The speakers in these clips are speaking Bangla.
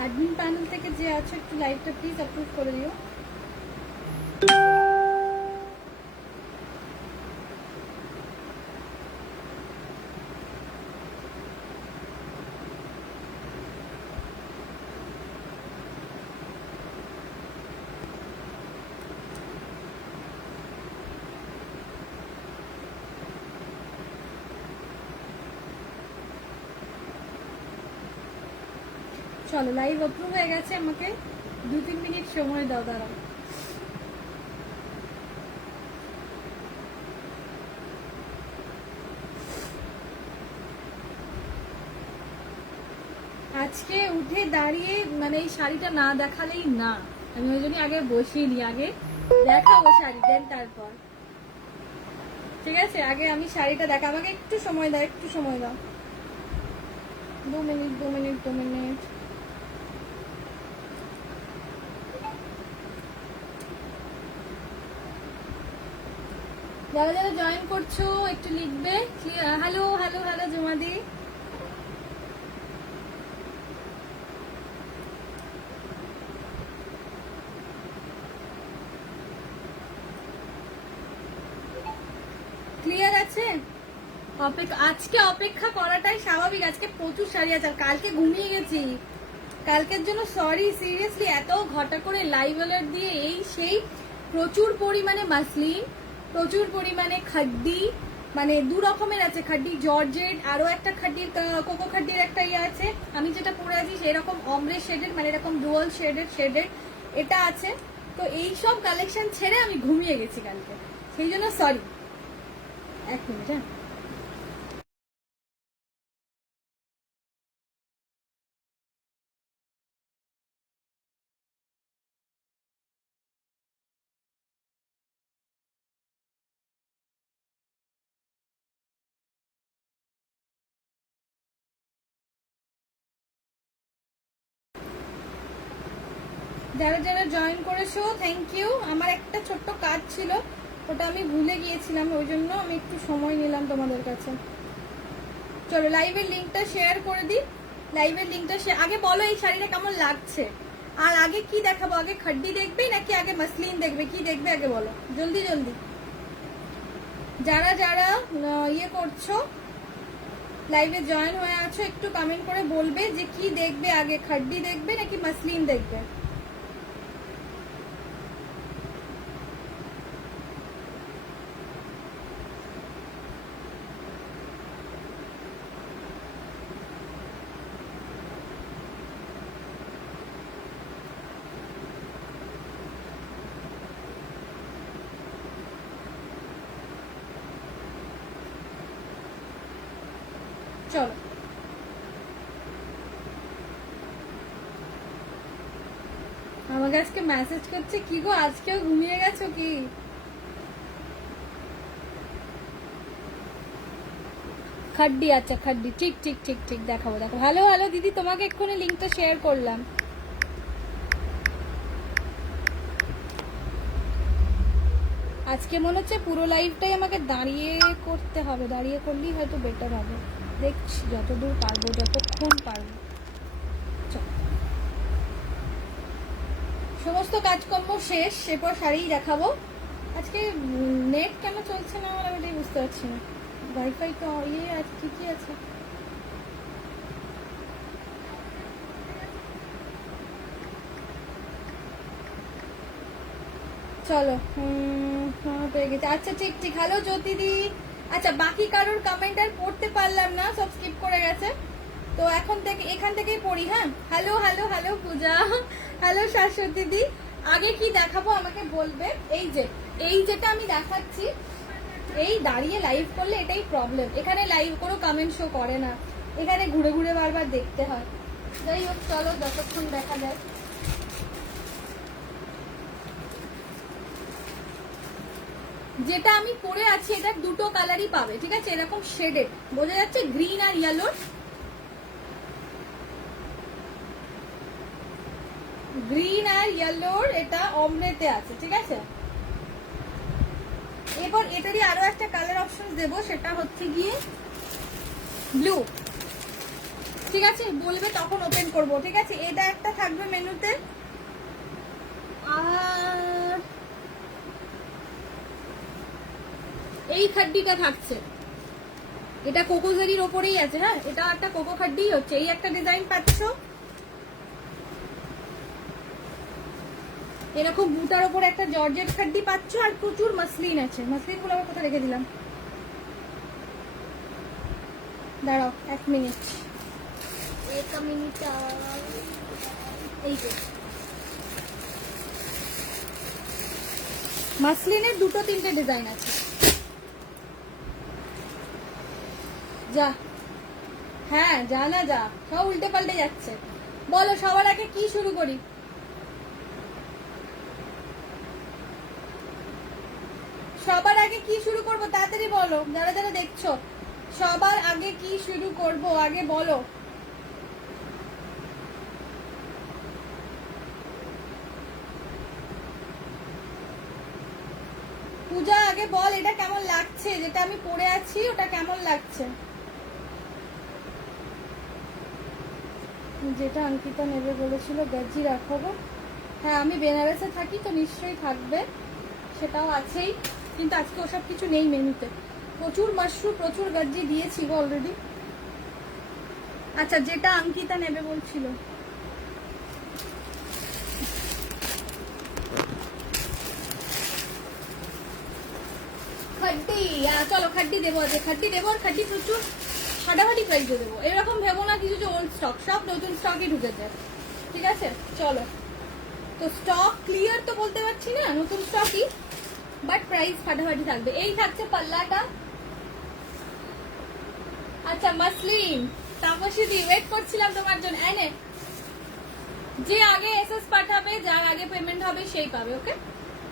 অ্যাডমিন প্যানেল থেকে যে আছো একটু লাইভটা প্লিজ অ্যাপ্রুভ করে দিও। চলো লাইভ অপ্রুভ হয়ে গেছে, আমাকে 2-3 মিনিট সময় দাও, দাঁড়াও। আজকে উঠে দাঁড়িয়ে মানে এই শাড়িটা না দেখালেই না, আমি ওই জন্যই আগে বসিয়ে নি, আগে দেখাবো শাড়ি দেন তারপর, ঠিক আছে? আগে আমি শাড়িটা দেখা, আমাকে একটু সময় দাও, একটু সময় দাও, 2 মিনিট 2 মিনিট 2 মিনিট। যারা যারা জয়েন করছো একটু লিখবে। হ্যালো হ্যালো হ্যালো জুমাদি, ক্লিয়ার আছে? আজকে অপেক্ষা করাটাই স্বাভাবিক, আজকে প্রচুর শাড়ি আছে, কালকে ঘুমিয়ে গেছি, কালকের জন্য সরি সিরিয়াসলি। এত ঘটা করে লাইভ অলর্ট দিয়ে এই সেই, প্রচুর পরিমাণে মাসলিন, প্রচুর পরিমাণে খাড্ডি, মানে 2 রকমের আছে, খাড্ডি জর্জেট, আরো একটা খাড্ডির কোকো খাড্ডির একটা ইয়ে আছে, আমি যেটা পরে আছি সেরকম অমরে শেডেড, মানে এরকম ডুয়াল শেডেড এটা আছে। তো এই সব কালেকশন ছেড়ে আমি ঘুমিয়ে গেছি কালকে, সেই জন্য সরি। 1 মিনিট, হ্যাঁ। যারা যারা জয়েন করেছো থ্যাংক ইউ। আমার একটা ছোট্ট কাজ ছিল, ওটা আমি ভুলে গিয়েছিলাম, ওই জন্য আমি একটু সময় নিলাম তোমাদের কাছে। চলো লাইভের লিঙ্কটা শেয়ার করে দিই, লাইভের লিঙ্কটা আগে বলো এই শাড়িটা কেমন লাগছে, আর আগে কি দেখাবো, আগে খাড্ডি দেখবে নাকি আগে মাসলিন দেখবে, কি দেখবে আগে বলো, জলদি জলদি। যারা যারা ইয়ে করছো, লাইভে জয়েন হয়ে আছো, একটু কমেন্ট করে বলবে যে কি দেখবে, আগে খাড্ডি দেখবে নাকি মাসলিন দেখবে। চলো আমাকে আজকে মেসেজ করছে, কি গো আজকেও ঘুমিয়ে গেছো কি? খাড্ডি, আচ্ছা খাড্ডি, ঠিক ঠিক ঠিক ঠিক, দেখাবো দেখো। হ্যালো হ্যালো দিদি, তোমাকে এক্ষুনি লিঙ্কটা শেয়ার করলাম। আজকে মনে হচ্ছে পুরো লাইভটাই আমাকে দাঁড়িয়ে করতে হবে, দাঁড়িয়ে করলেই হয়তো বেটার হবে, দেখছি যতদূর পারবো, যতক্ষণ পারবো। সমস্ত কাজকর্ম শেষ, এরপর শাড়ি দেখাবো। আজকে নেট কেন চলছে না আমার, আমি এটাই বুঝতে পারছি না। ওয়াইফাই তো ইয়ে আছে, ঠিকই আছে। চলো পেয়ে গেছি, আচ্ছা ঠিক ঠিক। হ্যালো জ্যোতিদি, আচ্ছা বাকি কারোর কমেন্ট আর পড়তে পারলাম না, সব স্কিপ করে গেছে, তো এখান থেকেই পড়ি। হ্যাঁ, হ্যালো হ্যালো হ্যালো পূজা, হ্যালো শাশ্বতী দি। আগে কি দেখাবো আমাকে বলবে। এই যেটা আমি দেখাচ্ছি, এই দাঁড়িয়ে লাইভ করলে এটাই প্রবলেম, এখানে লাইভ কোনো কমেন্ট শো করে না, এখানে ঘুরে ঘুরে বারবার দেখতে হয়। যাই হোক চলো যতক্ষণ দেখা যায়। যেটা আমি পরে আছি এটা 2টো কালারই পাবে, ঠিক আছে? এরকম শেডেড, বোঝা যাচ্ছে, গ্রিন আর ইয়েলো, গ্রিন আর ইয়েলোর এটা অমরেতে আছে, ঠিক আছে? এরপর এটারই আরো একটা কালার অপশন দেবো, সেটা হচ্ছে গিয়ে ব্লু। ঠিক আছে, বলবে তখন ওপেন করব। ঠিক আছে, এটা একটা থাকবে মেনুতে। আর এই খাড্ডিটা থাকছে, এটা কোকোজারির ওপরেই আছে। হ্যাঁ, এটা একটা কোকো খাড্ডি হচ্ছে। এই একটা ডিজাইন পাচ্ছ, এরকম বুটার ওপরে একটা জর্জেট খাড্ডি পাচ্ছ, আর প্রচুর মাসলিন আছে। মাসলিন গুলো আবার কোথায় রেখে দিলাম, দাঁড়াও 1 মিনিট। এই যে মাসলিনের 2-3টে ডিজাইন আছে। যা, হ্যাঁ যা না যা, সব উল্টে পাল্টে যাচ্ছে। বলো সবার আগে কি শুরু করি? সবার আগে কি শুরু করব তাড়াতাড়ি বলো, যারা যারা দেখছো। সবার আগে কি শুরু করব আগে বলো। পূজা আগে বল, এটা কেমন লাগছে? যেটা আমি পরে আছি ওটা কেমন লাগছে? যেটা অঙ্কিতা নেবে বলেছিল গজ্জি রাখাবো। হ্যাঁ, আমি বেনারসে থাকি তো নিশ্চয়ই থাকবে, সেটাও আছেই। কিন্তু আজকে ওসব কিছু নেই মেনুতে। প্রচুর মাশরুম, প্রচুর গজ্জি দিয়েছি অলরেডি। আচ্ছা, যেটা অঙ্কিতা নেবে বলছিল, খাড্ডি। চলো খাড্ডি দেবো, আজকে খাড্ডি দেবো। আর খাড্ডি প্রচুর ফাটাফাটি প্রাইসে দেবো। এরকম ভেবো না কিছু যে ওল্ড স্টক, সব নতুন স্টকই ঢুকেছে। ঠিক আছে, চলো। তো স্টক ক্লিয়ার তো বলতে পারছি না, নতুন স্টকই, বাট প্রাইস ফাটাফাটি থাকবে। এই থাকছে পাল্লাটা। আচ্ছা মাসলিন, তাপসী দি ওয়েট করছিলাম তোমার জন্য। এনে যে আগে এসএস পাঠাবে, যার আগে পেমেন্ট হবে সেই পাবে। ওকে,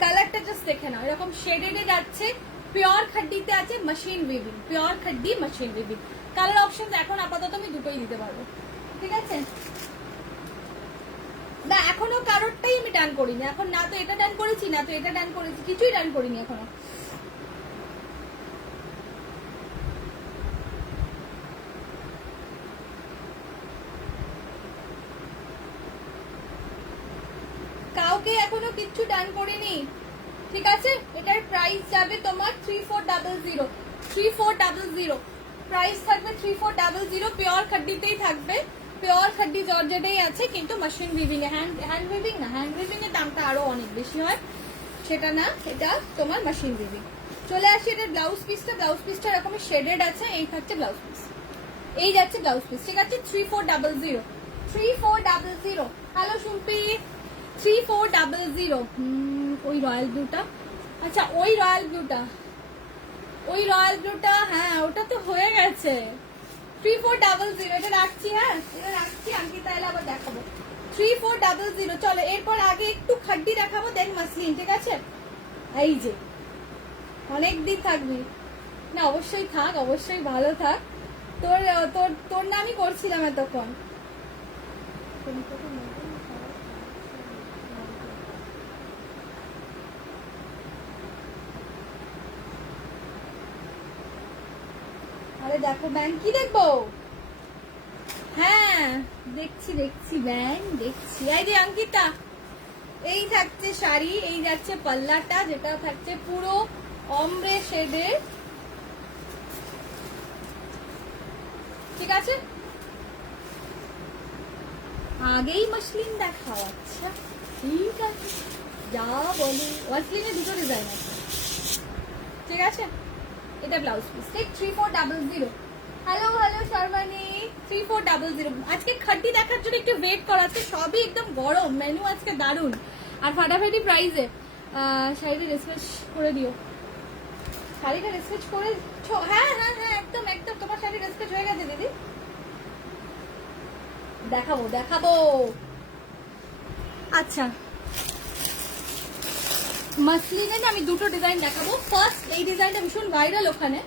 কালারটা জাস্ট দেখে নাও, এরকম শেডেডে যাচ্ছে। পিওর খাড্ডিতে আছে machine weaving, pure খাড্ডি machine weaving. Colour option এখন আপাতত আমি দুটোই দিতে পারবো। ঠিক আছে, না এখনো কারোরটাই আমি ডান করিনি। এখন না তো এটা ডান করেছি, না তো এটা ডান করেছি, কিছুই ডান করিনি এখনো। কাউকে এখনো কিচ্ছু ডান করিনি। ঠিক আছে, এটার প্রাইস যাবে তোমার 3400। 3400 প্রাইস থাকবে। 3400 পিওর খাড্ডিতেই থাকবে। পিওর খাড্ডি জর্জেটেই আছে, কিন্তু মেশিন উইভিং এ, হ্যান্ড উইভিং না। হ্যান্ড উইভিং এর দামটা আরো অনেক বেশি হয়, সেটা না, এটা তোমার মেশিন উইভিং। চলে আসি এটার ব্লাউজ পিসটা। ব্লাউজ পিসটা এরকম শেডেড আছে। এই থাকছে ব্লাউজ পিস, এই যাচ্ছে ব্লাউজ পিস। ঠিক আছে, 3400। 3400। হ্যালো সুম্পি, 3400। ওই রয়্যাল ব্লুটা, আচ্ছা ওই রয়্যাল ব্লুটা, ওই রয়্যাল ব্লুটা, হ্যাঁ ওটা তো হয়ে গেছে। 3400 এটা রাখছি। হ্যাঁ এটা রাখছি, আমি তাহলে আবার দেখাবো। 3400। চলো এরপর আগে একটু খাড্ডি দেখাবো, দেন মাসলিন। ঠিক আছে, এই যে অনেক দিন থাকবি না? অবশ্যই থাক, অবশ্যই ভালো থাক। তোর তোর তোর নামই করছিলাম এতক্ষণ। আরে দেখো ব্যাংক, কি দেখবো? হ্যাঁ দেখছি দেখছি, ব্যাংক দেখছি। এই যে অঙ্কিতা, এই থাকছে শাড়ি, এই যাচ্ছে পাল্লাটা, যেটা থাকছে পুরো অমরে শেডের। ঠিক আছে, আগেই মসলিন দেখাও। আচ্ছা ঠিক আছে, যা বলি। মসলিনের দুটো ডিজাইন আছে। ঠিক আছে, এটা ব্লাউজ পিস। ঠিক 3400। হ্যালো হ্যালো শর্মানি, 3400। আজকে খাড্ডি দেখার জন্য একটু ওয়েট করা আছে, সবই একদম গরম মেনু আজকে, দারুন আর ফাটাফাটি প্রাইসে। শাড়িটা রিসপেচ করে দিও। শাড়িটা রিসপেচ করে, হ্যাঁ হ্যাঁ হ্যাঁ একদম একদম, তোমার শাড়ি রিসপেচ হয়ে গেছে দিদি। দেখাবো দেখাবো। আচ্ছা মাসলিনের আমি দুটো ডিজাইন দেখাবো। ফার্স্ট এই ডিজাইনটা ভীষণ ভাইরাল ওখানে,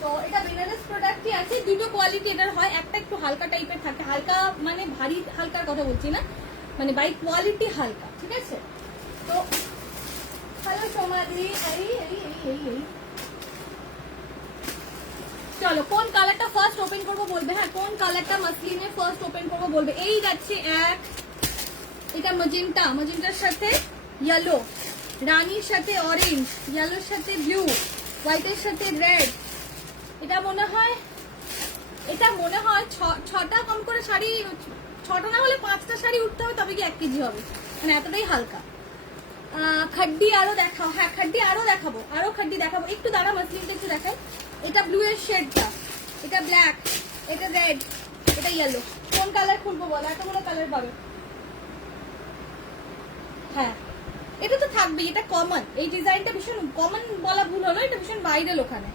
তো এটা বেনারস প্রোডাক্টই আছে। দুটো কোয়ালিটি এটার হয়, একটা একটু হালকা টাইপের থাকে, হালকা মানে ভারী হালকার কথা বলছি না, মানে বাই কোয়ালিটি হালকা। ঠিক আছে, তো হ্যালো সোমাদি, এই এই এই এই এই চলো কোন কালারটা ফার্স্ট ওপেন করবো বলবে। হ্যাঁ কোন কালারটা মাসলিনে ফার্স্ট ওপেন করবো বলবে। এই যাচ্ছে এক, এটা মজেন্টা, মজেন্টার সাথে ইয়েলো, রানীর সাথে অরেঞ্জ, ইয়েলোর সাথে ব্লু, হোয়াইটের সাথে রেড। এটা মনে হয় ছটা কম করে শাড়ি, ছটা না হলে 5টা শাড়ি উঠতে হবে, তবে কি 1 কেজি হবে, মানে এতটাই হালকা। খাড্ডি আরো দেখাও। হ্যাঁ খাড্ডি আরো দেখাবো, আরো খাড্ডি দেখাবো। একটু দাঁড়া মাসলিনটা একটু দেখাই। এটা ব্লু এর শেডটা, এটা ব্ল্যাক, এটা রেড, এটা ইয়েলো। কোন কালার খুলবো বলো, এতগুলো কালার পাবে। হ্যাঁ এটা তো থাকবেই, এটা কমন। এই ডিজাইনটা ভীষণ কমন বলা ভুল হলো, এটা ভীষণ ভাইরাল ওখানে,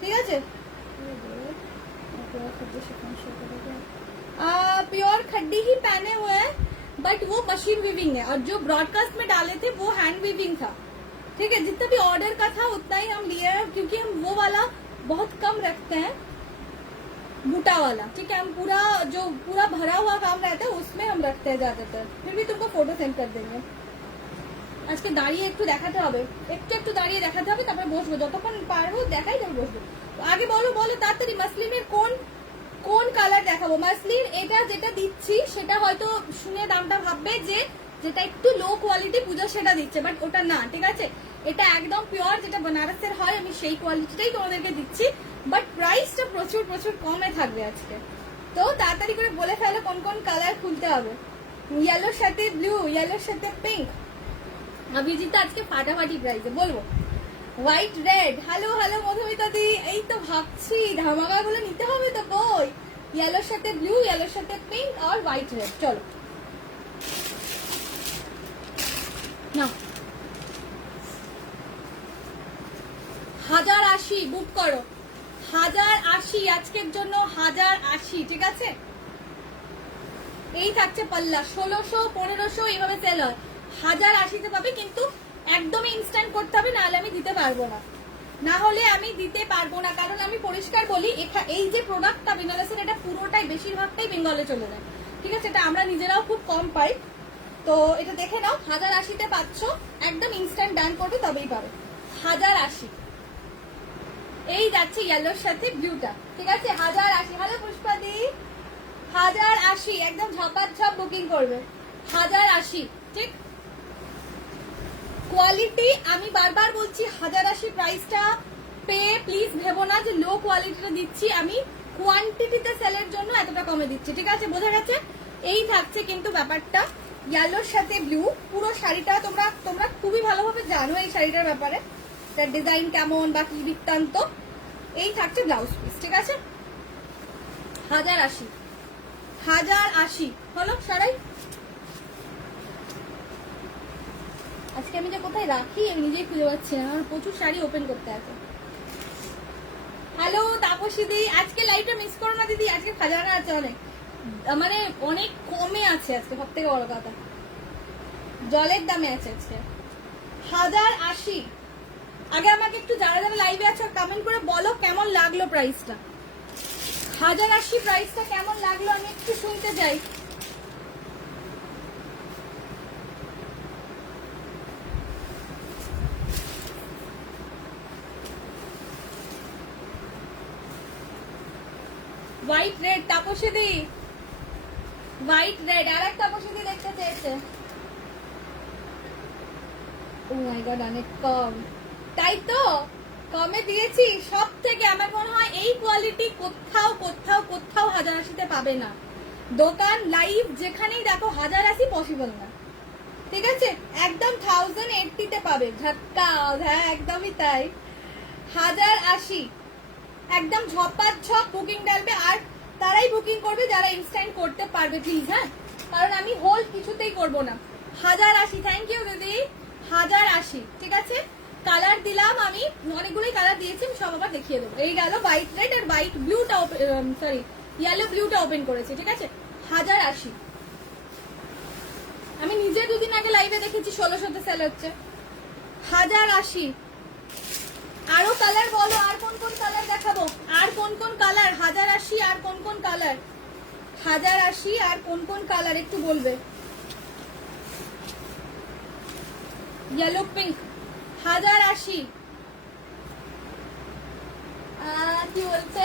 ঠিক আছে। प्योर खड्डी ही पहने हुए हैं, बट वो मशीन वीविंग है, और जो ब्रॉडकास्ट में डाले थे वो हैंड वीविंग था, ठीक है। जितना भी ऑर्डर का था उतना ही हम लिए हैं, क्योंकि हम वो वाला बहुत कम रखते हैं, बूटा वाला, ठीक है। हम पूरा भरा हुआ काम रहता है उसमें हम रखते हैं ज्यादातर। फिर भी तुमको फोटो सेंड कर देंगे। আজকে দাঁড়িয়ে একটু দেখাতে হবে, একটু দাঁড়িয়ে দেখাতে হবে, তারপরে বসবো, যতক্ষণ পারবো দেখাই যাবো, বসবো। আগে বলো তাড়াতাড়ি মাসলিনের কোন কালার দেখাবো। মাসলিন এটা যেটা দিচ্ছি সেটা হয়তো শুনে দামটা ভাববে যে যেটা একটু লো কোয়ালিটি পূজা সেটা দিচ্ছে, বাট ওটা না, ঠিক আছে। এটা একদম পিওর যেটা বেনারসের হয়, আমি সেই কোয়ালিটিটাই তোমাদেরকে দিচ্ছি, বাট প্রাইসটা প্রচুর প্রচুর কমে থাকবে আজকে। তো তাড়াতাড়ি করে বলে ফেলো কোন কোন কালার খুলতে হবে। ইয়েলোর সাথে ব্লু, ইয়েলোর সাথে পিঙ্ক, অভিজিৎ আজকে ফাটাফাটি প্রাইসে বলবো। হোয়াইট রেড, হ্যালো মধুমিতা দি, এই তো ভাবছি ধামাকা গুলো নিতে হবে তো কই। ইয়েলোর সাথে ব্লু, ইয়েলোর সাথে পিঙ্ক আর হোয়াইট রেড। চলো না 1080 বুক করো, 1080 আজকের জন্য, 1080, ঠিক আছে। এই থাকছে পাল্লা 1600 1500 এইভাবে সেল হয়, 1080-তে পাবে, কিন্তু একদমই ইনস্ট্যান্ট করতে হবে, নাহলে আমি দিতে পারবো না, কারণ আমি পরিষ্কার বলি এই যে প্রোডাক্টটা বেনারসের, এটা পুরোটাই বেশিরভাগটাই বেঙ্গলে চলে যায়, ঠিক আছে। এটা আমরা নিজেরাও খুব কম পাই, তো এটা দেখে নাও। 1080-তে পাচ্ছ, একদম ইনস্ট্যান্ট ডান করবে তবেই পাবে। 1080 এই যাচ্ছে ইয়েলোর সাথে ব্লুটা, ঠিক আছে। 1080, হ্যালো পুষ্পাদি, 1080 একদম ঝপাঝপ বুকিং করবে, 1080, ঠিক। কোয়ালিটি আমি বারবার বলছি, 1080 প্রাইসটা পেয়ে প্লিজ ভেবো না যে লো কোয়ালিটিটা দিচ্ছি, আমি কোয়ান্টিটিতে সেলের জন্য এতটা কমে দিচ্ছি, ঠিক আছে, বোঝা গেছে। এই থাকছে কিন্তু ব্যাপারটা, ইয়েলোর সাথে ব্লু। পুরো শাড়িটা তোমরা খুবই ভালোভাবে জানো এই শাড়িটার ব্যাপারে, তার ডিজাইন কেমন বা কি বৃত্তান্ত। এই থাকছে ব্লাউজ পিস, ঠিক আছে। 1080 হলো সরাই। আজকে আমি যে কোথায় রাখি আমি নিজেই খুঁজে পাচ্ছি না, আমার প্রচুর শাড়ি ওপেন করতে আছে। হ্যালো তাপসী দি, আজকে লাইভটা মিস করো না দিদি, আজকে খাজানা আছে অনেক, মানে অনেক কমে আছে আজকে, সব থেকে বড় কথা জলের দামে আছে আজকে। 1080 আগে আমাকে একটু যারা যারা লাইভে আছে কমেন্ট করে বলো কেমন লাগলো প্রাইসটা। 1080 প্রাইসটা কেমন লাগলো আমি একটু শুনতে চাই। হোয়াইট রেড তাপসী দি, হোয়াইট রেড, আর এক তাপসী দি দেখতে চেয়েছে। ও মাই গড অনেক কম, তাই তো কমে দিয়েছি। সব থেকে আমার মনে হয় এই কোয়ালিটি কোথাও 1080-তে পাবে না। দোকান লাইভ যেখানেই দেখো 1080 পসিবল না, ঠিক আছে। একদম 1080-তে পাবে, ঝটকা, হ্যাঁ একদমই তাই। 1080 একদম ঝপাঝপ বুকিং ডালবে, আর তারাই বুকিং করবে যারা ইনস্ট্যান্ট করতে পারবে প্লিজ, হ্যাঁ, কারণ আমি হোল কিছুতেই করবো না। 1080, থ্যাংক ইউ দিদি। 1080, ঠিক আছে। কালার দিলাম আমি, অনেকগুলোই কালার দিয়েছি, আমি সব আবার দেখিয়ে দেবো। এই গেল হোয়াইট রেড আর হোয়াইট ব্লুটা, সরি ইয়েলো ব্লুটা ওপেন করেছি, ঠিক আছে। 1080 আমি নিজে দুদিন আগে লাইভে দেখেছি 1600-তে সেল হচ্ছে। 1080 আরো কালার বলো, আর কোন কোন কালার দেখাবো, আর কোন কোন কালার। 1080 আর কোন কোন কালার, 1080 আর কোন কোন কালার একটু বলবে। ইয়েলো পিঙ্ক 1080, কি বলছে,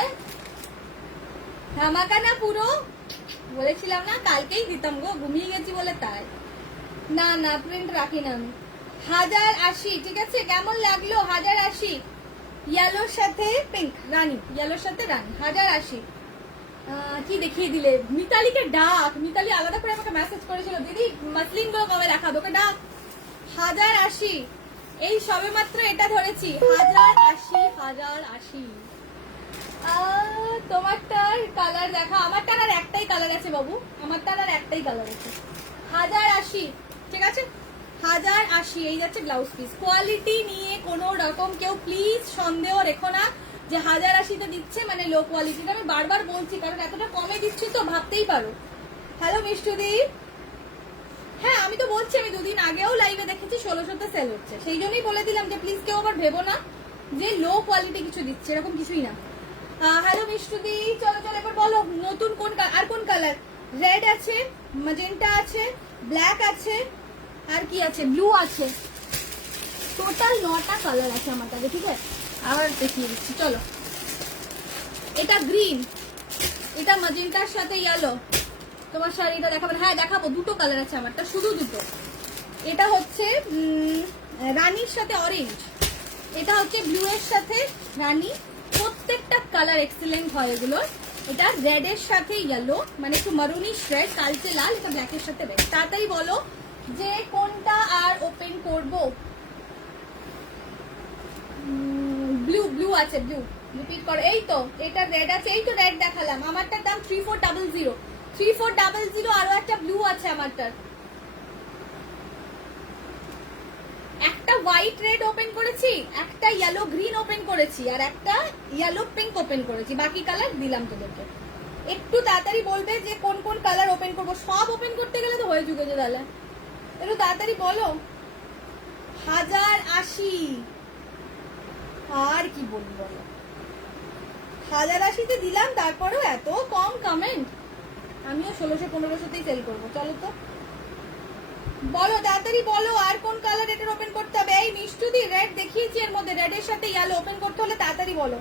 ধামাকা না পুরো, বলেছিলাম না কালকেই দিতাম গো, ঘুমিয়ে গেছি বলে তাই। না না প্রিন্ট রাখি না আমি। 1080, ঠিক আছে, কেমন লাগলো 1080? ইয়েলোর সাথে পিঙ্ক রানী, ইয়েলোর সাথে রানী 1080। কি দেখিয়ে দিলে? মিতালিকে ডাক, মিতালি আলাদা করে আমাকে মেসেজ করেছিল, দিদি মাসলিন গুলো কবে দেখাবো, ওকে ডাক। 1080, এই সবে মাত্র এটা ধরেছি। 1080। তোমারটার কালার দেখা, আমারটার আর একটাই কালার আছে বাবু, আমারটার আর একটাই কালার আছে। 1080, ঠিক আছে 1080। এই যাচ্ছে ব্লাউজ পিস। কোয়ালিটি নিয়ে কোনো রকম কেউ প্লিজ সন্দেহ রেখো না যে 1080-তে দিচ্ছে মানে লো কোয়ালিটিটা। আমি বারবার বলছি, কারণ এতটা কমে দিচ্ছি তো ভাবতেই পারো। হ্যালো মিষ্টুদি, হ্যাঁ আমি তো বলছি, আমি দুদিন আগেও লাইভে দেখেছি 1600-তে সেল হচ্ছে, সেই জন্যই বলে দিলাম যে প্লিজ কেউ আবার ভেবো না যে লো কোয়ালিটি কিছু দিচ্ছে, এরকম কিছুই না। হ্যালো মিষ্টুদি, চলো চলো এবার বলো নতুন কোন আর কোন কালার? রেড আছে, ম্যাজেন্টা আছে, ব্ল্যাক আছে, আর কি আছে, ব্লু আছে। টোটাল 9টা কালার আছে আমার কাছে, ঠিক আছে আবার দেখিয়ে দিচ্ছি চলো। এটা গ্রিন, এটা ম্যাজেন্টার সাথে ইয়েলো। তোমার শাড়িটা দেখাবেন? হ্যাঁ দেখাবো, দুটো কালার আছে আমারটা, শুধু দুটো। এটা হচ্ছে রানীর সাথে অরেঞ্জ, এটা হচ্ছে ব্লু এর সাথে রানী। প্রত্যেকটা কালার এক্সিলেন্ট হয় এগুলোর। এটা রেড এর সাথে ইয়েলো, মানে একটু মারুনিশ রেড, কালচে লাল, এটা ব্ল্যাক এর সাথে রেড। তাড়াতাড়ি বলো যে কোনটা আর ওপেন করব। ব্লু, ব্লু আছে, ব্লু রিপিট করো। এই তো এটা রেড আছে, এই তো রেড দেখালাম, আমারটার দাম 3400। 3400, আরো একটা ব্লু আছে আমারটার। একটা হোয়াইট রেড ওপেন করেছি, একটা ইয়েলো গ্রিন ওপেন করেছি, আর একটা ইয়েলো পিঙ্ক ওপেন করেছি। বাকি কালার দিলাম তোদেরকে। একটু তাড়াতাড়ি বলবে যে কোন কোন কালার ওপেন করবো। সব ওপেন করতে গেলে তো হয়ে চুকেছে, তাহলে একটু তাড়াতাড়ি বলো। 1080, আর কি বলবো বলো, 1080-তে দিলাম, তারপরেও এত কম কমেন্ট। আমিও 1600-1500-তেই সেল করবো। চলো তো বলো, তাড়াতাড়ি বলো আর কোন কালার এটার ওপেন করতে হবে। এই মিষ্টুদি রেড দেখিয়েছি, এর মধ্যে রেডের সাথে ইয়েলো ওপেন করতে হলে তাড়াতাড়ি বলো।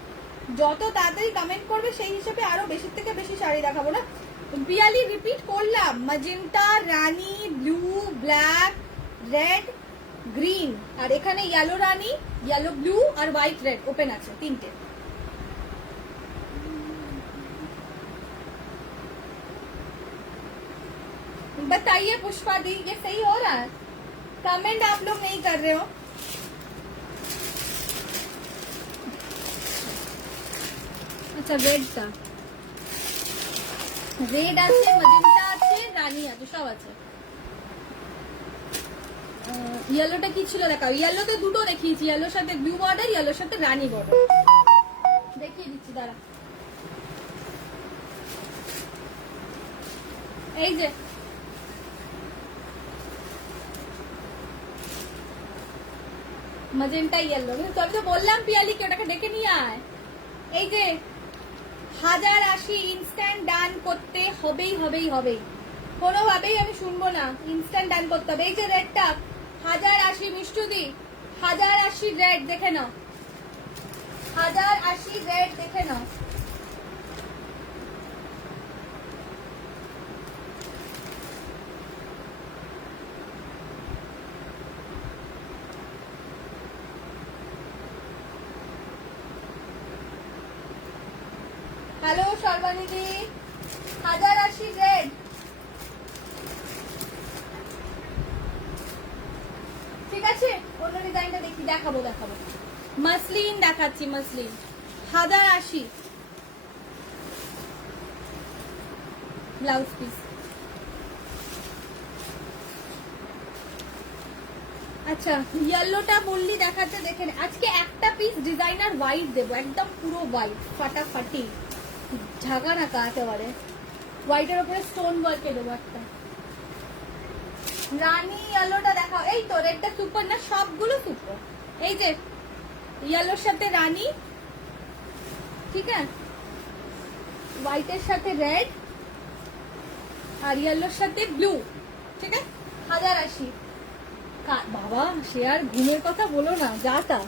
যত তাড়াতাড়ি কমেন্ট করবে সেই হিসেবে আরো বেশি থেকে বেশি শাড়ি দেখাবো না। পিয়ালি রিপিট করলাম, ম্যাজেন্টা, রানী, ব্লু, ব্ল্যাক, রেড, গ্রিন, আর এখানে ইয়েলো রানী, ইয়েলো ব্লু আর হোয়াইট রেড ওপেন আছে, তিনটে। बताइए पुष्पा दी, ये सही हो रहा है? कमेंट आप लोग नहीं कर रहे हो। अच्छा রেডটা, রেড আছে, ম্যাজেন্টা আছে, রানী আছে, সব আছে। ইয়েলোটা কি ছিল দেখাও। ইয়েলোতে দুটো দেখিয়েছি, ইয়েলোর সাথে ব্লু বর্ডার, ইয়েলোর সাথে রানী বর্ডার। দেখিয়ে দিচ্ছি দাঁড়া। এই যে ম্যাজেন্টা ইয়েলো, কিন্তু আমি তো বললাম পিয়ালিকে ওটাকে ডেকে নিয়ে আয়। এই যে 1080 ইনস্ট্যান্ট ডান করতে হবেই হবেই হবেই, কোনোভাবেই আমি শুনবো না, ইনস্ট্যান্ট ডান করতে হবে। এই যে রেডটা 1080 মিষ্টুদি, 1080 রেড দেখে নাও, 1080 রেড দেখে নাও। Hello সর্বানিধি, 1080 red. ঠিক আছে, অন্য ডিজাইনটা দেখি, দেখাবো দেখাবো। মাসলিন দেখাচ্ছি, মাসলিন 1080 ব্লাউজ পিস। আচ্ছা ইয়েলোটা বললি দেখাতে, দেখে নে। আজকে একটা পিস ডিজাইনার হোয়াইট দেবো, একদম পুরো হোয়াইট, ফাটাফাটি ঝাগা নাকা একেবারে। হোয়াইটের উপরে স্টোন ওয়ার্কে দেবো একটা। রানী ইয়েলোটা দেখাও। এই তো রেডটা সুপার না, সবগুলো সুপার। এই যে ইয়েলোর সাথে রানী, ঠিক আছে, হোয়াইটের সাথে রেড, আর ইয়েলোর সাথে ব্লু, ঠিক আছে 1080। বাবা সে আর ঘুমের কথা বলো না, যা তা।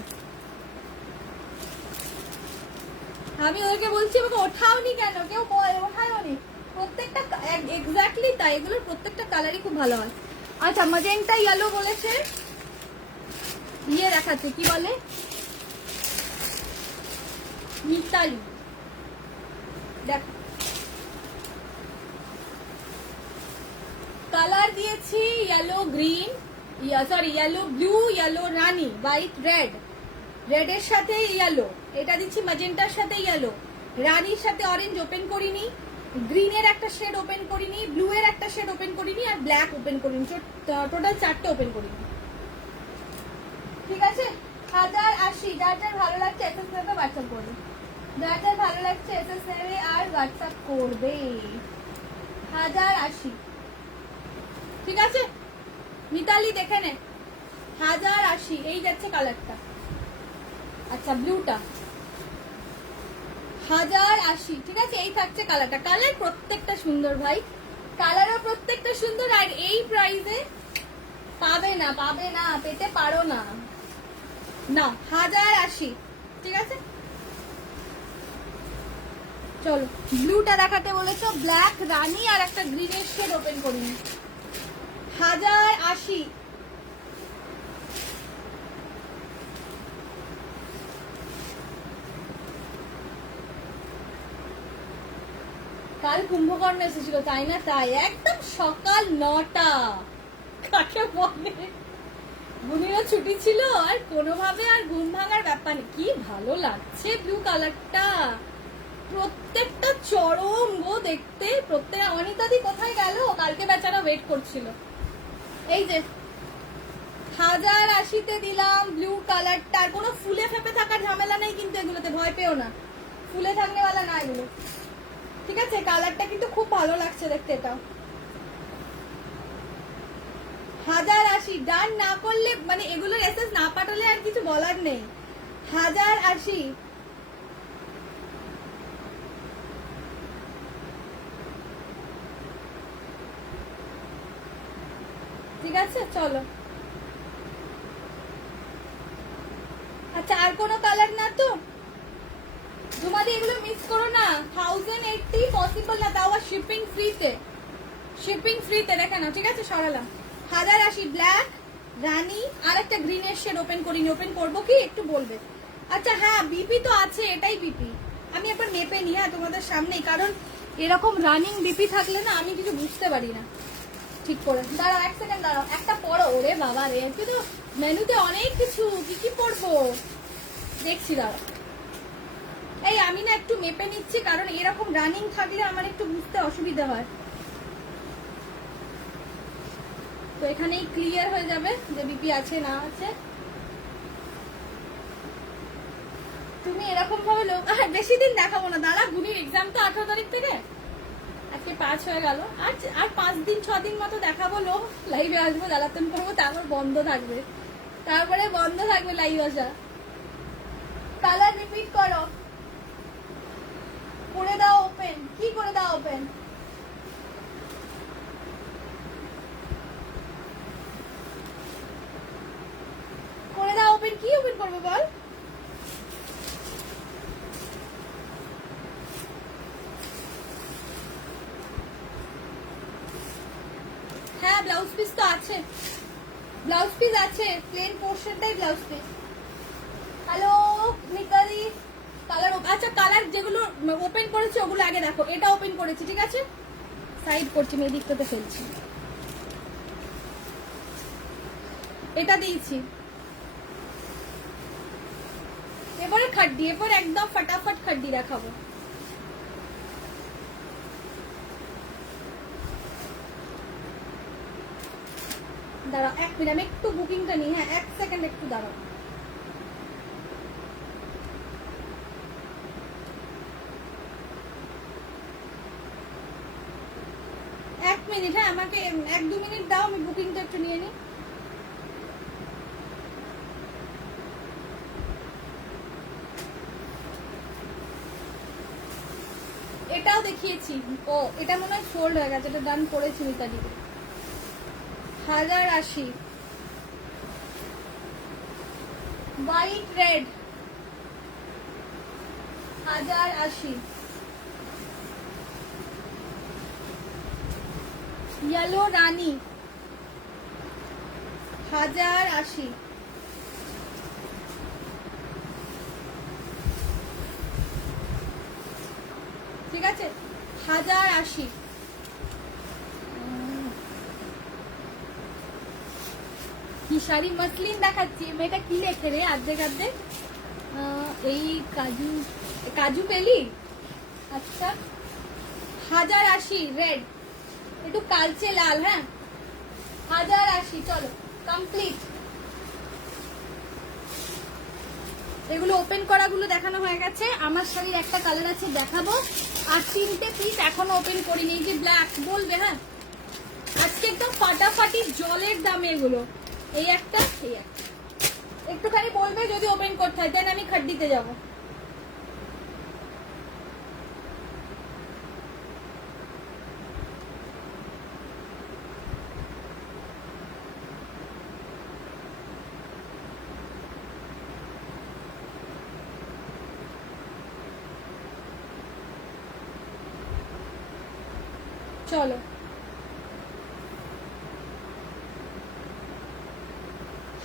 আমি ওদেরকে বলছি আমাকে ওঠাওনি কেন, কেউ ওঠায়নি। প্রত্যেকটা এক্স্যাক্টলি তাই, এগুলোর প্রত্যেকটা কালারই খুব ভালো হয়। আচ্ছা ম্যাজেন্টা ইয়েলো বলেছে, ইয়ে দেখাচ্ছে কি বলে মিতালি, দেখ কালার দিয়েছি yellow green, sorry yellow blue, yellow রানি, হোয়াইট রেড, রেডের সাথে ইয়েলো, এটা দিচ্ছি ম্যাজেন্টার সাথে ইয়েলো, রানির সাথে অরেঞ্জ ওপেন করিনি, গ্রিনের একটা শেড ওপেন করিনি, ব্লু এর একটা শেড ওপেন করিনি, আর ব্ল্যাক ওপেন করিনি, টোটাল 4টে ওপেন করিনি। ঠিক আছে 1080, যার যার ভালো লাগছে এসএস নেবে হোয়াটসঅ্যাপ করবে, যার যার ভালো লাগছে এসএস নেবে আর হোয়াটসঅ্যাপ করবে। 1080 ঠিক আছে মিতালি দেখে নে, 1080 এই যাচ্ছে কালারটা। আচ্ছা ব্লুটা 1080 ঠিক আছে, এই থাকছে কালারটা। কালার প্রত্যেকটা সুন্দর ভাই, কালারও প্রত্যেকটা সুন্দর, আর এই প্রাইসে পাবে না, পাবে না, পেতে পারো না, না 1080 ঠিক আছে। চলো ব্লুটা দেখাতে বলেছো, ব্ল্যাক রানি আর একটা গ্রিনের শেড ওপেন করিনি। 1080 কাল কুম্ভকর্ণ এসেছিল তাই না? তাই একদম সকাল 9টা, কাকে বলে বুনিরও ছুটি ছিল, আর কোনোভাবে আর ঘুম ভাঙার ব্যাপার নেই। কি ভালো লাগছে ব্লু কালারটা, প্রত্যেকটা চরম গো দেখতে। প্রত্যেক অনিতাদি কোথায় গেল, কালকে বেচারা ওয়েট করছিল। এই যে 1080-তে দিলাম ব্লু কালারটা, কোনো ফুলে ফেপে থাকার ঝামেলা নেই কিন্তু এগুলোতে, ভয় পেও না, ফুলে থাকনে वाला না এগুলো। ঠিক আছে কালারটা কিন্তু খুব ভালো লাগছে দেখতে, এটাও 1080 ডান না করলে মানে এগুলোর এসএস না পাঠালে আর কিছু বলার নেই। 1080 ঠিক আছে চলো। আচ্ছা আর কোনো কালার না তো তোমাদের, এগুলো মিস করো না। 1080 পসিবল না, তাও শিপিং ফ্রিতে, শিপিং ফ্রিতে দেখে না। ঠিক আছে সরালাম। 1080 ব্ল্যাক রানি আর একটা গ্রিনের শেড ওপেন করিনি, ওপেন করবো কি একটু বলবে। আচ্ছা হ্যাঁ বিপি তো আছে, এটাই বিপি, আমি একবার মেপে নি হ্যাঁ তোমাদের সামনেই, কারণ এরকম রানিং বিপি থাকলে না আমি কিছু বুঝতে পারি না ঠিক করে। দাঁড়াও 1 সেকেন্ড দাঁড়াও, একটা পড়ো। ওরে বাবা রে, কিন্তু মেনুতে অনেক কিছু, কি কি পড়বো দেখছি, দাঁড়াও। এই আমি না একটু মেপে নিচ্ছি, কারণ এরকম রানিং থাকলে আমার একটু বুঝতে অসুবিধা হয়। তো এখানেই ক্লিয়ার হয়ে যাবে যে বিপি আছে না আছে। তুমি এরকম ভাবে লোক বেশি দিন দেখাবো না, দাঁড়া গুনির এক্সাম তো 18 তারিখ থেকে, আজকে 5 হয়ে গেল, আর 5 দিন 6 দিন মতো দেখাবো। লোক লাইভে আসবো, জ্বালাতন করবো, তারপর বন্ধ থাকবে, তারপরে বন্ধ থাকবে লাইভ আসা। কালার রিপিট করো, করে দাও ওপেন, কি করে দাও ওপেন, করে দাও ওপেন, কি ওপেন করবে বল। হ্যাঁ ব্লাউজ পিস তো আছে, ব্লাউজ পিস আছে, প্লেন পোর্শনটাই blouse piece. Hello Mitali colour, আচ্ছা কালার যেগুলো ওপেন করেছি ওগুলো আগে দেখো। এটা ওপেন করেছি ঠিক আছে, সাইড করছি, মেয়ে দিকটাতে ফেলছি। এটা দিয়েছি, এবারে খাড্ডি, এবার একদম ফটাফট খাড্ডি দেখাবো। দাঁড়াও 1 মিনিট, আমি একটু বুকিংটা নিই, হ্যাঁ 1 সেকেন্ড একটু দাঁড়াও। এক মিনিট, হ্যাঁ আমাকে 1-2 মিনিট দাও, আমি বুকিংটা একটু নিয়ে নিই। এটাও দেখিয়েছি, ও এটা মনে হয় ফোল্ড হয়ে গেছে, এটা ডান করেছি মিতাদিকে। 1080 হোয়াইট রেড, 1080 येलो रानी 1080 ঠিক আছে 1080 কি শাড়ি মসলিন দেখাচ্ছি মেয়েটা কি লেখে রে আর্ধেক আর্ধেক এই কাজু কাজু পেলি আচ্ছা 1080 রেড একটু কালচে লাল হ্যাঁ 1080 চলো কমপ্লিট এগুলো ওপেন করা গুলো দেখানো হয়ে গেছে আমার শাড়ির একটা কালার আছে দেখাবো আর 3টে পিস এখনো ওপেন করিনি এই যে ব্ল্যাক বলবে হ্যাঁ আজকে একদম ফাটাফাটি জলের দামে এগুলো এই একটা একটুখানি বলবে যদি ওপেন করতে হয় দেন আমি খাড্ডিতে যাব চলো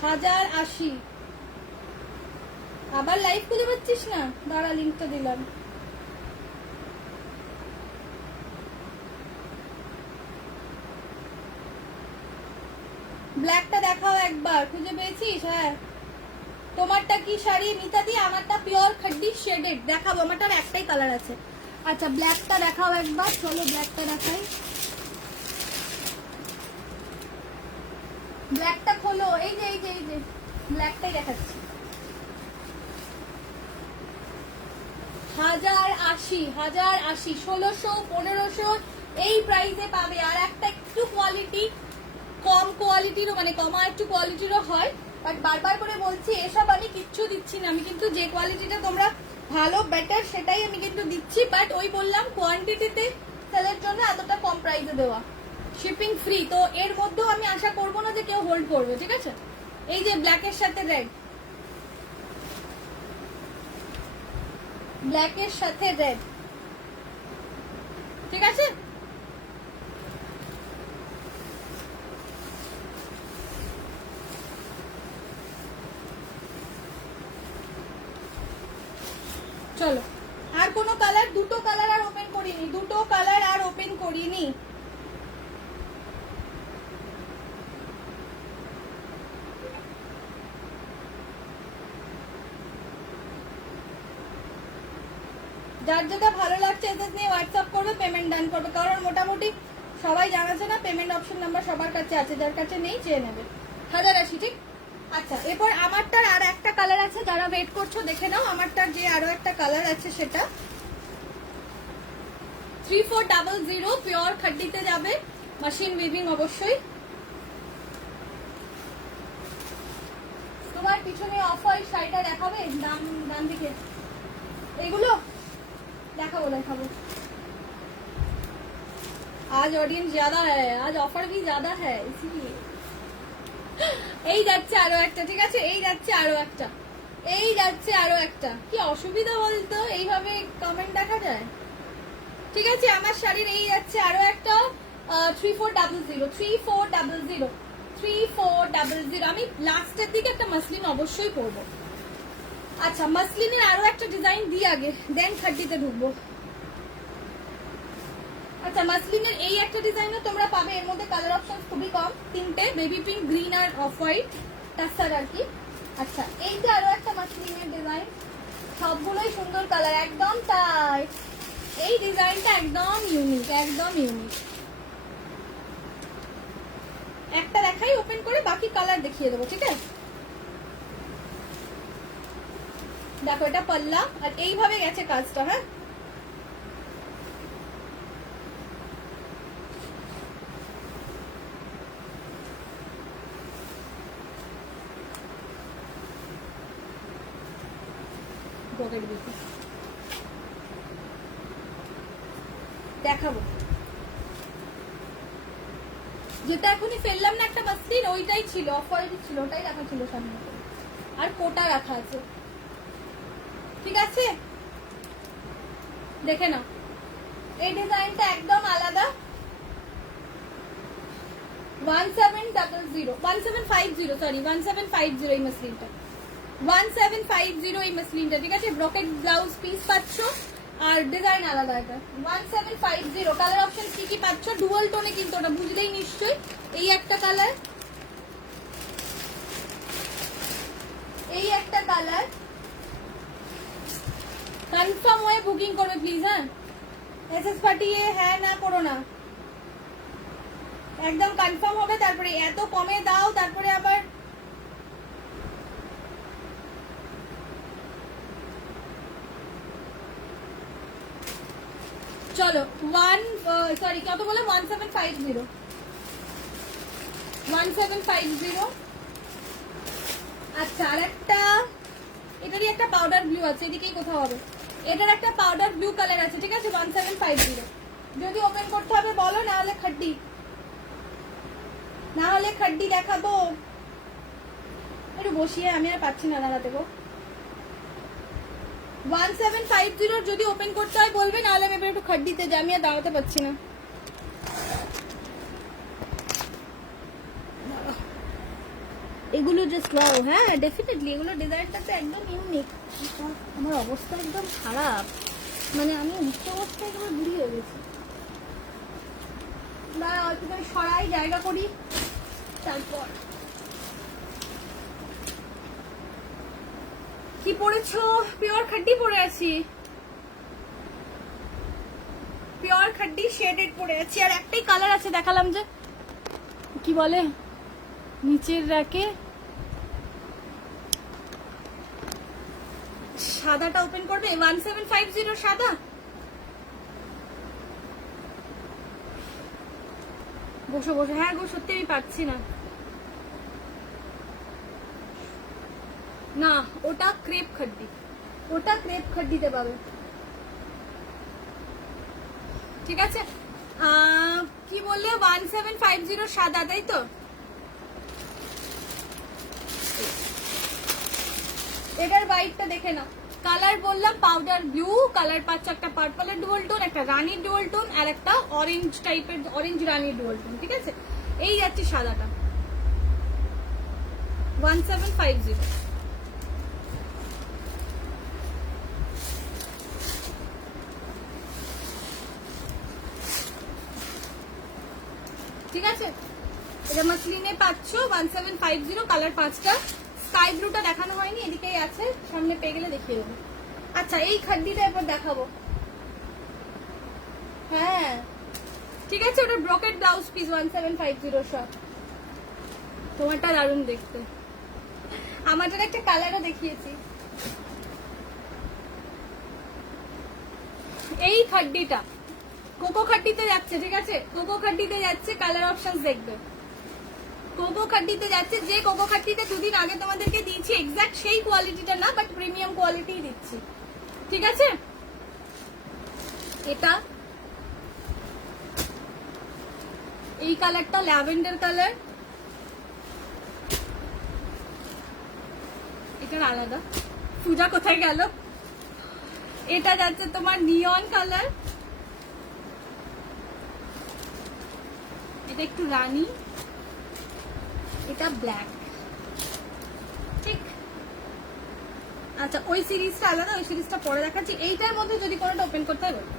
1080 আবার লাইভ খুঁজে পাচ্ছিস না দাঁড়া লিঙ্কটা দিলাম ব্ল্যাকটা দেখাও একবার খুঁজে পেয়েছিস হ্যাঁ তোমারটা কি শাড়ি মিতাদি আমারটা পিওর খাড্ডি শেডেড দেখাবো আমারটার একটাই কালার আছে আচ্ছা ব্ল্যাকটা দেখাও একবার চলো ব্ল্যাকটা দেখাই ব্ল্যাকটা খোলো এই যে ব্ল্যাকটাই দেখাচ্ছি 1080 1600 1500 এই প্রাইসে পাবে আর একটা একটু কোয়ালিটি কম কোয়ালিটিরও মানে কমা একটু কোয়ালিটিরও হয় বাট বারবার করে বলছি এসব আমি কিচ্ছু দিচ্ছি না আমি কিন্তু যে কোয়ালিটিটা তোমরা ভালো বেটার সেটাই আমি কিন্তু দিচ্ছি বাট ওই বললাম কোয়ান্টিটিতে সেলের জন্য এতটা কম প্রাইসে দেওয়া শিপিং ফ্রি তো এর মধ্যেও আমি আশা করবো না যে কেউ হোল্ড করবে ঠিক আছে এই যে ব্ল্যাকের সাথে রেড ঠিক আছে চলো আর কোনো কালার দুটো কালার আর ওপেন করিনি যার যেটা ভালো লাগছে এতে নিয়ে হোয়াটসঅ্যাপ করবে পেমেন্ট ডান করবে কারণ মোটামুটি সবাই জানাচ্ছে না পেমেন্ট অপশন নাম্বার সবার কাছে আছে যার কাছে নেই চেয়ে নেবে 1080 ঠিক আচ্ছা এরপর আমারটার আর একটা কালার আছে যারা ওয়েট করছো দেখে নাও আমারটার যে আরো একটা কালার আছে সেটা 3400 পিওর খাড্ডিতে যাবে মেশিন উইভিং অবশ্যই তোমার পিছনে অফ হোয়াইট শাড়িটা দেখাবে ডান দিকে এগুলো देखाबो आज ऑडियंस ज्यादा है आज ऑफर भी ज्यादा है इसीलिए এই যাচ্ছে আরো একটা ঠিক আছে এই যাচ্ছে আরো একটা কি অসুবিধা বলতো এইভাবে কমেন্ট দেখা যায় ঠিক আছে আমার শাড়ির এই যাচ্ছে আরো একটা 3400 আমি লাস্টের দিকে একটা মাসলিন অবশ্যই পরবো আচ্ছা মাসলিনের আরো একটা ডিজাইন দিই আগে দেন খাড্ডিতে ঢুকবো আচ্ছা মাসলিনের এই একটা ডিজাইনও তোমরা পাবে এর মধ্যে কালার অপশন খুবই কম তিনটে বেবি পিঙ্ক গ্রিন আর অফ হোয়াইট টাসার আর কি আচ্ছা এইটা আরো একটা মাসলিনের ডিজাইন সবগুলোই সুন্দর কালার একদম তাই এই ডিজাইনটা একদম ইউনিক একটা দেখাই ওপেন করে বাকি কালার দেখিয়ে দেবো ঠিক আছে দেখো এটা পাল্লা আর এইভাবে গেছে কাজটা হ্যাঁ দেখাবো যেটা এখনই ফেললাম না একটা মাসলিন ওইটাই ছিল অফার ছিল ওটাই রাখা ছিল সামনে আর কোটা রাখা আছে ঠিক আছে দেখে নাও, এই ডিজাইনটা একদম আলাদা। 1750 সরি 1750 এই মাসলিনটা, 1750 এই মাসলিনটা, ঠিক আছে। ব্রকেট ব্লাউজ পিস পাচ্ছ আর ডিজাইন আলাদা। এটা 1750। কালার অপশন কি কি পাচ্ছ? ডুয়াল টোনে, কিন্তু ওটা বুঝলেই নিশ্চয়ই। এই একটা কালার, এই একটা কালার। কনফার্ম হয়ে বুকিং করবে প্লিজ। হ্যাঁ, এসএস পাঠিয়ে হ্যাঁ না করো না, একদম কনফার্ম হবে। তারপরে এত কমে দাও, তারপরে আবার চলো সরি কত বলে 1750, 1750। আচ্ছা, আর একটা এটারই একটা পাউডার ব্লু আছে, এদিকেই কোথাও হবে। এটার একটা পাউডার ব্লু কালার আছে, ঠিক আছে। 1750। যদি ওপেন করতে হবে বলো, না হলে খাড্ডি, না হলে খাড্ডি দেখাবো। একটু বসিয়ে আমি আর পাচ্ছি না দাঁড়াতে গো। 1750 যদি ওপেন করতে হয় বলবে, না হলে আমি এবার একটু খাড্ডিতে যাই, আমি আর দাঁড়াতে পারছি না। এগুলো জাস্ট ওয়াও। হ্যাঁ ডেফিনেটলি, এগুলো ডিজাইনটা তো একদম ইউনিক। আমার অবস্থা একদম খারাপ, মানে আমি উচ্চ অবস্থায় একবার বুড়ি হয়ে গেছি। না অল্প করে সরাই, জায়গা করি, তারপর কি পরেছো? পিওর খাড্ডি পরে আছি, পিওর খাড্ডি শেডেড পরে আছি। আর একটাই কালার আছে, দেখালাম যে কি বলে নিচের র্যাকে, সাদাটা ওপেন করবে। 1750 সাদা। বসো বসো, হ্যাঁ গো সত্যি আমি পাচ্ছি না। না ওটা ক্রেপ খাড্ডি, ওটা ক্রেপ খাড্ডিতে পাবে, ঠিক আছে। কি বললে 1750 সাদা, তাই তো? এটার হোয়াইটটা দেখে নাও। কালার বললাম পাউডার ব্লু, কালার পাচ্ছ একটা পার্পলের ডুয়াল টোন, একটা রানির ডুয়াল টোন, আর একটা অরেঞ্জ টাইপের, অরেঞ্জ রানির ডুয়াল টোন, ঠিক আছে। এই যাচ্ছে সাদাটা 1750। ঠিক আছে, এটা মাসলিনে পাচ্ছ 1750। কালার 5টা। স্কাই ব্লুটা দেখানো হয়নি, এদিকেই আছে, সামনে পেয়ে গেলে দেখিয়ে দেবো। আচ্ছা, এই খাড্ডিটা এবার দেখাবো। হ্যাঁ ঠিক আছে, ওটা ব্রকেট ব্লাউজ পিস 1750 সব। তোমারটা দারুণ দেখতে। আমাদের একটা কালারও দেখিয়েছি। এই খাড্ডিটা কোকো খাড্ডিতে যাচ্ছে, ঠিক আছে। কোকো খাড্ডিতে যাচ্ছে, কালার অপশন দেখবে। কোকো খাড্ডিতে যাচ্ছে, যে কোকো খাড্ডিটা দুদিন আগে তোমাদেরকে দিয়েছি, এক্সাক্ট সেই কোয়ালিটিটা না, বাট প্রিমিয়াম কোয়ালিটি দিচ্ছি, ঠিক আছে। এটা এই কালারটা ল্যাভেন্ডার কালার, এটার আলাদা। পূজা কোথায় গেল? এটা যাচ্ছে তোমার নিয়ন কালার, এটা একটু রানী, এটা ব্ল্যাক, ঠিক। আচ্ছা, ওই সিরিজটা আলাদা, ওই সিরিজটা পরে দেখাচ্ছি। এইটার মধ্যে যদি কোনোটা ওপেন করতে হয় বলবে,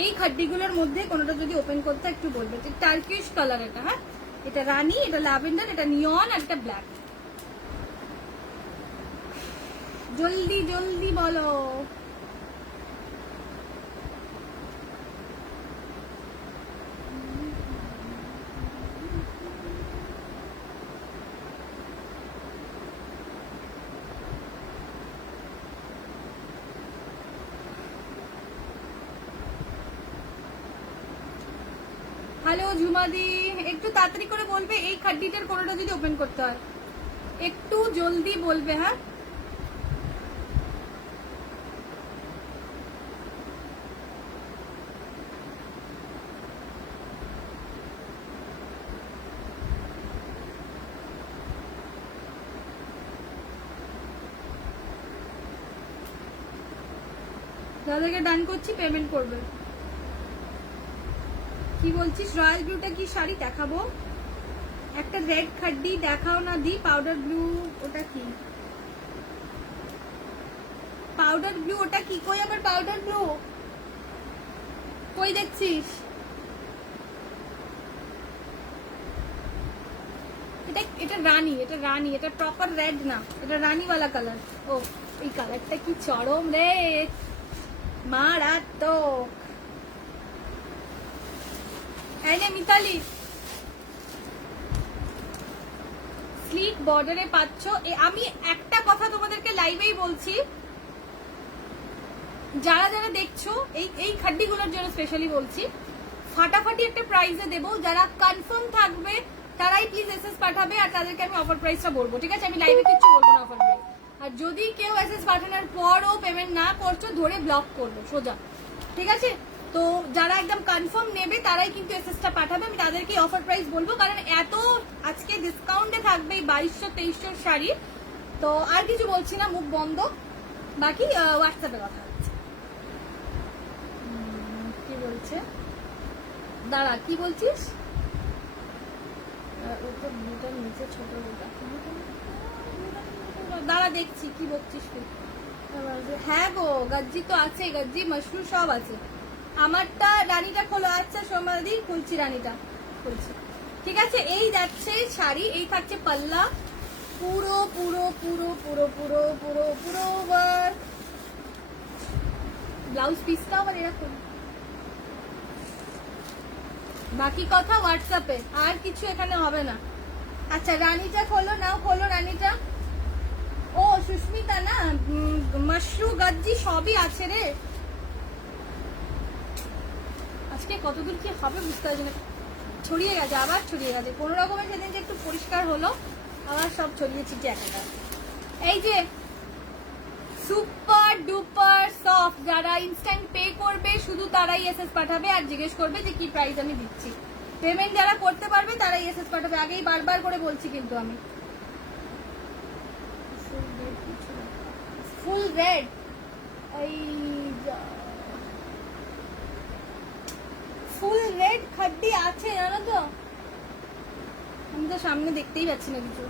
এই খাড্ডিগুলোর মধ্যে কোনোটা যদি ওপেন করতে একটু বলবে। টার্কিশ কালার এটা, হ্যাঁ এটা রানী, এটা ল্যাভেন্ডার, এটা নিয়ন, আর এটা ব্ল্যাক। জলদি জলদি বলো। হ্যালো ঝুমাদি, একটু তাড়াতাড়ি করে বলবে এই খাড্ডিটার কোনোটা যদি ওপেন করতে হয়, একটু জলদি বলবে। হ্যাঁ দাদাকে ডান করছি, পেমেন্ট করবে। কি বলছিস? রয়্যাল ব্লুটা কি শাড়ি দেখাবো? একটা রেড খাড্ডি দেখাও না দি। পাউডার ব্লু ওটা কি? পাউডার ব্লু ওটা কি? কই আবার পাউডার ব্লু? কই দেখছিস? এটা রানী, এটা রানী, এটা প্রপার রেড না, এটা রানীওয়ালা কালার। ও এই কালারটা কি চরম রে, মারাত্মক। এই যে মিতালি, স্লিক বর্ডারে পাচ্ছ। আমি একটা কথা তোমাদেরকে লাইভেই বলছি, যারা যারা দেখছো এই খাড্ডিগুলোর জন্য স্পেশালি বলছি, ফাটাফাটি একটা প্রাইসে দেবো। যারা কনফার্ম থাকবে তারাই প্লিজ এসএস পাঠাবে, আর তাদেরকে আমি অফার প্রাইসটা বলবো, ঠিক আছে? আমি লাইভে কিছু বলবো না অফার প্রাইস। আর যদি কেউ এসএস পাঠানোর পরও পেমেন্ট না করছো, ধরে ব্লক করবো সোজা, ঠিক আছে? তো যারা একদম কনফার্ম নেবে তারাই কিন্তু এসএসটা পাঠাবে, আমি তাদেরকে অফার প্রাইস বলবো। কারণ এত আজকে ডিসকাউন্টে থাকবে এই 2200-2300 শাড়ি। তো আর কিছু বলছি না, মুখ বন্ধ। বাকি হোয়াটসঅ্যাপে কথা হচ্ছে। কি বলছে? দাঁড়া, কি বলছিস? নিচে ছোট দাঁড়া দেখছি কি বলছিস তুই। হ্যাঁ গো, গাজ্জি তো আছে, গাজ্জি মাশরু সব আছে। আমারটা রানীটা খোলো। আচ্ছা সোমাদি, খুলছি, রানীটা খুলছি, ঠিক আছে? এই যাচ্ছে শাড়ি, এই থাকছে পাল্লা, পুরো পুরো পুরো পুরো পুরো পুরো পুরো ওয়ার্ক। ব্লাউজ পিসটা আবার এরকম। বাকি কথা হোয়াটসঅ্যাপে, আর কিছু এখানে হবে না। আচ্ছা রানীটা খোলো, নাও খোলো রানীটা। ও সুস্মিতা না, মাশরু গাজ্জি সবই আছে রে। আজকে কতদূর কি হবে বুঝতে পারছি না। ছড়িয়ে গেছে, আবার ছড়িয়ে গেছে। কোনো রকমের সেদিন যে একটু পরিষ্কার হলো, আবার সব ছড়িয়ে ছিটিয়ে একটা। এই যে সুপার ডুপার সফট, যারা ইনস্ট্যান্ট পে করবে শুধু তারাই এসএস পাঠাবে, আর জিজ্ঞেস করবে যে কি প্রাইস আমি দিচ্ছি। পেমেন্ট যারা করতে পারবে তারাই এসএস পাঠাবে, আগেই বারবার করে বলছি কিন্তু আমি। ফুল রেড, এই ফুল রেড খাড্ডি আছে জানো তো, আমি তো সামনে দেখতেই পাচ্ছি না কিছু।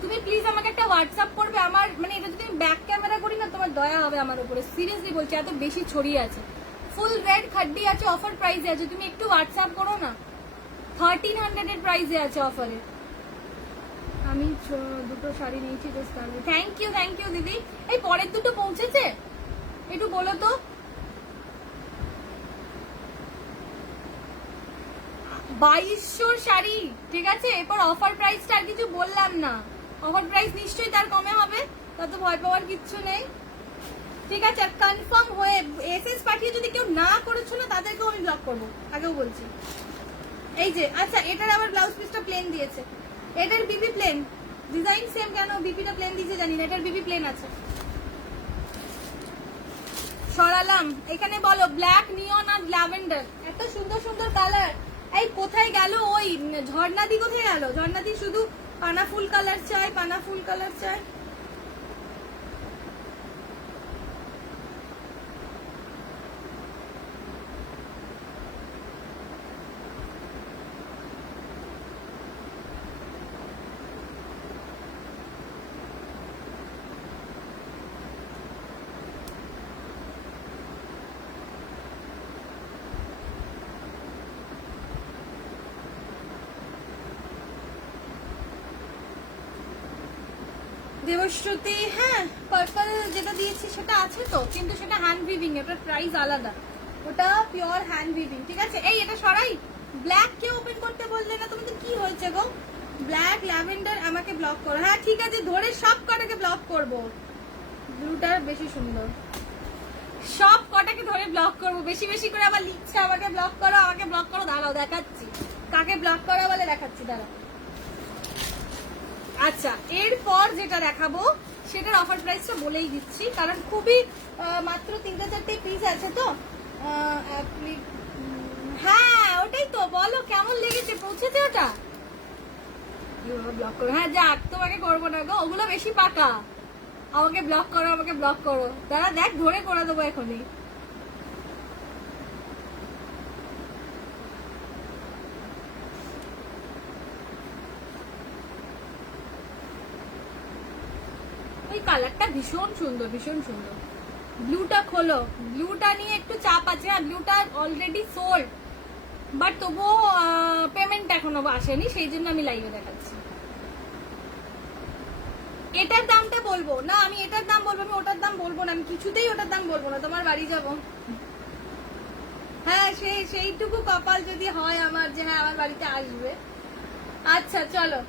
তুমি প্লিজ আমাকে একটা হোয়াটসঅ্যাপ করবে। আমার মানে এটা যদি আমি ব্যাক ক্যামেরা করি না, তোমার দয়া হবে আমার উপরে, সিরিয়াসলি বলছি, এত বেশি ছড়িয়ে আছে। ফুল রেড খাড্ডি আছে, অফার প্রাইসে আছে, তুমি একটু হোয়াটসঅ্যাপ করো না। 1300 এর প্রাইসে আছে অফারে। আমি দুটো শাড়ি নিয়েছি জাস্ট। থ্যাংক ইউ দিদি। এই পরের দুটো পৌঁছেছে একটু বলো তো। 2200 শাড়ি, ঠিক আছে? এরপর অফার প্রাইসটা আর কিছু বললাম না। অফার প্রাইস নিশ্চয়ই তার কমে হবে, তত ভয় পাওয়ার কিচ্ছু নেই, ঠিক আছে? আর কনফার্ম হয়ে এসএস পাঠিয়ে যদি কেউ না করেছো না, তাদেরকেও আমি ব্লক করবো, আগেও বলছি। এই যে আচ্ছা, এটার আবার ব্লাউজ পিসটা প্লেন দিয়েছে, এটার বিবি প্লেন। ডিজাইন সেম কেন বিপিটা প্লেন দিয়েছে জানি না, এটার বিবি প্লেন আছে। সরালাম এখানে, বলো ব্ল্যাক, নিয়ন আর ল্যাভেন্ডার, এত সুন্দর সুন্দর কালার। এই কোথায় গেল ওই ঝর্ণাদি? কোথায় গেল ঝর্ণাদি? শুধু পানা ফুল কালার চাই, পানা ফুল কালার চাই। দেবশ্রুতি, হ্যাঁ পার্পল যেটা দিয়েছি সেটা আছে তো, কিন্তু সেটা হ্যান্ড উইভিং, ওটার প্রাইস আলাদা, ওটা পিওর হ্যান্ড উইভিং, ঠিক আছে? এই এটা সরাই। ব্ল্যাক কে ওপেন করতে বললে না তুমি, তো কি হয়েছে গো? ব্ল্যাক ল্যাভেন্ডার আমাকে ব্লক করো। হ্যাঁ ঠিক আছে, ধরে সব কটাকে ব্লক করবো। ব্লুটা বেশি সুন্দর, সব কটাকে ধরে ব্লক করবো। বেশি বেশি করে আবার লিখছে আমাকে ব্লক করো, আমাকে ব্লক করো। দাঁড়াও দেখাচ্ছি কাকে ব্লক করা বলে, দেখাচ্ছি দাঁড়াও। আচ্ছা এরপর যেটা দেখাবো সেটার অফার প্রাইসটা বলেই দিচ্ছি, কারণ খুবই মাত্র 3-4টে পিস আছে তো। হ্যাঁ ওটাই তো, বলো কেমন লেগেছে? পৌঁছেছে ওটা? ব্লক করো, হ্যাঁ যাক, তোমাকে করবো না গো, ওগুলো বেশি পাকা। আমাকে ব্লক করো, আমাকে ব্লক করো, দাঁড়া দেখ ধরে করে দেবো এখনই। ওই কালারটা ভীষণ সুন্দর, ভীষণ সুন্দর। ব্লুটা খোলো, ব্লুটা নিয়ে একটু চাপ আছে। হ্যাঁ ব্লুটা অলরেডি সোল্ড, বাট তবুও পেমেন্ট এখনো আসেনি, সেই জন্য আমি লাইভে দেখাচ্ছি। এটার দামটা বলবো না, আমি এটার দাম বলবো, আমি ওটার দাম বলবো না, আমি কিছুতেই ওটার দাম বলবো না, তোমার বাড়ি যাবো। হ্যাঁ সেইটুকু কপাল যদি হয় আমার যে হ্যাঁ আমার বাড়িতে আসবে। আচ্ছা চলো,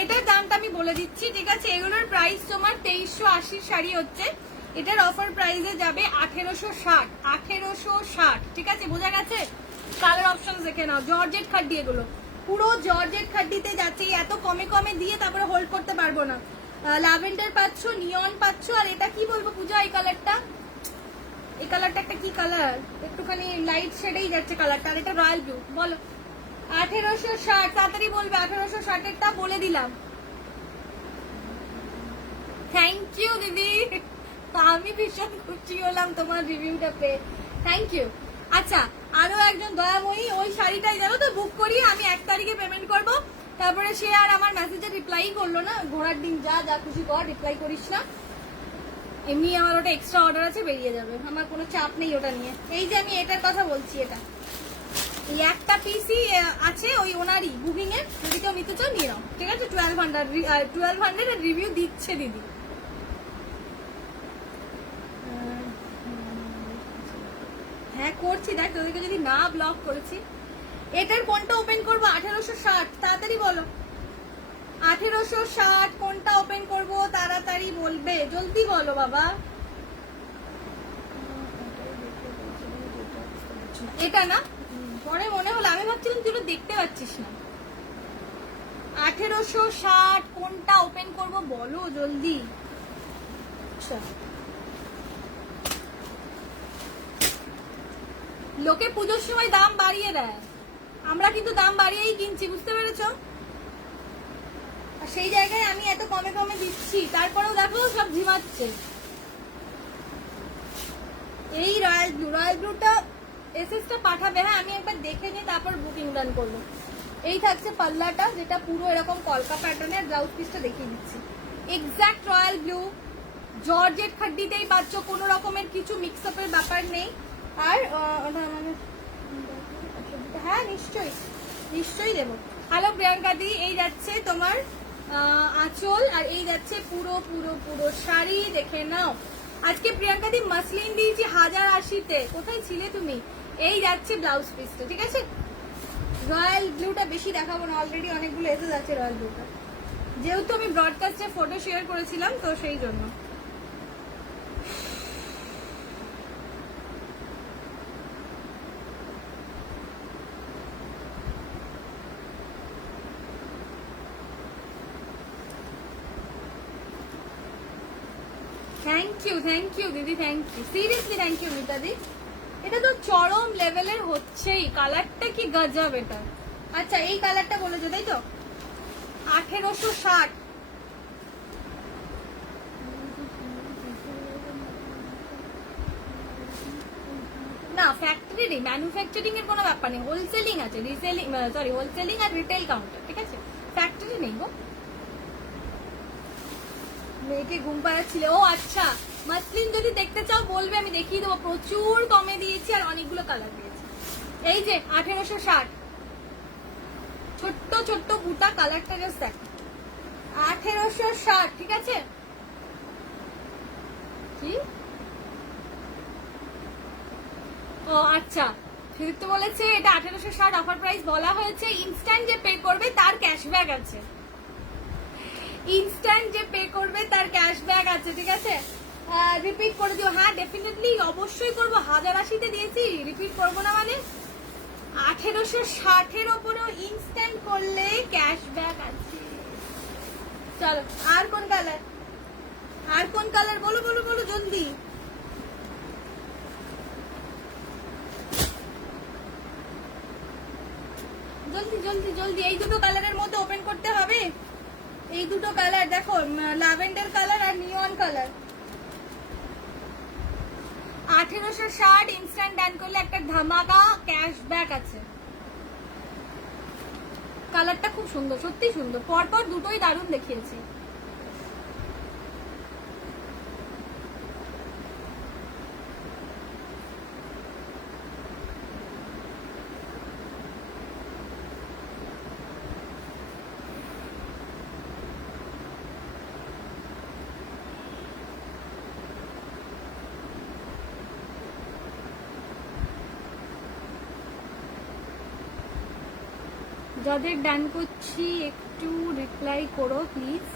এটার দামটা আমি বলে দিচ্ছি, ঠিক আছে? এগুলোর প্রাইস তোমার 2380 শাড়ি হচ্ছে, এটার অফার প্রাইসে যাবে 1860। 1860, ঠিক আছে, বোঝা গেছে? কালার অপশন দেখে নাও, জর্জেট খাড্ডি, এগুলো পুরো জর্জেট খাড্ডিতে যাচ্ছে। এত কমে কমে দিয়ে তারপরে হোল্ড করতে পারবো না। ল্যাভেন্ডার পাচ্ছ, নিয়ন পাচ্ছ, আর এটা কি বলবো পূজা, এই কালারটা, এই কালারটা একটা কি কালার, একটুখানি লাইট শেডেই যাচ্ছে কালারটা, আর এটা রয়্যাল ব্লু। বলো 1860, তাড়াতাড়ি বলবে। 1860-এরটা বলে দিলাম। থ্যাংক ইউ দিদি, আমি ভীষণ খুশি হলাম তোমার রিভিউটা পেয়ে, থ্যাংক ইউ। আচ্ছা আরো একজন দয়াময়ী ওই শাড়িটাই জানো তো বুক করি, আমি 1 তারিখে পেমেন্ট করব, তারপরে সে আর আমার মেসেজে রিপ্লাই করলো না। ঘোড়ার ডিম, যা যা খুশি কর, রিপ্লাই করিস না। এমনি আমার ওটা এক্সট্রা অর্ডার আছে, বেরিয়ে যাবে, আমার কোনো চাপ নেই ওটা নিয়ে। এই যে আমি এটার কথা বলছি, এটা এই একটা পিসই আছে ওই ওনারই বুকিং এর, যদি কেউ নিতে চাও নিয়ে নাও, ঠিক আছে? 1200 আর রিভিউ দিচ্ছে দিদি। হ্যাঁ করছি, দেখ তোদেরকে যদি না ব্লক করেছি। এটার কোনটা ওপেন করবো? 1860, তাড়াতাড়ি বলো 1860 কোনটা ওপেন করব, তাড়াতাড়ি বলবে, জলদি বলো বাবা। এটা না, পরে মনে হলো, আমি ভাবছিলাম তুই দেখতে পাচ্ছিস না। 1860 কোনটা ওপেন করব বলো জলদি। আচ্ছা লোকে পুজোর সময় দাম বাড়িয়ে দেয়, আমরা কিন্তু দাম বাড়িয়েই কিনছি, বুঝতে পেরেছো? আর সেই জায়গায় আমি এত কমে কমে দিচ্ছি, তারপরেও দেখো সব ঝিমাচ্ছে। এই রয়্যাল ব্লু, রয়্যাল ব্লুটা এসএসটা পাঠাবে, হ্যাঁ আমি একবার দেখে নিই তারপর বুকিং ডান করবো। এই থাকছে পাল্লাটা, যেটা পুরো এরকম কলকা প্যাটার্নের, ব্লাউজ পিসটা দেখিয়ে দিচ্ছি। এক্স্যাক্ট রয়্যাল ব্লু, জর্জেট খাড্ডিতেই পাচ্ছ, কোনো রকমের কিছু মিক্স আপের ব্যাপার নেই। আর ওটা মানে হ্যাঁ নিশ্চয়ই নিশ্চয়ই দেবো। হ্যালো প্রিয়াঙ্কা দি, এই যাচ্ছে তোমার আঁচল, আর এই যাচ্ছে পুরো পুরো পুরো শাড়ি, দেখে নাও। আজকে প্রিয়াঙ্কা দি মাসলিন দিয়েছি 1080-তে, কোথায় ছিলে তুমি? এই যাচ্ছে ব্লাউজ পিসটা, ঠিক আছে? রয়্যাল ব্লুটা বেশি দেখাবো না, অলরেডি অনেকগুলো এসে যাচ্ছে রয়্যাল ব্লুটা, যেহেতু আমি ব্রডকাস্টে ফটো শেয়ার করেছিলাম তো সেই জন্য। থ্যাংক ইউ দিদি, thank you, seriously thank you Mita দি। এটা তো চরম লেভেলের হচ্ছেই, কালারটা কি গজব এটা। আচ্ছা এই কালারটা বলেছো তাই তো? 1860, না ফ্যাক্টরি নেই, ম্যানুফ্যাকচারিং এর কোনো ব্যাপার নেই, হোলসেলিং আছে, রিসেলিং সরি হোলসেলিং আর রিটেল কাউন্টার, ঠিক আছে? ফ্যাক্টরি নেই গো। মেয়েকে ঘুম পাড়াচ্ছিল, ও আচ্ছা। মাসলিন যদি দেখতে চাও বলবে, আমি দেখিয়ে দেবো, প্রচুর কমে দিয়েছি আর অনেকগুলো কালার দিয়েছি। এই যে 1860, ছোট্ট ছোট্ট বুটা, কালারটা জাস্ট দেখ। 1860, ঠিক আছে? কি ও আচ্ছা, সুদীপ্ত বলেছে এটা 1860 অফার প্রাইস বলা হয়েছে, ইনস্ট্যান্ট যে পে করবে তার ক্যাশব্যাক আছে, ইনস্ট্যান্ট যে পে করবে তার ক্যাশব্যাক আছে, ঠিক আছে? রিপিট করে দিও, হ্যাঁ ডেফিনেটলি অবশ্যই করবো, 1080-তে দিয়েছি, রিপিট করবো না মানে? 1860-এর ওপরেও ইনস্ট্যান্ট করলে ক্যাশব্যাক আছে। চলো আর কোন কালার, আর কোন কালার বলো বলো বলো জলদি। জলদি জলদি জলদি। এই দুটো কালারের মধ্যে ওপেন করতে হবে। এই দুটো কালার দেখো, ল্যাভেন্ডার কালার আর নিয়ন কালার। 1860 ইনস্ট্যান্ট ডান করলে একটা ধামাকা ক্যাশব্যাক আছে। কালারটা খুব সুন্দর, সত্যি সুন্দর, পরপর দুটোই দারুণ দেখিয়েছি। যাদের ডান করছি একটু রিপ্লাই করো প্লিজ।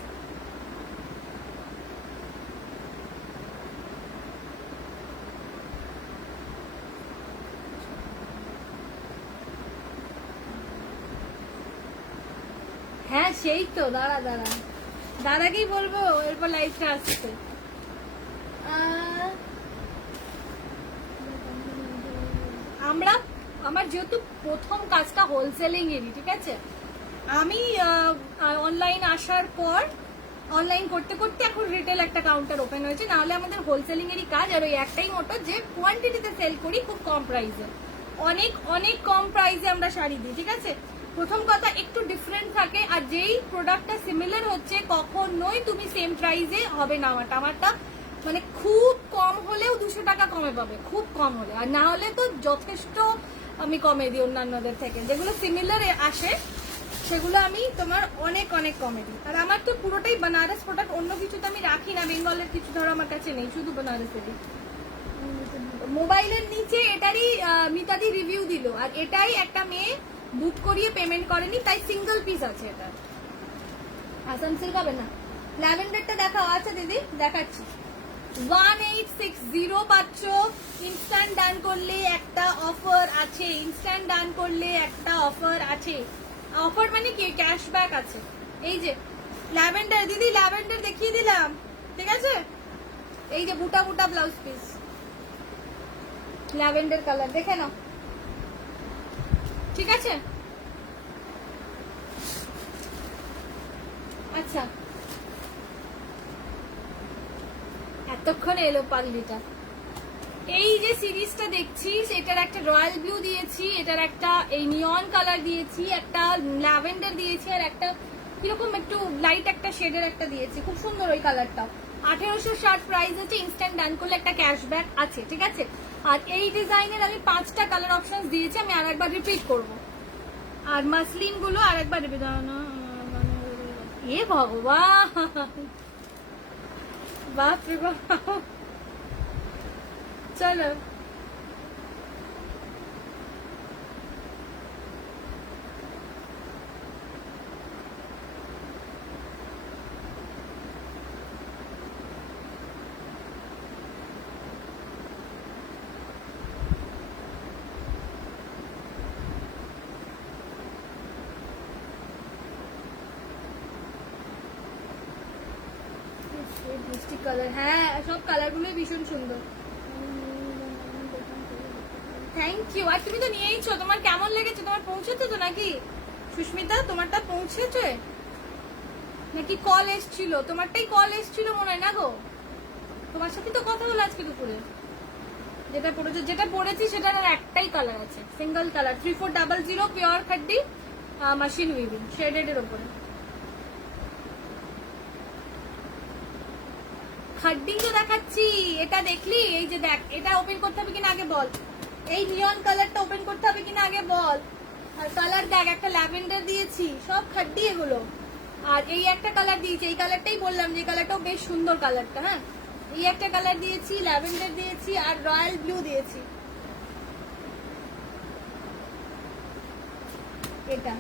হ্যাঁ সেই তো, দাঁড়া দাঁড়া দাদাকেই বলবো, এরপর লাইভটা আসছে। আমার যেহেতু প্রথম কাজটা হোলসেলিং এরই, ঠিক আছে, আমি অনলাইন আসার পর অনলাইন করতে করতে এখন রিটেল একটা কাউন্টার ওপেন হয়েছে। না হলে আমাদের হোলসেলিং এরই কাজ, আর ওই একটাই মোটো যে কোয়ান্টিটিতে সেল করি, খুব কম প্রাইসে, অনেক অনেক কম প্রাইসে আমরা শাড়ি দিই, ঠিক আছে। প্রথম কথা একটু ডিফারেন্ট থাকে, আর যেই প্রোডাক্টটা সিমিলার হচ্ছে কখনোই তুমি সেম প্রাইসে হবে না। আমারটা মানে খুব কম হলেও 200 টাকা কমে পাবে, খুব কম হলে, আর না হলে তো যথেষ্ট আমি কমে দিই অন্যান্যদের থেকে। যেগুলো সিমিলার আসে সেগুলো আমি তোমার অনেক অনেক কমে দিই। আর আমার তো পুরোটাই বেনারস প্রোডাক্ট, অন্য কিছু তো আমি রাখি না, বেঙ্গলের কিছু ধরো আমার কাছে নেই, শুধু বেনারসেরই। মোবাইলের নিচে এটারই মিতাদি রিভিউ দিল, আর এটাই একটা মেয়ে বুক করিয়ে পেমেন্ট করেনি, তাই সিঙ্গেল পিস আছে এটা। আসাম সিল্ক হবে না। ল্যাভেন্ডারটা দেখাও। আচ্ছা দিদি দেখাচ্ছি। 1860 পাচ্ছ। ইনস্ট্যান্ট ডান করলে একটা অফার আছে, ইনস্ট্যান্ট ডান করলে একটা অফার আছে। অফার মানে কি, ক্যাশব্যাক আছে। এই যে ল্যাভেন্ডার দিদি, ল্যাভেন্ডার দেখিয়ে দিলাম, ঠিক আছে। এই যে বুটা বুটা ব্লাউজ পিস, ল্যাভেন্ডার কালার দেখে নাও, ঠিক আছে। আচ্ছা এতক্ষণে এলো পাগলিটা। এই যে সিরিজটা দেখছিস, এটার একটা রয়্যাল ব্লু দিয়েছি, এটার একটা এই নিয়ন কালার দিয়েছি, একটা ল্যাভেন্ডার দিয়েছি, আর একটা কিরকম একটু লাইট একটা শেডের একটা দিয়েছি, খুব সুন্দর ওই কালারটা। 1860 প্রাইস আছে, ইনস্ট্যান্ট ডান করলে একটা ক্যাশব্যাক আছে, ঠিক আছে। আর এই ডিজাইনের আমি 5টা কালার অপশন দিয়েছি, আমি আর একবার রিপিট করবো। আর মাসলিন গুলো আর একবার রিপিট। এ ভগবান, বাপ রে বাপ। চলো মিষ্টি কালার, হ্যাঁ সব কালার গুলোই ভীষণ সুন্দর। Thank you. আর তুমি তো নিয়েইছো, তোমার কেমন লেগেছে? তোমার পৌঁছেছে তো নাকি সুস্মিতা? তোমারটা পৌঁছেছে নাকি কল এসছিল? তোমারটাই কল এসছিল মনে হয় না গো? তোমার সাথে তো কথা হলো আজকে দুপুরে। যেটা পড়েছি সেটার আর একটাই কালার আছে, single colour, 3400 pure খাড্ডি machine weaving shaded এর উপরে। খাড্ডি তো দেখাচ্ছি, এটা দেখলি? এই যে দেখ, এটা ওপেন করতে হবে কিনা আগে বল। এই নিয়ন কালারটা ওপেন করতে হবে কিনা আগে বল। আর কালার দেখ, একটা ল্যাভেন্ডার দিয়েছি, সব খাড্ডি এগুলো। আর এই একটা কালার দিয়েছি, এই কালারটাই বললাম যে কালারটাও বেশ সুন্দর কালারটা। হ্যাঁ, এই একটা কালার দিয়েছি, ল্যাভেন্ডার দিয়েছি, আর রয়্যাল ব্লু দিয়েছি। এটা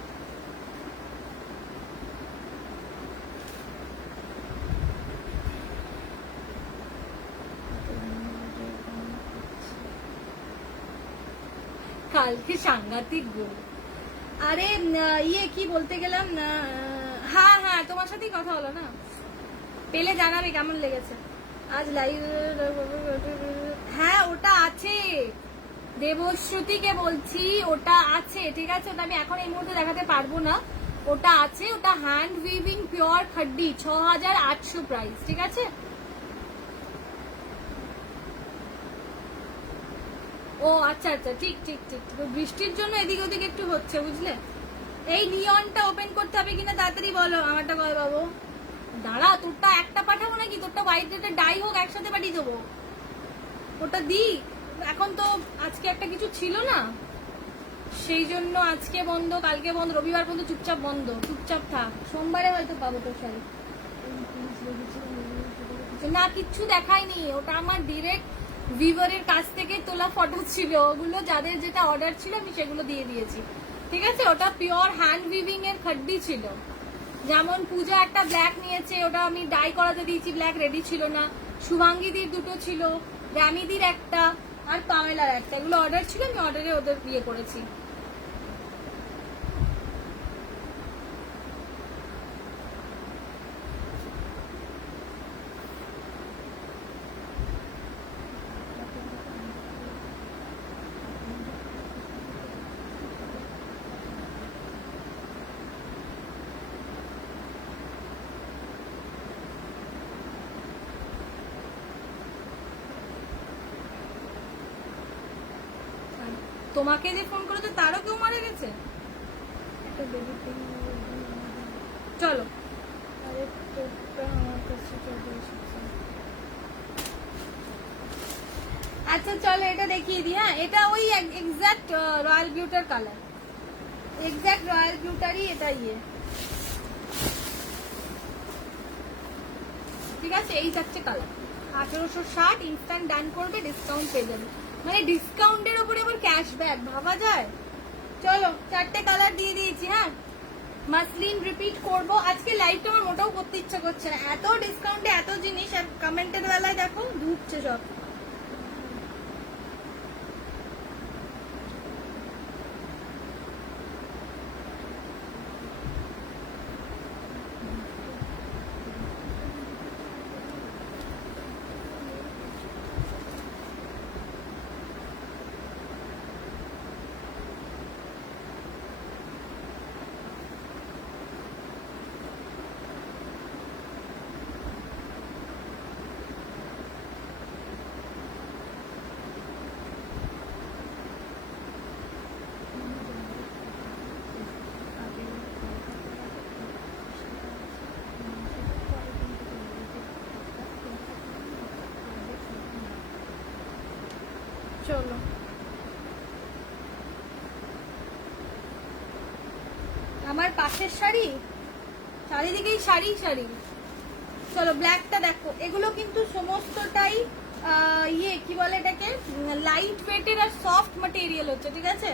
কালকে সাংঘাতিক গোল। আরে ইয়ে কি বলতে গেলাম না, হ্যাঁ হ্যাঁ তোমার সাথেই কথা হলো না, পেলে জানাবে কেমন লেগেছে আজ লাইভ। হ্যাঁ ওটা আছে, দেবশ্রুতিকে বলছি, ওটা আছে, ঠিক আছে, ওটা আমি এখন এই মুহূর্তে দেখাতে পারবো না, ওটা আছে, ওটা হ্যান্ড উইভিং পিওর খাড্ডি, 6800 প্রাইস, ঠিক আছে। ও আচ্ছা আচ্ছা, ঠিক ঠিক ঠিক, বৃষ্টির জন্য এদিক ওদিক একটু হচ্ছে, বুঝলে। এই নিয়নটা ওপেন করতে হবে কিনা তাড়াতাড়ি বলো, আমারটা কয় বাবু। দাঁড়া, তোরটা একটা পাঠাবো নাকি, তোরটা হোয়াইট রেডের ডাই হোক, একসাথে পাঠিয়ে দেবো, ওটা দি। এখন তো আজকে একটা কিছু ছিল না, সেই জন্য আজকে বন্ধ, কালকে বন্ধ, রবিবার পর্যন্ত চুপচাপ বন্ধ, চুপচাপ থাক, সোমবারে হয়তো পাবো তোর শাড়ি। না কিচ্ছু দেখায়নি, ওটা আমার ডিরেক্ট ভিভারের কাছ থেকে তোলা ফটো ছিল, ওগুলো যাদের যেটা অর্ডার ছিল আমি সেগুলো দিয়ে দিয়েছি, ঠিক আছে। ওটা পিওর হ্যান্ড উইভিং এর খাড্ডি ছিল। যেমন পূজা একটা ব্ল্যাক নিয়েছে, ওটা আমি ডাই করাতে দিয়েছি, ব্ল্যাক রেডি ছিল না। শুভাঙ্গীদির দুটো ছিল, রামিদির একটা, আর পামেলার একটা, এগুলো অর্ডার ছিল, আমি অর্ডারে ওদের বিয়ে করেছি। তোমাকে যে ফোন করেছে তারও কেউ মারা গেছে, চলো। আচ্ছা চলো এটা দেখিয়ে দিই। হ্যাঁ, এটা ওই এক্সাক্ট রয়্যাল বিউটার কালার, এক্সাক্ট রয়্যাল বিউটারই এটা, ইয়ে ঠিক আছে। এই চারটে কালার 1860, ইনস্ট্যান্ট ডান করবে, ডিসকাউন্ট পেয়ে যাবে, মানে ডিসকাউন্টের উপরে আবার ক্যাশব্যাক, ভাবা যায়। চলো চারটে কালার দিয়ে দিয়েছি। হ্যাঁ, মাসলিন রিপিট করব, আজকে লাইভটা আমার মোটাও করতে ইচ্ছা করছে না, এত ডিসকাউন্টে এত জিনিস, আর কমেন্টের বেলায় দেখো ঢুকছে সব। চলো আমার পাশের শাড়ি, চারিদিকেই শাড়ি শাড়ি। চলো ব্ল্যাকটা দেখো, এগুলো কিন্তু সমস্তটাই ইয়ে কি বলে এটাকে, লাইট ওয়েটের আর সফট ম্যাটেরিয়াল হচ্ছে, ঠিক আছে।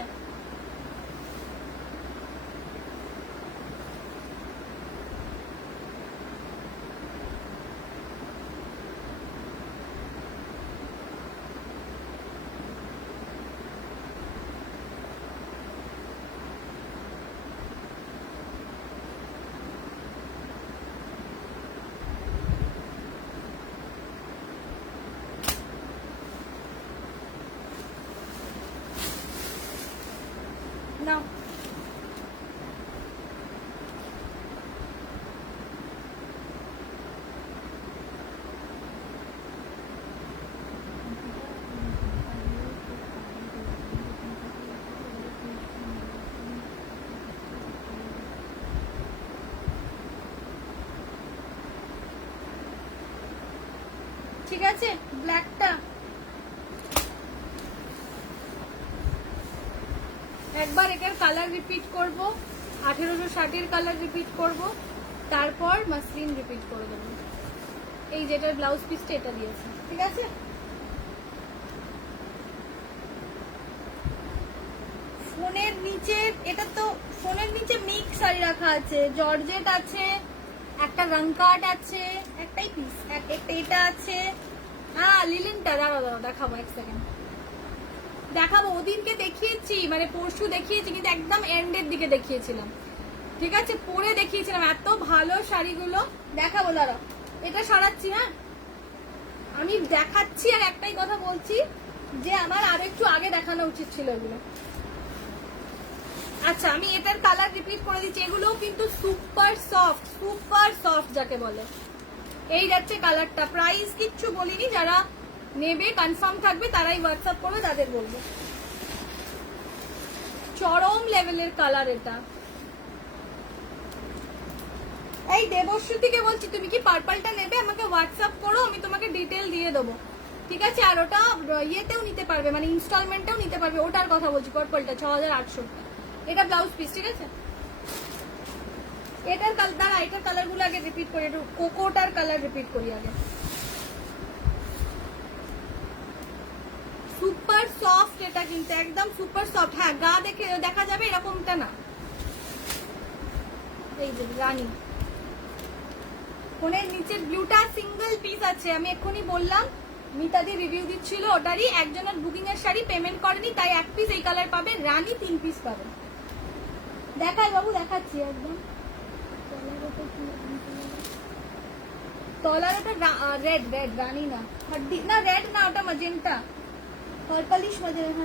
নাও ঠিক আছে, ব্ল্যাকটা একবার এটার কালার রিপিট করব, 1860 কালার রিপিট করব, তারপর মাসলিন রিপিট করে দেবো। এই যেটার ব্লাউজ পিসটা এটা দিয়েছে, ঠিক আছে। ফোনের নিচে, এটা তো ফোনের নিচে মিক্স শাড়ি রাখা আছে, জর্জেট আছে, একটা রংকাট আছে, একটাই পিস, একটা এটা আছে। হ্যাঁ লিলেনটা, দাঁড়াও দাঁড়াও দেখাবো, এক সেকেন্ড দেখাবো। ওদিনকে দেখিয়েছি, মানে পরশু দেখিয়েছি, কিন্তু একদম এন্ডের দিকে দেখিয়েছিলাম, ঠিক আছে, পরে দেখিয়েছিলাম, এত ভালো শাড়িগুলো দেখাবো। দাঁড়াও এটা সরাচ্ছি। হ্যাঁ আমি দেখাচ্ছি, আর একটাই কথা বলছি, যে আমার আরো একটু আগে দেখানো উচিত ছিল এগুলো। আচ্ছা আমি এটার কালার রিপিট করে দিচ্ছি, এগুলোও কিন্তু সুপার সফট যাকে বলে। এই যাচ্ছে কালারটা, প্রাইস কিচ্ছু বলিনি, যারা নেবে কনফার্ম থাকবে তারাই হোয়াটসঅ্যাপ করবে, তাদের বলবো। চরম লেভেলের কালার এটা। এই দেবশ্রুতিকে বলছি তুমি কি পার্পলটা নেবে, আমাকে হোয়াটসঅ্যাপ করো, আমি তোমাকে ডিটেল দিয়ে দেবো, ঠিক আছে? আর ওটা ইয়েতেও নিতে পারবে, মানে ইনস্টলমেন্টেও নিতে পারবে, ওটার কথা বলছি, পার্পলটা 6800। এটা ব্লাউজ পিস, ঠিক আছে? এটার দাঁড়া, এটার কালার গুলো আগে রিপিট করি, একটু কোকোটার কালার রিপিট করি আগে। সুপার সফট এটা কিন্তু, একদম সুপার সফট। হ্যাঁ গা দেখে দেখা যাবে এরকমটা না। এই যে রানী, ফোনের নিচের ব্লুটা সিঙ্গেল পিস আছে, আমি এক্ষুনি বললাম, মিতাদি রিভিউ দিচ্ছিল ওটারই, একজনের বুকিং এর শাড়ি পেমেন্ট করেনি তাই 1 পিস এই কালার পাবে, রানী 3 পিস পাবে। দেখাই বাবু, দেখাচ্ছি একদম। তলার ওটা রেড রানী না, হাড্ডি না, রেড না, ওটা ম্যাজেন্টা, পার্পলিশ ম্যাজেন্টা।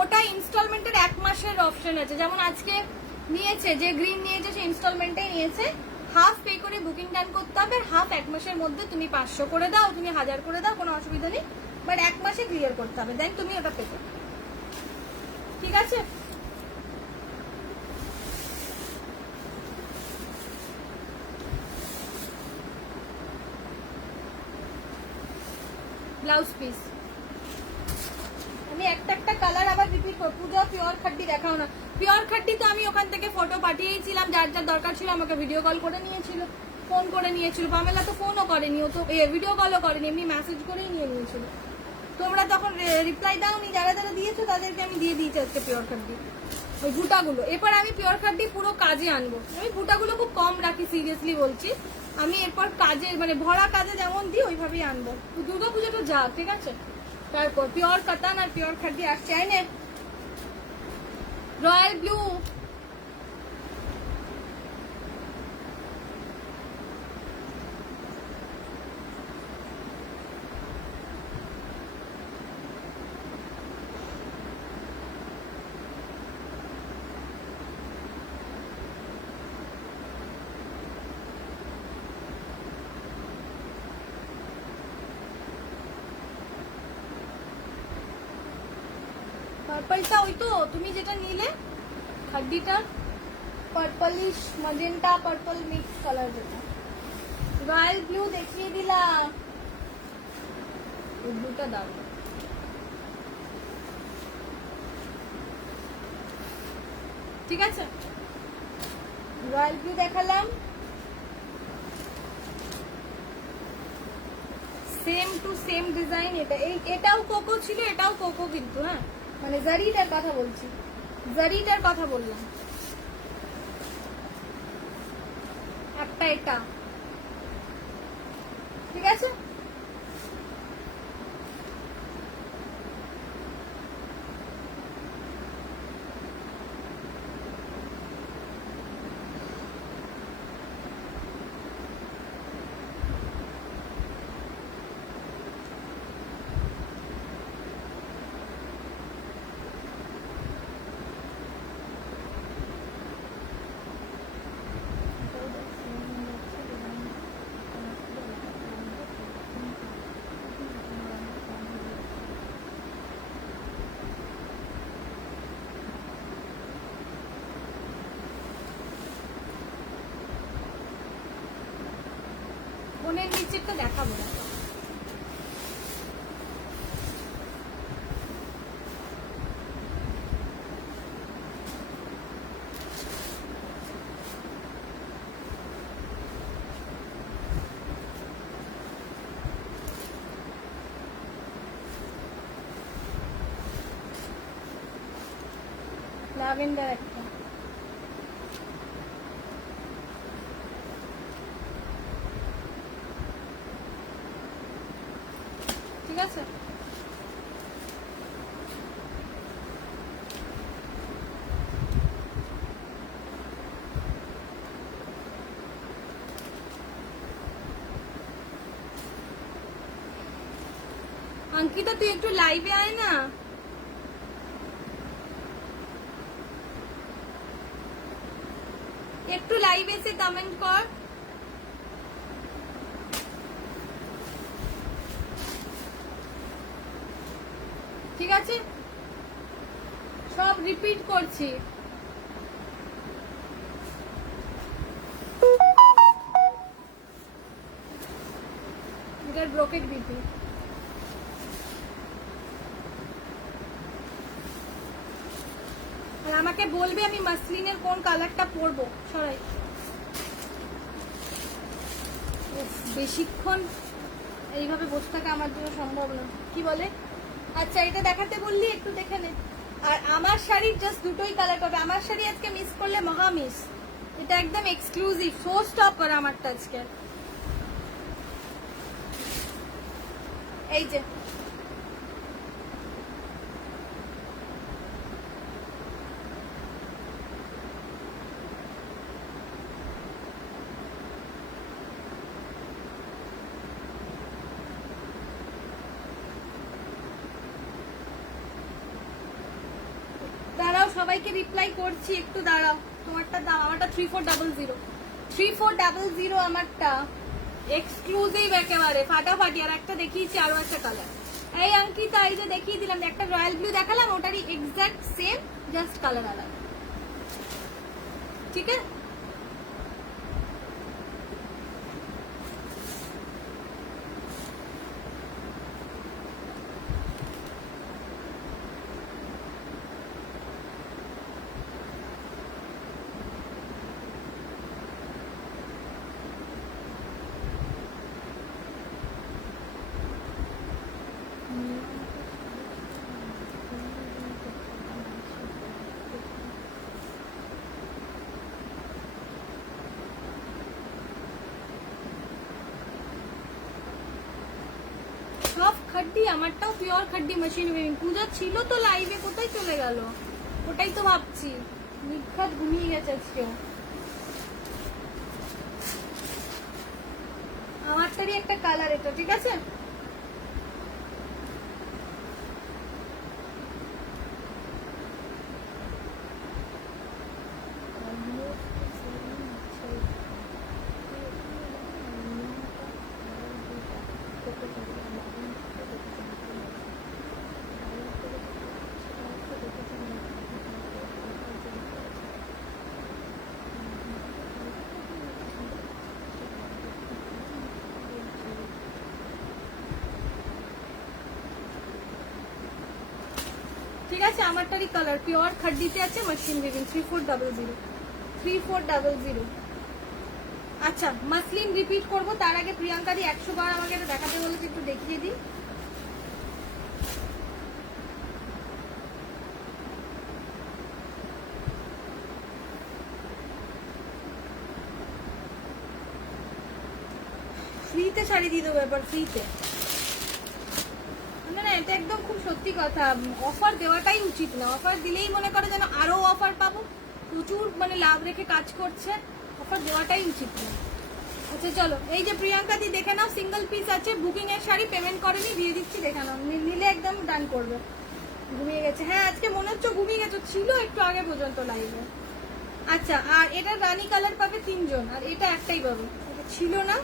ওটা ইনস্টলমেন্টের 1 মাসের অপশন আছে, যেমন আজকে নিয়েছে যে গ্রিন নিয়েছে সে ইনস্টলমেন্টে নিয়েছে, হাফ পে করে বুকিং ডান করতে হবে, হাফ 1 মাসের মধ্যে তুমি 500 করে দাও, তুমি 1000 করে দাও, কোনো অসুবিধা নেই, বাট 1 মাসে ক্লিয়ার করতে হবে, দেন তুমি ওটা পে করো, ঠিক আছে? ব্লাউজ পিস আমি একটা কালার আবার রিপিট করব। পূজা পিওর খাড্ডি দেখাও না। পিওর খাড্ডি তো আমি ওখান থেকে ফটো পাঠিয়েছিলাম, যার যার দরকার ছিল আমাকে ভিডিও কল করে নিয়েছিল, ফোন করে নিয়েছিল। পামেলা তো ফোনও করেনি, ও তো ভিডিও কলও করেনি, এমনি মেসেজ করেই নিয়ে নিয়েছিল। তোমরা তখন রিপ্লাই দাওনি, যারা যারা দিয়েছো তাদেরকে আমি দিয়ে দিয়েছি আজকে পিওর খাড্ডি, ওই ভুটাগুলো। এরপর আমি পিওর খাড্ডি পুরো কাজে আনবো, আমি ভুটাগুলো খুব কম রাখি, সিরিয়াসলি বলছি। আমি এরপর কাজে মানে ভরা কাজে যেমন দিই ওইভাবেই আনবো, দুর্গা পুজোটা যা, ঠিক আছে? তারপর পিওর কাতান আর পিওর খাড্ডি আসছে। আইনে রয়্যাল ব্লু, পার্পলটা ওই তো তুমি যেটা নিলে খাড্ডিটা, purplish magenta purple mix colour যেটা। রয়্যাল ব্লু দেখিয়ে দিলাম, ওই ব্লুটা দাও, ঠিক আছে? রয়্যাল ব্লু দেখালাম, সেম টু সেম ডিজাইন। এটাও কোকো ছিল, এটাও কোকো কিন্তু, হ্যাঁ মানে জারিটার কথা বলছি, জারিটার কথা বললাম। একটা এটা, ঠিক আছে? ফোনের নিচেরটা দেখাবো না, ল্যাভেন্ডার একটা, ঠিক আছে? অঙ্কিতা তুই একটু লাইভে আয় না। একটু লাইভে এসে কমেন্ট কর। ঠিক আছে, সব রিপিট করছি। এটার ব্রোকেট বিপি। আর আমাকে বলবে আমি মাসলিনের কোন কালারটা পরবো। সরাই, বেশিক্ষণ এইভাবে বসে থাকা আমার জন্য সম্ভব না। কি বলে? আচ্ছা, এটা দেখাতে বললি, একটু দেখে নে। আর আমার শাড়ির জাস্ট দুটোই কালার পাবে। আমার শাড়ি আজকে মিস করলে মহা মিস। এটা একদম এক্সক্লুসিভ, শো স্টপ করা আমারটা আজকে। এই যে দাঁড়াও, সবাইকে রিপ্লাই করছি, একটু দাঁড়াও। তোমারটা দাও, আমারটা 3400 3400 আমারটা এক্সক্লুসিভ একেবারে ফাটাফাটি। আর একটা দেখিয়েছি আরো একটা কালার। এই অঙ্কিতা, এই যে দেখিয়ে দিলাম, একটা রয়্যাল ব্লু দেখালাম, ওটারই এক্সাক্ট সেম, জাস্ট কালার আলাদা। ঠিক আছে, সব খাড্ডি, আমারটাও পিওর খাড্ডি মেশিন উইভিং। পূজা ছিল তো লাইভে, কোথায় চলে গেল? ওটাই তো ভাবছি, নিখাত ঘুমিয়ে গেছে আজকেও। আমারটারই একটা কালার এটা। ঠিক আছে, ঠিক আছে, আমারটারই কালার পিওর খাড্ডিতে আছে, মেশিন উইভিং। 3400 3400। আচ্ছা, মাসলিন রিপিট করব, তার আগে প্রিয়াঙ্কা দি 100 বার আমাকে এটা দেখাতে বলেছে, একটু দেখিয়ে দিই। ফ্রিতে শাড়ি দিয়ে দেবো এবার, ফ্রিতে। না, এটা একদম খুব সত্যি কথা। অফার দেওয়াটাই উচিত না। অফার দিলেই মনে করে যেন আরো অফার পাবো, প্রচুর মানে লাভ রেখে কাজ করছে। অফার দেওয়াটাই উচিত না। আচ্ছা চলো, এই যে প্রিয়াঙ্কা দি দেখে নাও, সিঙ্গেল পিস আছে, বুকিং এর শাড়ি, পেমেন্ট করেনি, দিয়ে দিচ্ছি, দেখে নাও। নিলে একদম ডান করবে। ঘুমিয়ে গেছে, হ্যাঁ আজকে মনে হচ্ছে ঘুমিয়ে গেছে, ছিল একটু আগে পর্যন্ত লাইভে। আচ্ছা, আর এটা রানী কালার পাবে 3 জন, আর এটা একটাই পাবে, এটা ছিল না।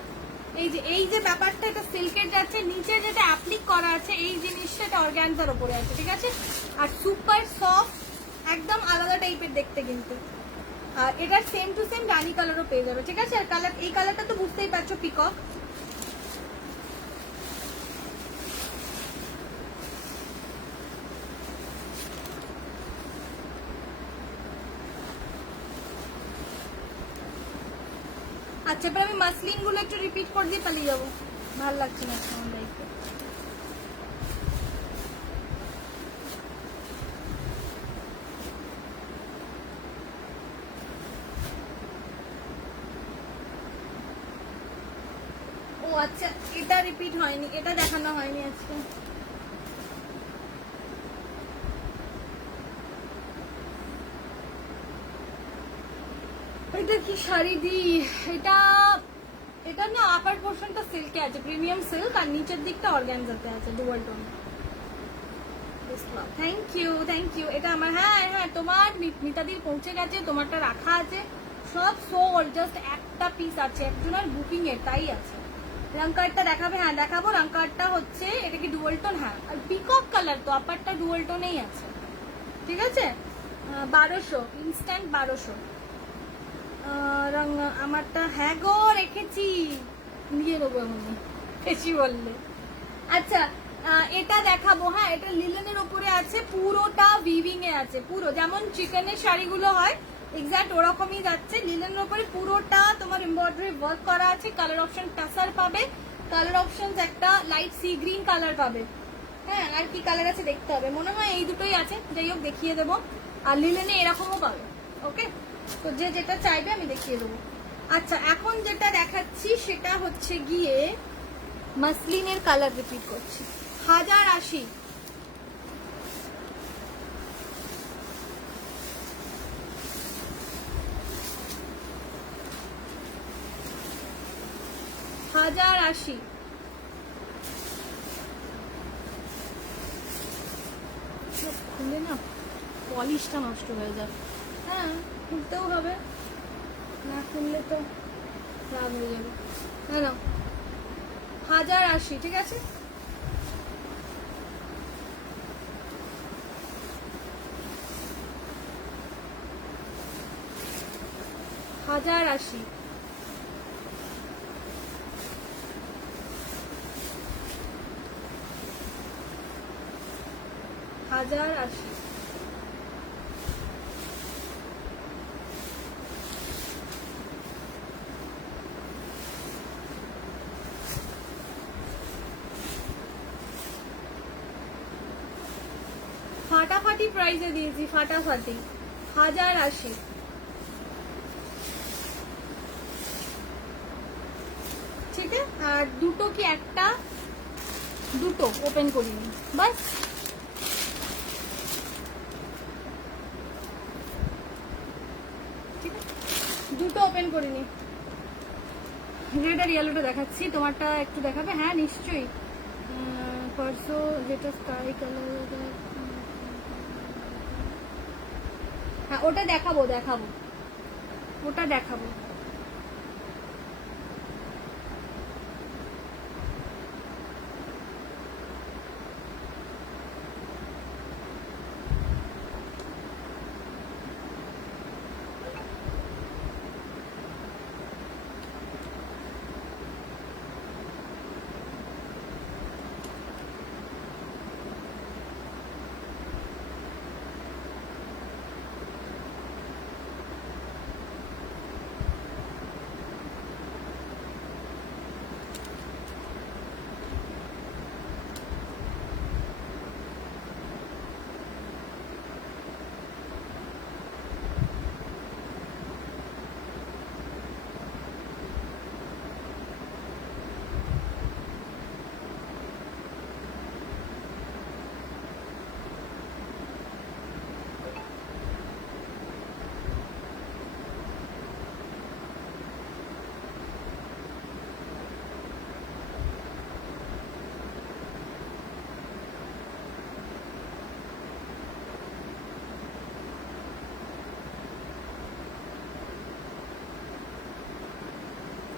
এই যে ব্যাপারটা, এটা সিল্কের যাচ্ছে, নিচে যেটা অ্যাপ্লিক করা আছে এই জিনিসটা, এটা অর্গানজার উপরে আছে। ঠিক আছে, আর সুপার সফট, একদম আলাদা টাইপের দেখতে কিন্তু। আর এটার সেম টু সেম রানী কালারও পেয়ে যাবে। ঠিক আছে, আর কালার, এই কালারটা তো বুঝতেই পারছো, পিকক। আচ্ছা, এবার আমি মাসলিন গুলো একটু রিপিট করে দিয়ে পালিয়ে যাবো, ভালো লাগছে না আমার লাইফে। ও আচ্ছা, এটা রিপিট হয়নি, এটা দেখানো হয়নি আজকে। এটা কি শাড়ি দি? এটা এটা না, আপার পোর্শনটা সিল্কে আছে, প্রিমিয়াম সিল্ক, আর নিচের দিকটা অর্গানজাতে আছে, ডুয়াল টোন। Thank you. এটা আমার, হ্যাঁ হ্যাঁ, তোমার মিতাদির পৌঁছে গেছে, তোমারটা রাখা আছে, সব সোল, জাস্ট একটা পিস আছে একজনের বুকিং এর, তাই আছে। রং কার্ডটা দেখাবে? হ্যাঁ দেখাবো। রং কার্ডটা হচ্ছে, এটা কি ডুয়াল টোন? হ্যাঁ, আর পিকক কালার তো, আপারটা ডুয়াল টোনেই আছে, ঠিক আছে। 1200 ইনস্ট্যান্ট, 1200 রং। আমারটা হ্যাঁ গো রেখেছি, নিয়ে নেবো এমনি বেশি বললে। আচ্ছা এটা দেখাবো, হ্যাঁ এটা লিলেনের উপরে আছে, পুরোটা উইভিং এ আছে, পুরো যেমন চিকেনের শাড়িগুলো হয় এক্স্যাক্ট ওরকমই যাচ্ছে। লিলেনের উপরে পুরোটা তোমার এমব্রয়ডারি ওয়ার্ক করা আছে। কালার অপশন টাসার পাবে, কালার অপশন একটা লাইট সি গ্রিন কালার পাবে। হ্যাঁ, আর কি কালার আছে দেখতে হবে, মনে হয় এই দুটোই আছে, যাই হোক দেখিয়ে দেবো। আর লিলেনে এরকমও পাবে, ওকে। তো যে যেটা চাইবে আমি দেখিয়ে দেবো। আচ্ছা এখন যেটা দেখাচ্ছি সেটা হচ্ছে গিয়ে মাসলিনের কালার, রিপিট করছি, 1080। খুললে না পলিশটা নষ্ট হয়ে যায়। হ্যাঁ খুলতেও হবে, না খুললে তো রাগ হয়ে যাবে। হ্যাঁ না, 1080, ঠিক আছে। হাজার আশি। ফাটাফাটি প্রাইসে দিয়েছি, ফাটাফাটি 1080। ঠিক আছে, আর দুটো কি একটা, দুটো ওপেন করিনি বাস। ঠিক আছে, দুটো ওপেন করিনি। রেড আর ইয়েলোটা দেখাচ্ছি, তোমারটা একটু দেখাবে? হ্যাঁ নিশ্চয়ই। পারসো যেটা স্কাই কালার, হ্যাঁ ওটা দেখাবো, ওটা দেখাবো।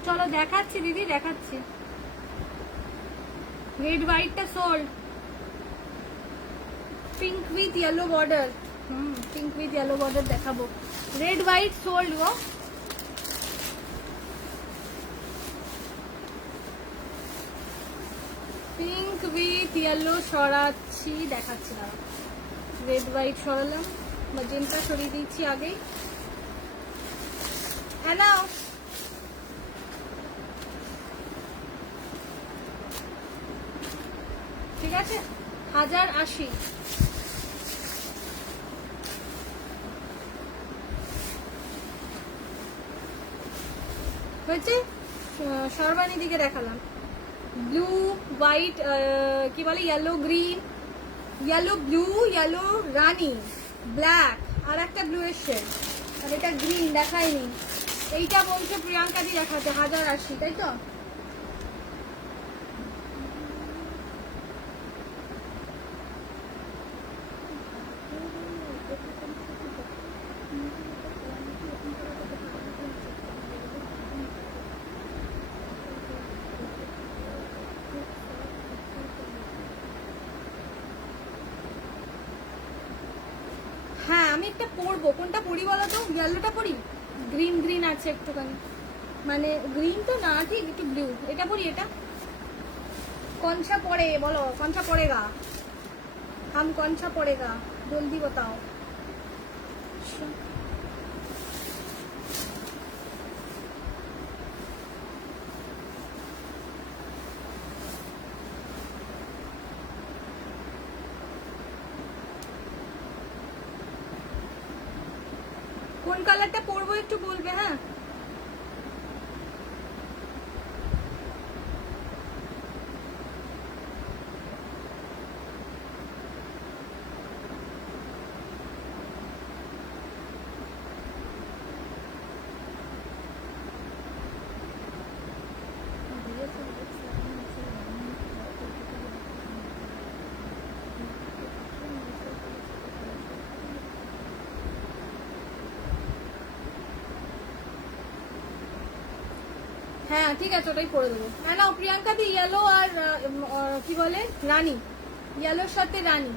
চলো দেখাচ্ছি দিদি, দেখাচ্ছি। রেড হোয়াইটটা sold, pink with yellow border. Pink with yellow border দেখাবো। রেড হোয়াইট সোল্ড গো। পিঙ্ক উইথ ইয়েলো সরাচ্ছি, দেখাচ্ছি না। রেড হোয়াইট সরালাম, ম্যাজেন্টা সরিয়ে দিচ্ছি আগেই। হ্যাঁ নাও, ঠিক আছে। 1080। হয়েছে, সর্বাণী দিকে দেখালাম। ব্লু হোয়াইট, কি বলে, yellow green, yellow blue, yellow রানি, ব্ল্যাক, আর একটা ব্লু এর শেড, আর এটা গ্রিন দেখায়নি। এইটা বলছে প্রিয়াঙ্কা দি দেখাতে 1080, তাই তো। আমি একটা পরবো, কোনটা পরি বলো তো? ইয়েলোটা পরি, গ্রিন গ্রিন আছে একটুখানি, মানে গ্রিন তো না, ঠিক একটু ব্লু। এটা পরি, এটা কনসা পড়ে বলো, কনসা পড়েগা, হাম কনসা পড়েগা, জলদি बताओ। কোন কালারটা পরবো একটু বলবে, হ্যাঁ? হ্যাঁ ঠিক আছে, ওটাই করে দেবো। হ্যাঁ না, প্রিয়াঙ্কা দি ইয়েলো আর কি বলে রানী, ইয়েলোর সাথে রানী,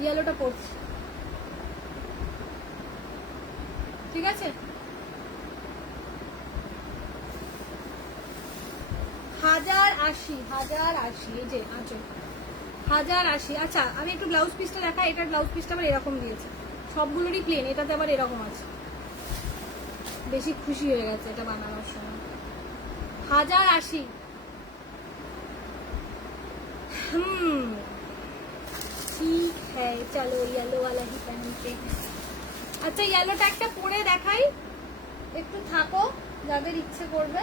ইয়েলোটা পড়ছি, ঠিক আছে? 1080, 1080, এই যে আঁচল 1080। আচ্ছা আমি একটু ব্লাউজ পিসটা দেখা, এটার ব্লাউজ পিসটা আবার এরকম দিয়েছে, সবগুলোরই প্লেন, এটাতে আবার এরকম আছে, বেশি খুশি হয়ে গেছে এটা বানানোর সময়। 1080। ঠিক হ্যাঁ, চলো येलो वाला ही पहनते हैं। আচ্ছা ইয়েলোটা একটা পরে দেখাই, একটু থাকো যাদের ইচ্ছে করবে।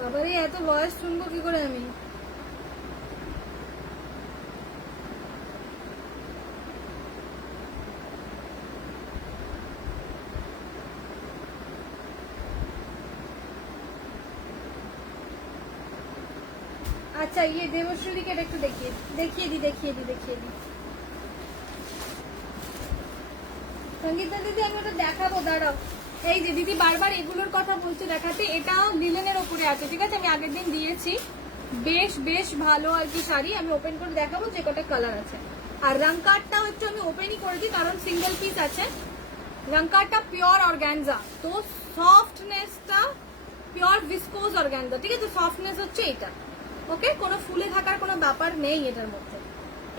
বাবারে এত ভয়েস শুনবো কি করে আমি? আচ্ছা ইয়ে দেবশ্রীকে একটু দেখিয়ে দি। সঙ্গীতা দিদি আমি ওটা দেখাবো, দাঁড়াও। এই যে দিদি বারবার এগুলোর কথা বলছে দেখাতে, এটাও লিলেনের ওপরে আছে, ঠিক আছে? আমি আগের দিন দিয়েছি, বেশ বেশ ভালো আর কি শাড়ি। আমি ওপেন করে দেখাবো যে কটা কালার আছে। আর রং কার্ডটাও একটু আমি ওপেনই করে দিই, কারণ সিঙ্গেল পিস আছে। রং কার্ডটা পিওর অর্গানজা, তো সফটনেসটা পিওর ভিসকোজ অর্গানজা, ঠিক আছে? সফটনেস হচ্ছে এটা, ওকে? কোনো ফুলে থাকার কোনো ব্যাপার নেই এটার মধ্যে।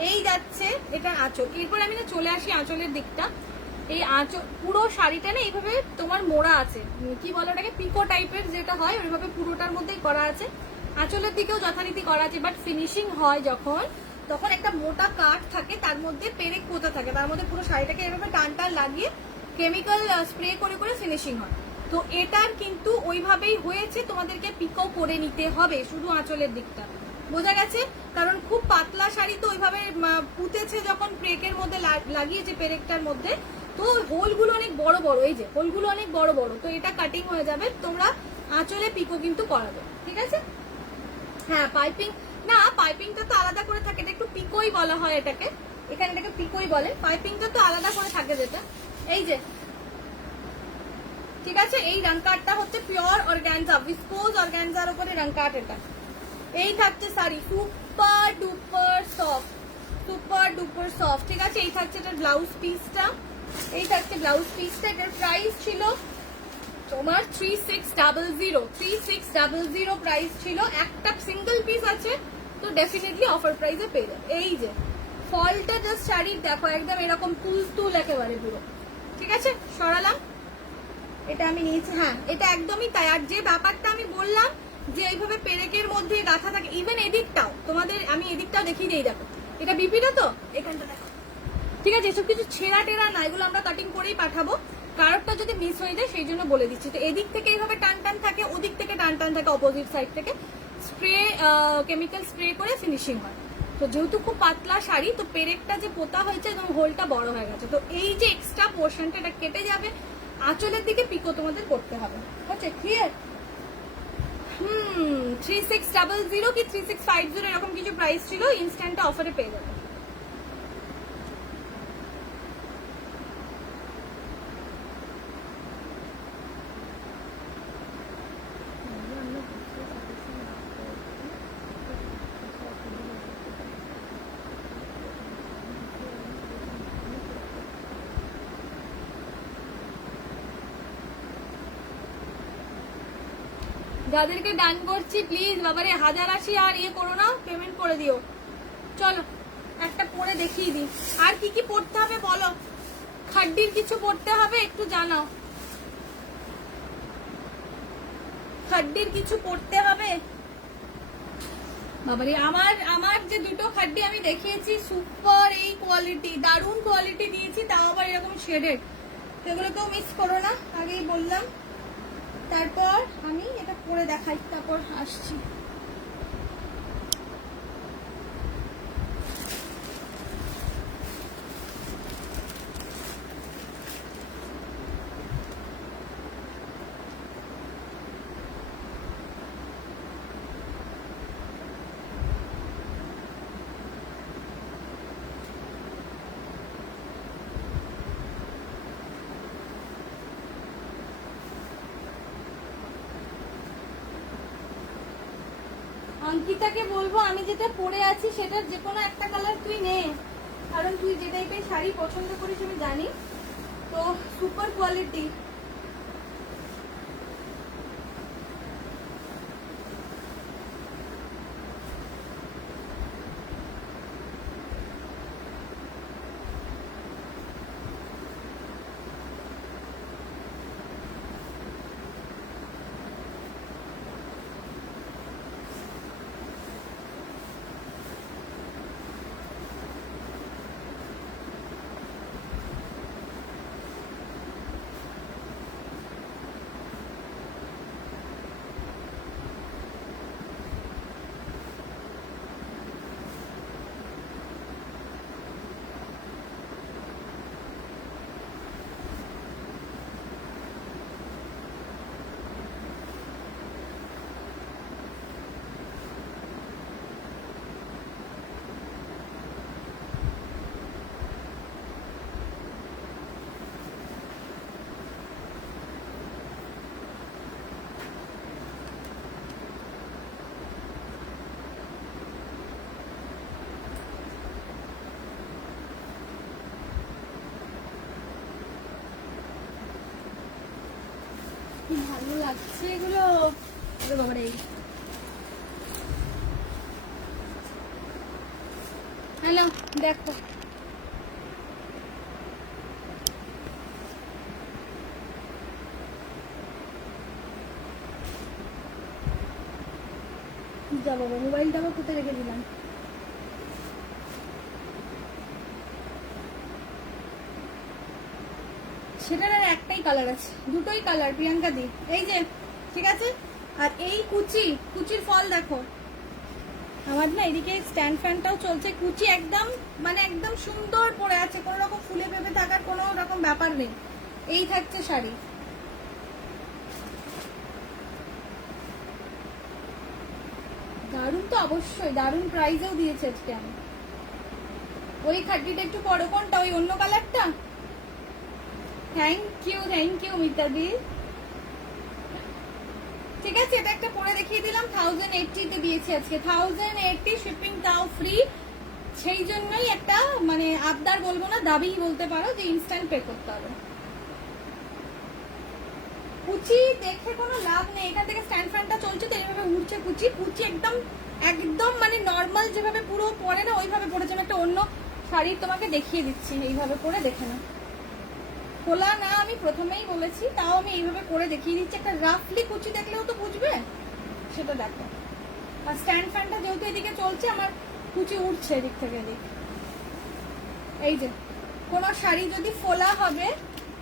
এই যাচ্ছে এটা আঁচল। এরপর আমি না চলে আসি আঁচলের দিকটা। এই আঁচল পুরো শাড়িটা না এইভাবে তোমার মোড়া আছে, কি বলে ওটাকে, পিকো টাইপের যেটা হয়, ওইভাবে পুরোটার মধ্যেই করা আছে। আঁচলের দিকেও যথারীতি করা আছে, বাট ফিনিশিং হয় যখন, তখন একটা মোটা কাঠ থাকে, তার মধ্যে পেরেক পোতা থাকে, তার মধ্যে পুরো শাড়িটাকে এভাবে টান টান লাগিয়ে কেমিক্যাল স্প্রে করে করে ফিনিশিং হয়। তো এটার কিন্তু ওইভাবেই হয়েছে, তোমাদেরকে পিকো করে নিতে হবে শুধু আঁচলের দিকটা, বোঝা গেছে? কারণ খুব পাতলা শাড়ি তো ওইভাবে পুঁতেছে যখন প্রেকের মধ্যে লাগিয়েছে পেরেকটার মধ্যে, তো হোলগুলো অনেক বড় বড়, এই যে হোলগুলো অনেক বড় বড়, তো এটা কাটিং হয়ে যাবে। তোমরা আঁচলে পিকো কিন্তু করাবে, ঠিক আছে? হ্যাঁ পাইপিং না, পাইপিংটা তো আলাদা করে থাকে, এটা একটু পিকোই বলা হয় এটাকে, এখানে এটাকে পিকোই বলে। পাইপিংটা তো আলাদা করে থাকে যেটা, এই যে, ঠিক আছে? এই রং কার্ডটা হচ্ছে পিওর অর্গানজা, ভিসকোজ অর্গানজার উপরে রং কার্ড এটা। এই থাকছে sari, super duper soft, super duper soft, ঠিক আছে? এই থাকছে এটার ব্লাউজ পিসটা, এই থাকছে ব্লাউজ পিসটা। এটার প্রাইস ছিল তোমার 3600 প্রাইস ছিল। একটা সিঙ্গেল পিস আছে, তো ডেফিনেটলি অফার প্রাইসে পেয়ে যাবে। এই যে ফলটা জাস্ট শাড়ির দেখো, একদম এরকম তুল একেবারে পুরো, ঠিক আছে? সরালাম, এটা আমি নিয়েছি। হ্যাঁ এটা একদমই তাই। আর যে ব্যাপারটা আমি বললাম যে এইভাবে পেরেকের মধ্যে গাঁথা থাকে, ইভেন এদিকটাও তোমাদের আমি এদিকটাও দেখিয়ে দিই, দেখো এটা বিপিটা, তো এখানটা দেখো, ঠিক আছে? এসব কিছু ছেঁড়া টেরা না, এগুলো আমরা কাটিং করেই পাঠাবো। কারোরটা যদি মিস হয়ে যায় সেই জন্য বলে দিচ্ছি। তো এদিক থেকে এইভাবে টান টান থাকে, ওদিক থেকে টান টান থাকে, অপোজিট সাইড থেকে স্প্রে কেমিক্যাল স্প্রে করে ফিনিশিং হয়। তো যেহেতু খুব পাতলা শাড়ি, তো পেরেকটা যে পোতা হয়েছে একদম হোলটা বড় হয়ে গেছে, তো এই যে এক্সট্রা পোর্শনটা এটা কেটে যাবে। আঁচলের দিকে পিকো তোমাদের করতে হবে। ওকে, ক্লিয়ার? 3600 কি 3650 এরকম কিছু প্রাইস ছিল, ইনস্ট্যান্টটা অফারে পেয়ে যাবে। যাদেরকে ডান করছি প্লিজ বাবারে 1080 আর ইয়ে করো না, পেমেন্ট করে দিও। চলো একটা পরে দেখিয়ে দিই। আর কি কি পড়তে হবে বলো, খাড্ডির কিছু পড়তে হবে একটু জানাও, খাড্ডির কিছু পড়তে হবে বাবারে। আমার যে দুটো খাড্ডি আমি দেখিয়েছি সুপার এই কোয়ালিটি, দারুণ কোয়ালিটি দিয়েছি, তাও আবার এরকম শেডেড, সেগুলোকেও মিস করো না, আগেই বললাম। তারপর আমি এটা পরে দেখাই, তারপর আসছি। অঙ্কিতাকে বলবো আমি যেটা পরে আছি সেটার যে কোনো একটা কালার তুই নে, কারণ তুই যে টাইপের শাড়ি পছন্দ করিস আমি জানি, তো সুপার কোয়ালিটি। ভালো লাগছে এগুলো বাবারে। হ্যালো দেখো, যা বাবা মোবাইলটা আবার কোথায় রেখে দিলাম। সেটার আর একটাই কালার আছে, দুটোই কালার প্রিয়াঙ্কা দি, এই যে ঠিক আছে। আর এই কুচির ফল দেখো, আমার না এদিকে স্ট্যান্ড ফ্যানটাও চলছে, কুচি একদম মানে একদম সুন্দর পরে আছে, কোনো রকম ফুলে পেঁপে থাকার কোনো রকম ব্যাপার নেই। এই থাকছে শাড়ি, দারুণ তো অবশ্যই, দারুণ প্রাইজেও দিয়েছে আজকে আমি। ওই খাড্ডিটা একটু বড়, কোনটা ওই অন্য কালারটা? থ্যাংক ইউ মিতাদি। ঠিক আছে, এটা একটা পরে দেখিয়ে দিলাম, 1080 তে দিয়েছি আজকে, 1080 শিপিং তাও ফ্রি। সেই জন্যই একটা মানে আবদার বলবো না, দাবিই বলতে পারো যে ইনস্ট্যান্ট পে করতে হবে। কুচি দেখে কোনো লাভ নেই, এখান থেকে স্ট্যান্ড ফ্যানটা চলছে তো এইভাবে উঠছে কুচি, কুচি একদম একদম মানে নর্মাল যেভাবে পুরো পরে না ওইভাবে পরেছে। আমি একটা অন্য শাড়ি তোমাকে দেখিয়ে দিচ্ছি, এইভাবে পরে দেখে না, খোলা না, আমি প্রথমেই বলেছি, তাও আমি এইভাবে পরে দেখিয়ে দিচ্ছি। একটা রাফলি কুচি দেখলেও তো বুঝবে, সেটা দেখো। আর স্ট্যান্ড ফ্যানটা যেহেতু এদিকে চলছে, আমার কুচি উঠছে এদিক থেকে এদিক। এই যে কোনো শাড়ি যদি ফোলা হবে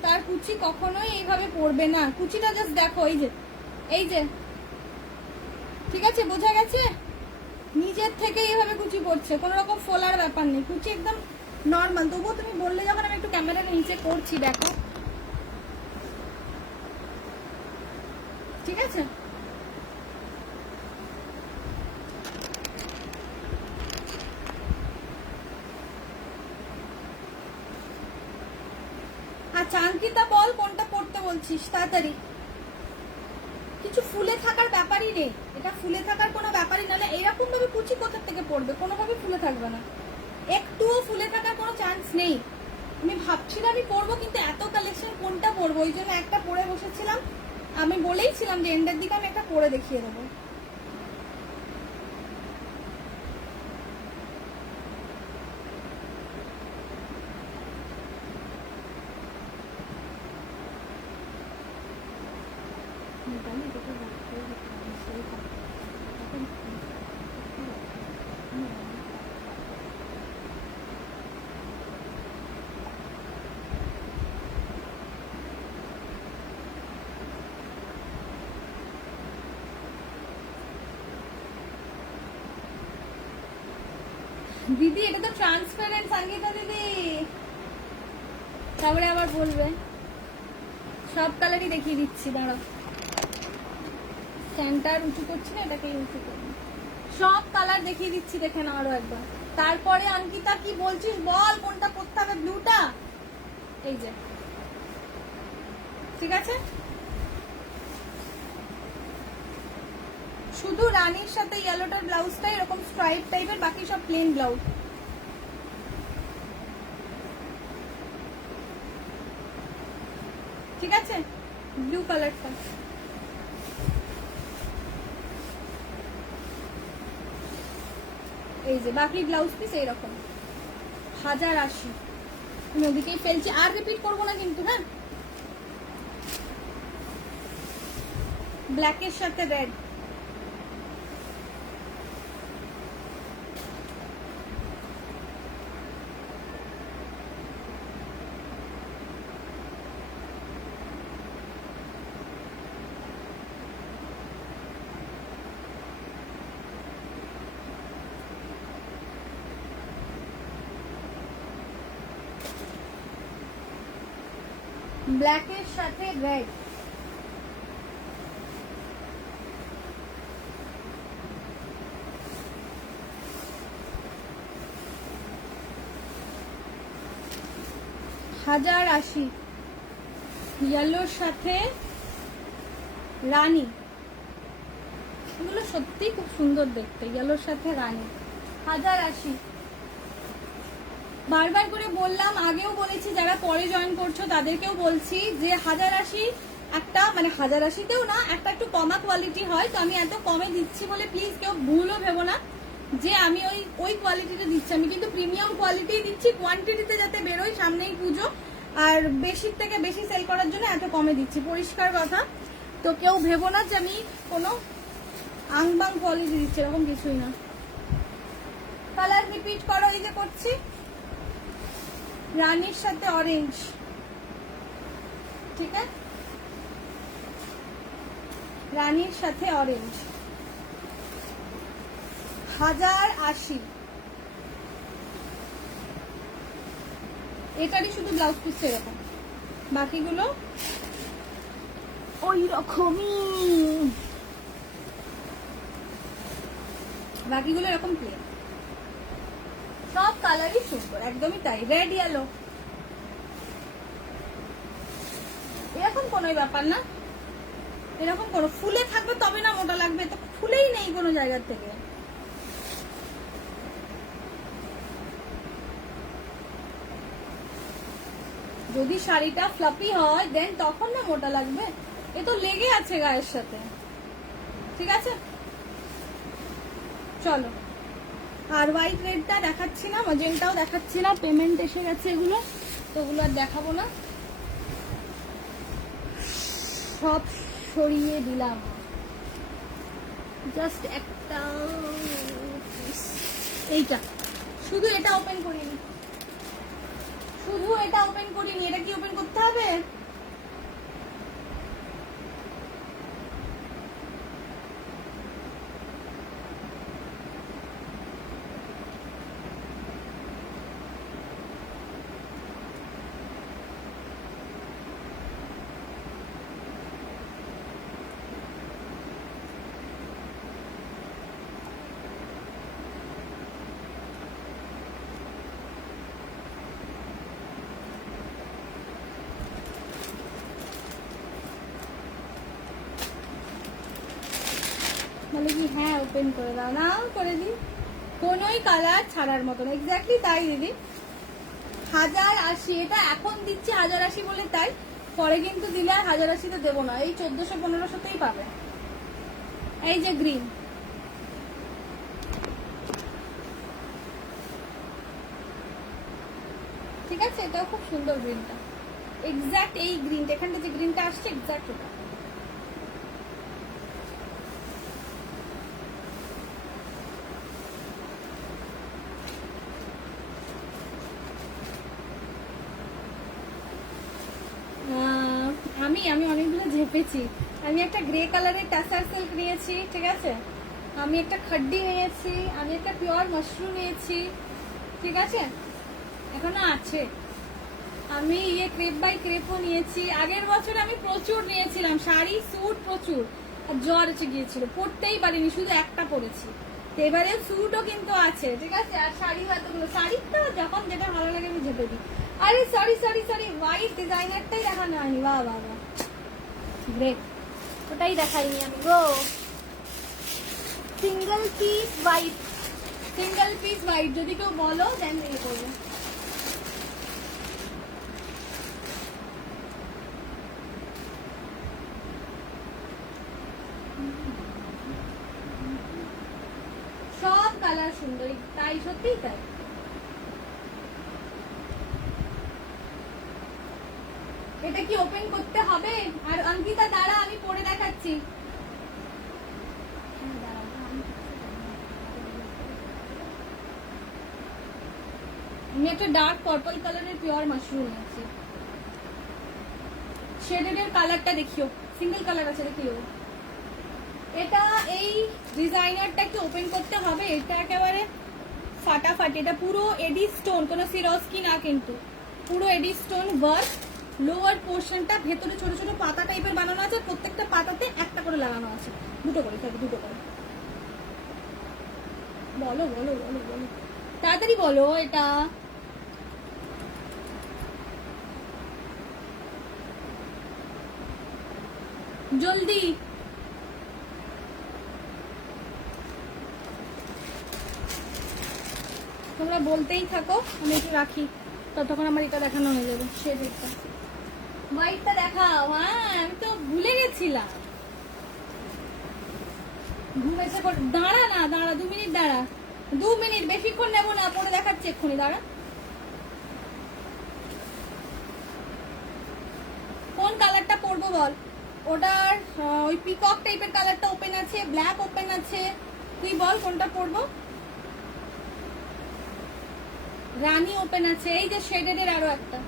তার কুচি কখনোই এইভাবে পড়বে না, কুচিটা জাস্ট দেখো, এই যে ঠিক আছে, বোঝা গেছে? নিজের থেকে এইভাবে কুচি পড়ছে, কোনো রকম ফোলার ব্যাপার নেই, কুচি একদম নর্মাল। তবুও তুমি বললে যখন আমি একটু ক্যামেরার নিচে করছি, দেখো ঠিক আছে। আচ্ছা অঙ্কিতা বল কোনটা পড়তে বলছিস তাড়াতাড়ি। কিছু ফুলে থাকার ব্যাপারই নেই, এটা ফুলে থাকার কোনো ব্যাপারই না। এরকম ভাবে কুচি কোথা থেকে পড়বে, কোনোভাবে ফুলে থাকবে না, একটুও ফুলে থাকার কোনো চান্স নেই। আমি ভাবছিলাম আমি পরবো, কিন্তু এত কালেকশন কোনটা পরবো, ওই জন্য একটা পরে বসেছিলাম। আমি বলেইছিলাম যে এন্ডের দিকে আমি একটা পরে দেখিয়ে দেবো। দিদি এটা তো ট্রান্সপারেন্ট সঙ্গীতা দিদি, তারপরে আবার বলবে। সব কালারই দেখিয়ে দিচ্ছি, দাঁড়াও স্ট্যান্ডটার উঁচু করছি না, এটাকেই উঁচু করবো। সব কালার দেখিয়ে দিচ্ছি, দেখে না আরো একবার। তারপরে অঙ্কিতা কি বলছিস বল, কোনটা করতে হবে? ব্লুটা, এই যে, ঠিক আছে। শুধু রানীর সাথে ইয়েলোটার ব্লাউজটা এরকম স্ট্রাইপ টাইপের, বাকি সব প্লেন ব্লাউজ। ঠিক আছে, ব্লু কালারটা। এই যে বাকি ব্লাউজ পিস এইরকম 1080। আমি ওদিকেই ফেলছি, আর রিপিট করবো না কিন্তু। হ্যাঁ, ব্ল্যাকের সাথে রেড, ব্ল্যাকের সাথে রেড। হাজার আশি, ইয়েলোর সাথে রানী। এগুলো সত্যি খুব সুন্দর দেখতে, ইয়েলোর সাথে রানী। 1080। বারবার করে বললাম, আগেও বলেছি, যারা পরে জয়েন করছো তাদেরকেও বলছি যে 1080 একটা, মানে 1080তেও না, একটা একটু কমা কোয়ালিটি হয়, তো আমি এত কমে দিচ্ছি বলে প্লিজ কেউ ভুলও ভেবো না যে আমি ওই কোয়ালিটিতে দিচ্ছি। আমি কিন্তু প্রিমিয়াম কোয়ালিটি দিচ্ছি, কোয়ান্টিটিতে যাতে বেরোয়, সামনেই পুজো, আর বেশির থেকে বেশি সেল করার জন্য এত কমে দিচ্ছি, পরিষ্কার কথা। তো কেউ ভেবো না যে আমি কোনো আংবাং কোয়ালিটি দিচ্ছি, এরকম কিছুই না। কালার রিপিট করো, এই যে করছি, রানীর সাথে অরেঞ্জ। ঠিক আছে, রানীর সাথে অরেঞ্জ। 1080। এটারই শুধু ব্লাউজ পিস এরকম, বাকিগুলো ওই রকমই, বাকিগুলো এরকম প্লেন। সব কালারই সুন্দর, একদমই তাই। রেড ইয়েলো, এরকম কোনোই ব্যাপার না, এরকম কোনো ফুলে থাকবে তবে না মোটা লাগবে, তো ফুলেই নেই কোনো জায়গার থেকে। যদি শাড়িটা ফ্লাপি হয় দেন তখন না মোটা লাগবে, এ তো লেগে আছে গায়ের সাথে। ঠিক আছে, চলো। আর হোয়াইট রেডটা দেখাচ্ছি না, মজেন্টাও দেখাচ্ছি না, পেমেন্ট এসে গেছে এগুলো, তো ওগুলো আর দেখাবো না, সব সরিয়ে দিলাম। জাস্ট একটা, এইটা শুধু, এটা ওপেন করিনি, শুধু এটা ওপেন করিনি। এটা কি ওপেন করতে হবে? তাহলে কি হ্যাঁ ওপেন করে দাও না, করে দিই। কোনোই কালার ছাড়ার মতন, এক্স্যাক্টলি তাই দিদি। 1080, এটা এখন দিচ্ছি 1080 বলে তাই, পরে কিন্তু দিলে আর 1080 তে দেবো না, এই 1400-1500তেই পাবে। এই যে গ্রিন, ঠিক আছে, এটাও খুব সুন্দর গ্রিনটা, এক্স্যাক্ট এই গ্রিনটা, এখানটা যে গ্রিনটা আসছে এক্স্যাক্ট ওটা। আমি অনেকগুলো ঝেপেছি। আমি একটা গ্রে কালারের টাসার সিল্ক নিয়েছি, ঠিক আছে, আমি একটা খাড্ডি নিয়েছি, আমি একটা পিওর মাশরুম নিয়েছি, ঠিক আছে, এখনো আছে। আমি ক্রেপ বাই ক্রেপও নিয়েছি। আগের বছর আমি প্রচুর নিয়েছিলাম শাড়ি, স্যুট প্রচুর, আর জ্বর এসে গিয়েছিল, পরতেই পারিনি, শুধু একটা পরেছি। এবারে স্যুটও কিন্তু আছে, ঠিক আছে, আর শাড়িও এতগুলো। শাড়ির তো যখন যেটা ভালো লাগে আমি ঝেপে দিই। আরে সরি সরি সরি, হোয়াইট ডিজাইনারটাই দেখানো হয়নি, বাহ বাহ বাহ, গ্রেট, ওটাই দেখাইনি আমি গো। Single piece white, single piece white যদি কেউ বলো দেন ইয়ে করবো। সব কালার সুন্দর, তাই সত্যিই তাই। এটা কি ওপেন করতে হবে? আর অঙ্কিতা দাঁড়া, আমি পরে দেখাচ্ছি। আমি একটা ডার্ক পার্পল কালারের পিওর মাশরুম নিয়েছি। শেডেড এর কালারটা দেখিও, সিঙ্গেল কালার আছে, দেখিও। এটা এই ডিজাইনারটা একটু ওপেন করতে হবে, এটা একেবারে ফাটাফাটি। এটা পুরো এডি স্টোন, কোনো সিরোস্কি না কিন্তু, পুরো এডি স্টোন ওয়ার্ক। লোয়ার পোর্শনটা ভেতরে ছোট ছোট পাতা টাইপের বানানো আছে, প্রত্যেকটা পাতাতে একটা করে লাগানো আছে, দুটো করে, দুটো করে। বলো বলো বলো বলো, তাড়াতাড়ি বলো। এটা জলদি, তোমরা বলতেই থাকো, আমি একটু রাখি, ততক্ষণ আমার এটা দেখানো হয়ে যাবে। শেডেরটা হোয়াইটটা দেখাও। হ্যাঁ, আমি তো ভুলে গেছিলাম, ঘুমেছে। দাঁড়া না, দাঁড়া 2 মিনিট, দাঁড়া 2 মিনিট, বেশিক্ষণ নেবো না, পরে দেখাচ্ছি এক্ষুনি, দাঁড়া। কোন কালারটা পরবো বল? ওটার ওই পিকক টাইপের কালারটা ওপেন আছে, ব্ল্যাক ওপেন আছে, তুই বল কোনটা পরবো। রানী ওপেন আছে, এই যে শেডেড এর আরো একটা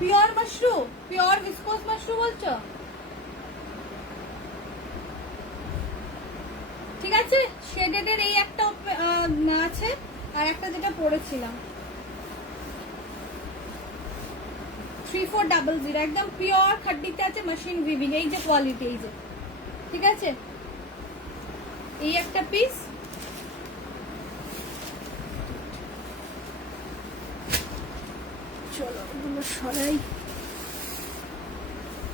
pure mushroom, pure viscose mushroom বলছো, ঠিক আছে। শেডেড এর এই একটা আছে, আর একটা যেটা পরেছিলাম 3400, একদম পিওর খাড্ডিতে আছে, মেশিন উইভিং, এই যে কোয়ালিটি, এই যে, ঠিক আছে। এই একটা পিস, চলো এগুলো সরাই।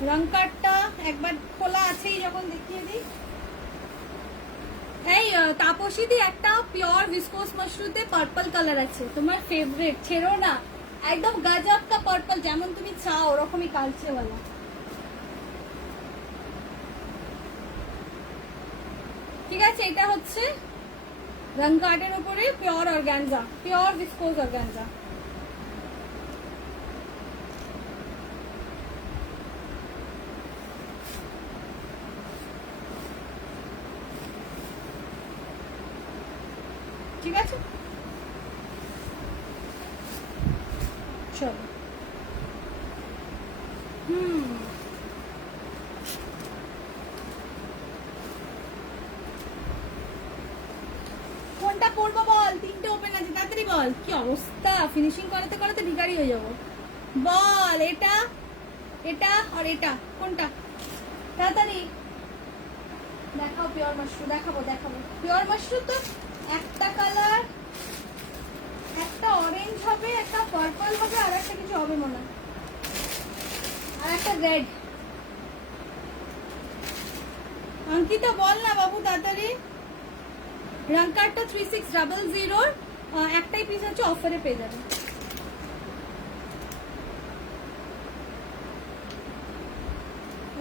রং কার্ডটা একবার খোলা আছেই, যখন দেখিয়ে দিই। এই তাপসীদি একটা পিওর ভিসকোস মাশরুমে পার্পল কালার আছে, তোমার ফেভারিট, ছেড়ো না, একদম গজব কা পার্পল, যেমন তুমি চাও ওরকমই কালচে वाला। ঠিক আছে, এটা হচ্ছে রং কার্ডের উপরে pure organza, pure viscose organza. ঠিক আছে, চলো। কোনটা পরবো বল? 3টে ওপেন আছে, তাড়াতাড়ি বল। কি অবস্থা, ফিনিশিং করাতে করাতে ভিখারি হয়ে যাবো। বল, এটা, এটা আর এটা কোনটা? তাড়াতাড়ি দেখাও। পিওর মাশরুম দেখাবো, দেখাবো। পিওর মাশরুম তো একটা কালার, একটা অরেঞ্জ হবে, একটা পার্পল হবে, আর একটা কিছু হবে মনে হয়, আর একটা রেড। অঙ্কিতা বল না বাবু তাড়াতাড়ি। রং কার্ডটা 3600 একটাই পিস আছে, অফারে পেয়ে যাবে।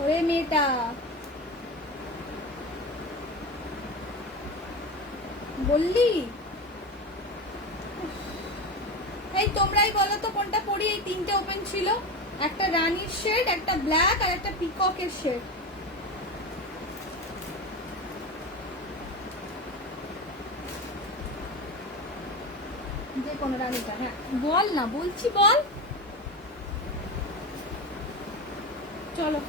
ওরে মেয়েটা বললি, এই তোমরাই বলো তো কোনটা পরি। এই তিনটে ওপেন ছিল, একটা রানীর শেড, একটা ব্ল্যাক আর একটা পিককের শেড। যে কোন রানীটা। হ্যাঁ বল না, বলছি বল। চলো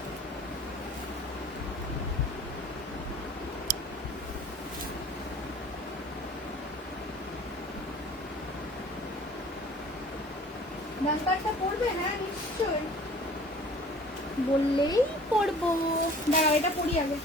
নাম্বারটা পড়বে? হ্যাঁ নিশ্চয়, বললেই পড়বো। দাঁড়াও এটা পড়ি আগে।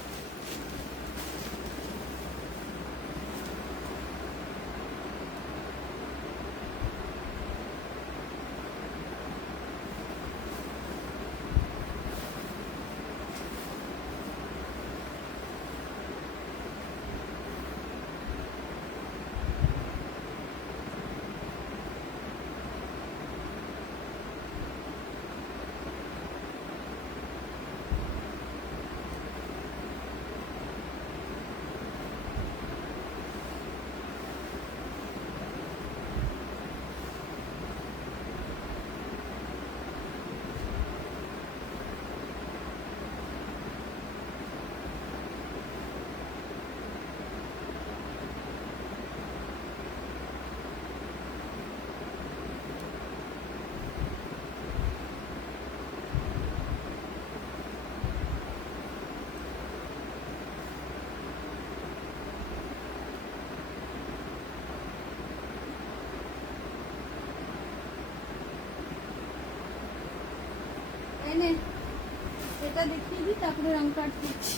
এটা দেখিয়ে দিই, তারপরে রং কার্ড দিচ্ছি।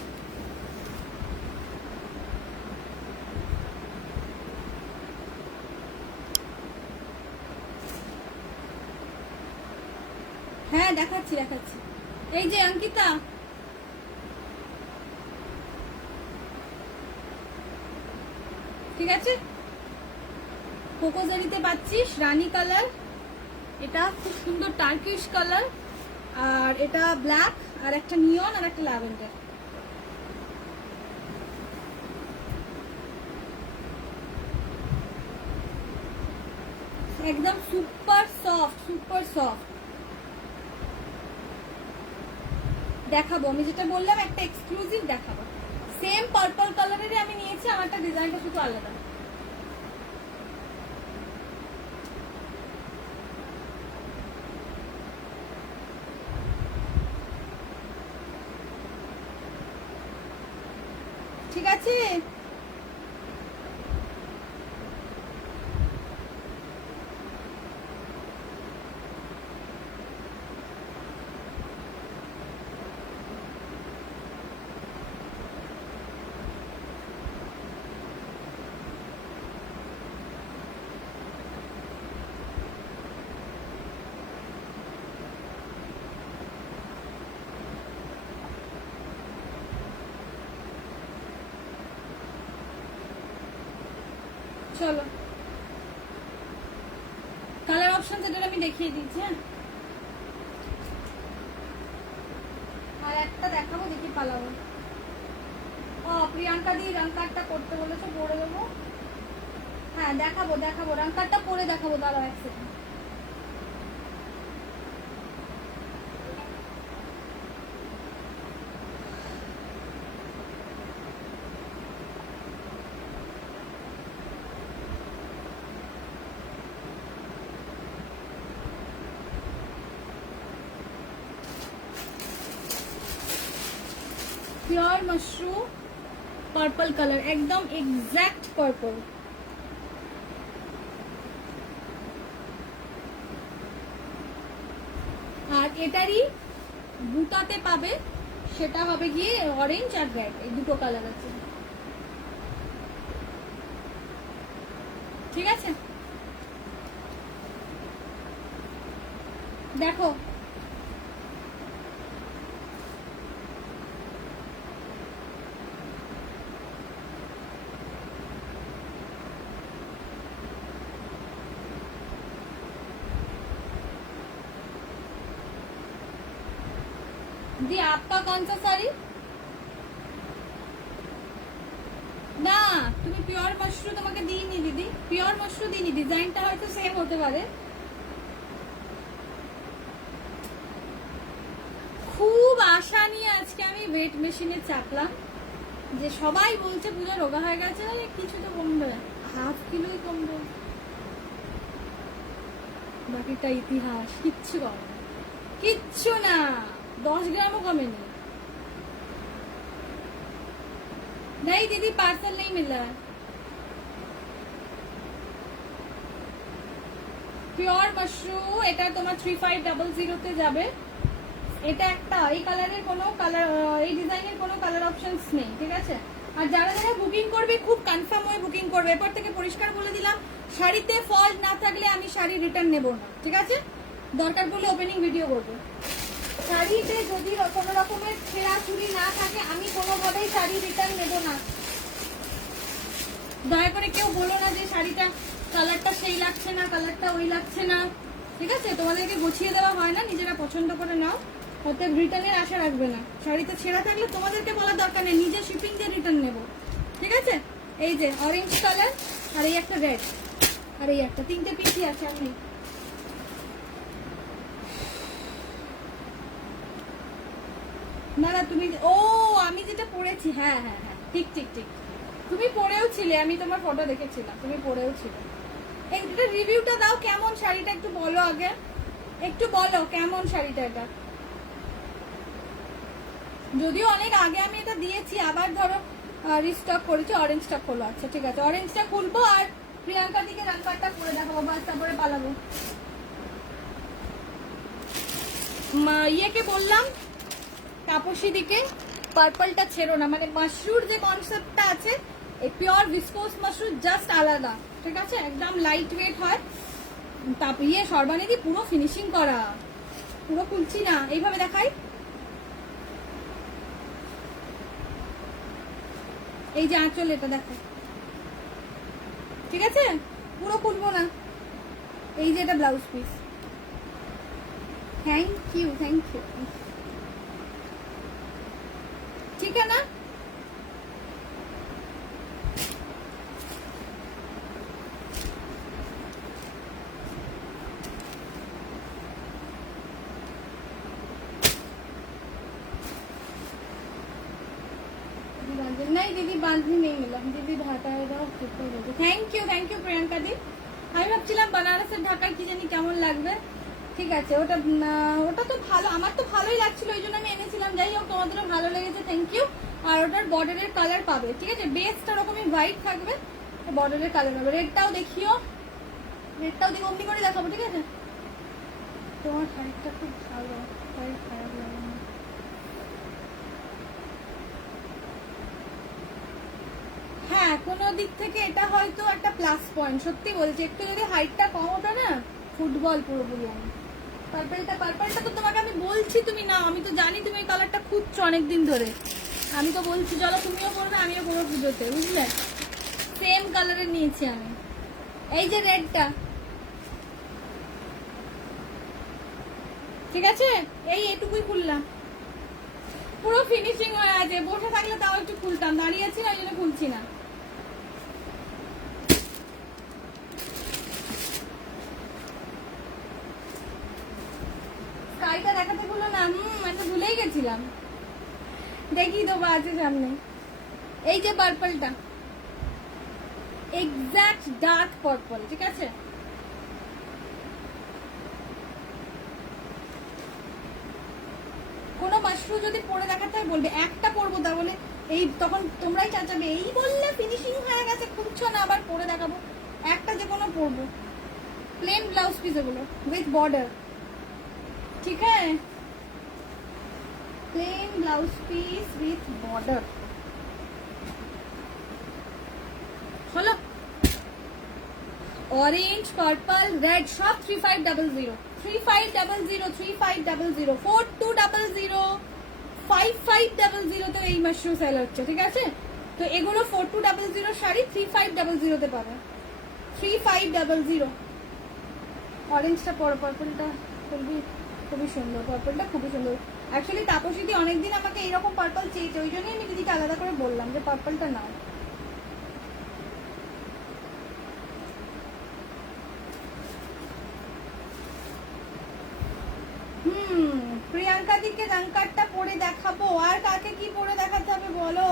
হ্যাঁ দেখাচ্ছি দেখাচ্ছি। এই যে অঙ্কিতা, ঠিক আছে, কোকোজারিতে পাচ্ছিস রানী কালার, এটা খুব সুন্দর টার্কিশ কালার, আর এটা ব্ল্যাক, আর একটা নিয়ন, আর একটা ল্যাভেন্ডার। একদম সুপার সফট, সুপার সফট। দেখাবো আমি যেটা বললাম, একটা এক্সক্লুসিভ দেখাবো। সেম পার্পল কালারেরই আমি নিয়েছি, আমারটা ডিজাইনটা শুধু আলাদা। ঠিক আছে, চলো কালার অপশন যেটা আমি দেখিয়ে দিচ্ছি। হ্যাঁ আর একটা দেখাবো, দেখি পালাবো। ও প্রিয়াঙ্কা দি রং কার্ডটা করতে বলেছো, পরে দেবো। হ্যাঁ দেখাবো দেখাবো, রং কার্ডটা পরে দেখাবো, দাঁড়াও এক second. Pure mushroom purple colour, একদম এক্স্যাক্ট পার্পল। আর এটারই বুটাতে পাবে, সেটা হবে গিয়ে অরেঞ্জ আর রেড, এই দুটো কালার আছে। ঠিক আছে দেখো, दी आपका कौन सा साड़ी? না তুমি পিওর মাশরু তোমাকে দিইনি দিদি, পিওর মাশরু দিইনি, ডিজাইনটা হয়তো সেম হতে পারে। খুব আশা নিয়ে আজকে আমি ওয়েট মেশিনে চাপলাম, যে সবাই বলছে পুজো রোগা হয়ে গেছে, কিছু তো কমবে, হাফ কিলোই কমবে, বাকিটা ইতিহাস। কিচ্ছু কমে না, কিচ্ছু না, 10 গ্রামও কমেনি। नहीं दीदी पार्सल नहीं मिल रहा है। পিওর মাশরু এটা তোমার 3500 তে যাবে। এটা একটা এই কালারের কোনো কালার, এই ডিজাইনের কোনো কালার অপশনস নেই, ঠিক আছে? আর যারা যারা বুকিং করবে খুব কনফার্ম হয়ে বুকিং করবে। এরপর থেকে পরিষ্কার বলে দিলাম, শাড়িতে ফল্ট না থাকলে আমি শাড়ি রিটার্ন নেব না, ঠিক আছে? দরকার পড়লে ওপেনিং ভিডিও করবো। শাড়িতে যদি কোনো রকমের ছেঁড়া ছুরি না থাকে আমি কোনোভাবেই শাড়ি রিটার্ন নেব না। দয়া করে কেউ বলো না যে শাড়িটা কালারটা সেই লাগছে না, কালারটা ওই লাগছে না, ঠিক আছে? তোমাদেরকে গুছিয়ে দেওয়া হয় না, নিজেরা পছন্দ করে নাও, অতএব রিটার্নের আশা রাখবে না। শাড়িতে ছেঁড়া থাকলে তোমাদেরকে বলার দরকার নেই, নিজে শিপিং দিয়ে রিটার্ন নেব, ঠিক আছে? এই যে অরেঞ্জ কালার, আর এই একটা রেড, আর এই একটা, 3টে পিসই আছে। আপনি না না তুমি, ও আমি যেটা পরেছি, হ্যাঁ হ্যাঁ হ্যাঁ, ঠিক ঠিক ঠিক, তুমি পরেও ছিলে, আমি তোমার ফটো দেখেছিলাম, তুমি পরেও ছিলে। একটা রিভিউটা দাও, কেমন শাড়িটা একটু বলো আগে, একটু বলো কেমন শাড়িটা। এটা যদিও অনেক আগে আমি এটা দিয়েছি, আবার ধরো রিস্টক করেছি। অরেঞ্জটা খোলো, আচ্ছা ঠিক আছে, অরেঞ্জটা খুলবো আর প্রিয়াঙ্কার দিকে রানপারটা করে দেখাবো, বাস তারপরে পালাবো। ইয়েকে বললাম তাপসী দিকে পার্পলটা ছেড়ো না, মানে মাশরুর যে কনসেপ্টটা আছে, এই পিওর ভিসকোস মাশরু জাস্ট আলাদা, ঠিক আছে? একদম লাইট ওয়েট হয়। তারপর ইয়ে সর্বানিধি পুরো ফিনিশিং করা, পুরো খুলছি না, এইভাবে দেখাই। এই যে আঁচল, এটা দেখো, ঠিক আছে? পুরো খুলবো না। এই যে এটা blouse piece. Thank you, thank you, ঠিক है ना? नहीं दीदी बांधनी नहीं मिला, दीदी ढाका थैंक यू प्रियंका दी। আমি ভাবছিলাম বানারসের ঢাকার কি জানি কেমন লাগবে, ঠিক আছে? ওটা ওটা তো ভালো, আমার তো ভালোই লাগছিল, ওই জন্য আমি এনেছিলাম। যাই হোক, তোমাদেরও ভালো লেগেছে, থ্যাংক ইউ। আর ওটার বর্ডারের কালার পাবে, ঠিক আছে? বেসটা ওরকমই হোয়াইট থাকবে, বর্ডারের কালার পাবে। রেডটাও দেখিও, রেডটাও দিকে অমনি করে দেখাবো, ঠিক আছে? তোমার শাড়িটা খুব ভালো, শাড়ি খারাপ লাগে না। হ্যাঁ, কোনো দিক থেকে এটা হয়তো একটা প্লাস পয়েন্ট, সত্যি বলছি। একটু যদি হাইটটা কম হতো না, ফুটবল পুরোপুরি। আমি পার্পলটা তো তোমাকে আমি বলছি, তুমি নাও, আমি তো জানি তুমি এই কালারটা খুঁজছো অনেকদিন ধরে। আমি তো বলছি চলো তুমিও পড়বে আমিও পড়বো পুজোতে, বুঝলে? সেম কালারের নিয়েছি আমি। এই যে রেডটা, ঠিক আছে? এইটুকুই খুললাম, পুরো ফিনিশিং হয়ে আছে। বসে থাকলে তাও একটু খুলতাম, দাঁড়িয়ে আছি না, ওই জন্য খুলছি না। স্কাইটা দেখাতে ভুলো না। আমি তো ভুলেই গেছিলাম, দেখি তো আছে সামনে। এই যে পার্পলটা, এক্সাক্ট ডার্ক পার্পল, ঠিক আছে? কোনো মাশরু যদি পরে দেখাতে হয় বলবে, একটা পরবো, তাহলে এই তখন তোমরাই চাচাবে, এই বললে ফিনিশিং হয়ে গেছে, খুঁজছো না, আবার পরে দেখাবো। একটা যে কোনো পরবো, প্লেন ব্লাউজ পিস এগুলো উইথ বর্ডার, ঠিক আছে? Plain blouse piece with border হলো। অরেঞ্জ, পার্পল, রেড সব 3500, 3500, 3500, 4200, 5500 তে এই মাশরু সেল হচ্ছে, ঠিক আছে? তো এগুলো 4200 শাড়ি 3500 তে পাবে, 3500। অরেঞ্জটা পর, পার্পলটা খুলবি? খুবই সুন্দর, পার্পলটা খুবই সুন্দর। অ্যাকচুয়ালি তাপসীদি অনেকদিন আমাকে এইরকম পার্পল চেয়েছে, ওই জন্যই আমি দিদিকে আলাদা করে বললাম যে পার্পলটা নাও। প্রিয়াঙ্কা দিকে রংকারটা পরে দেখাবো, আর কাকে কি পরে দেখাতে হবে বলো?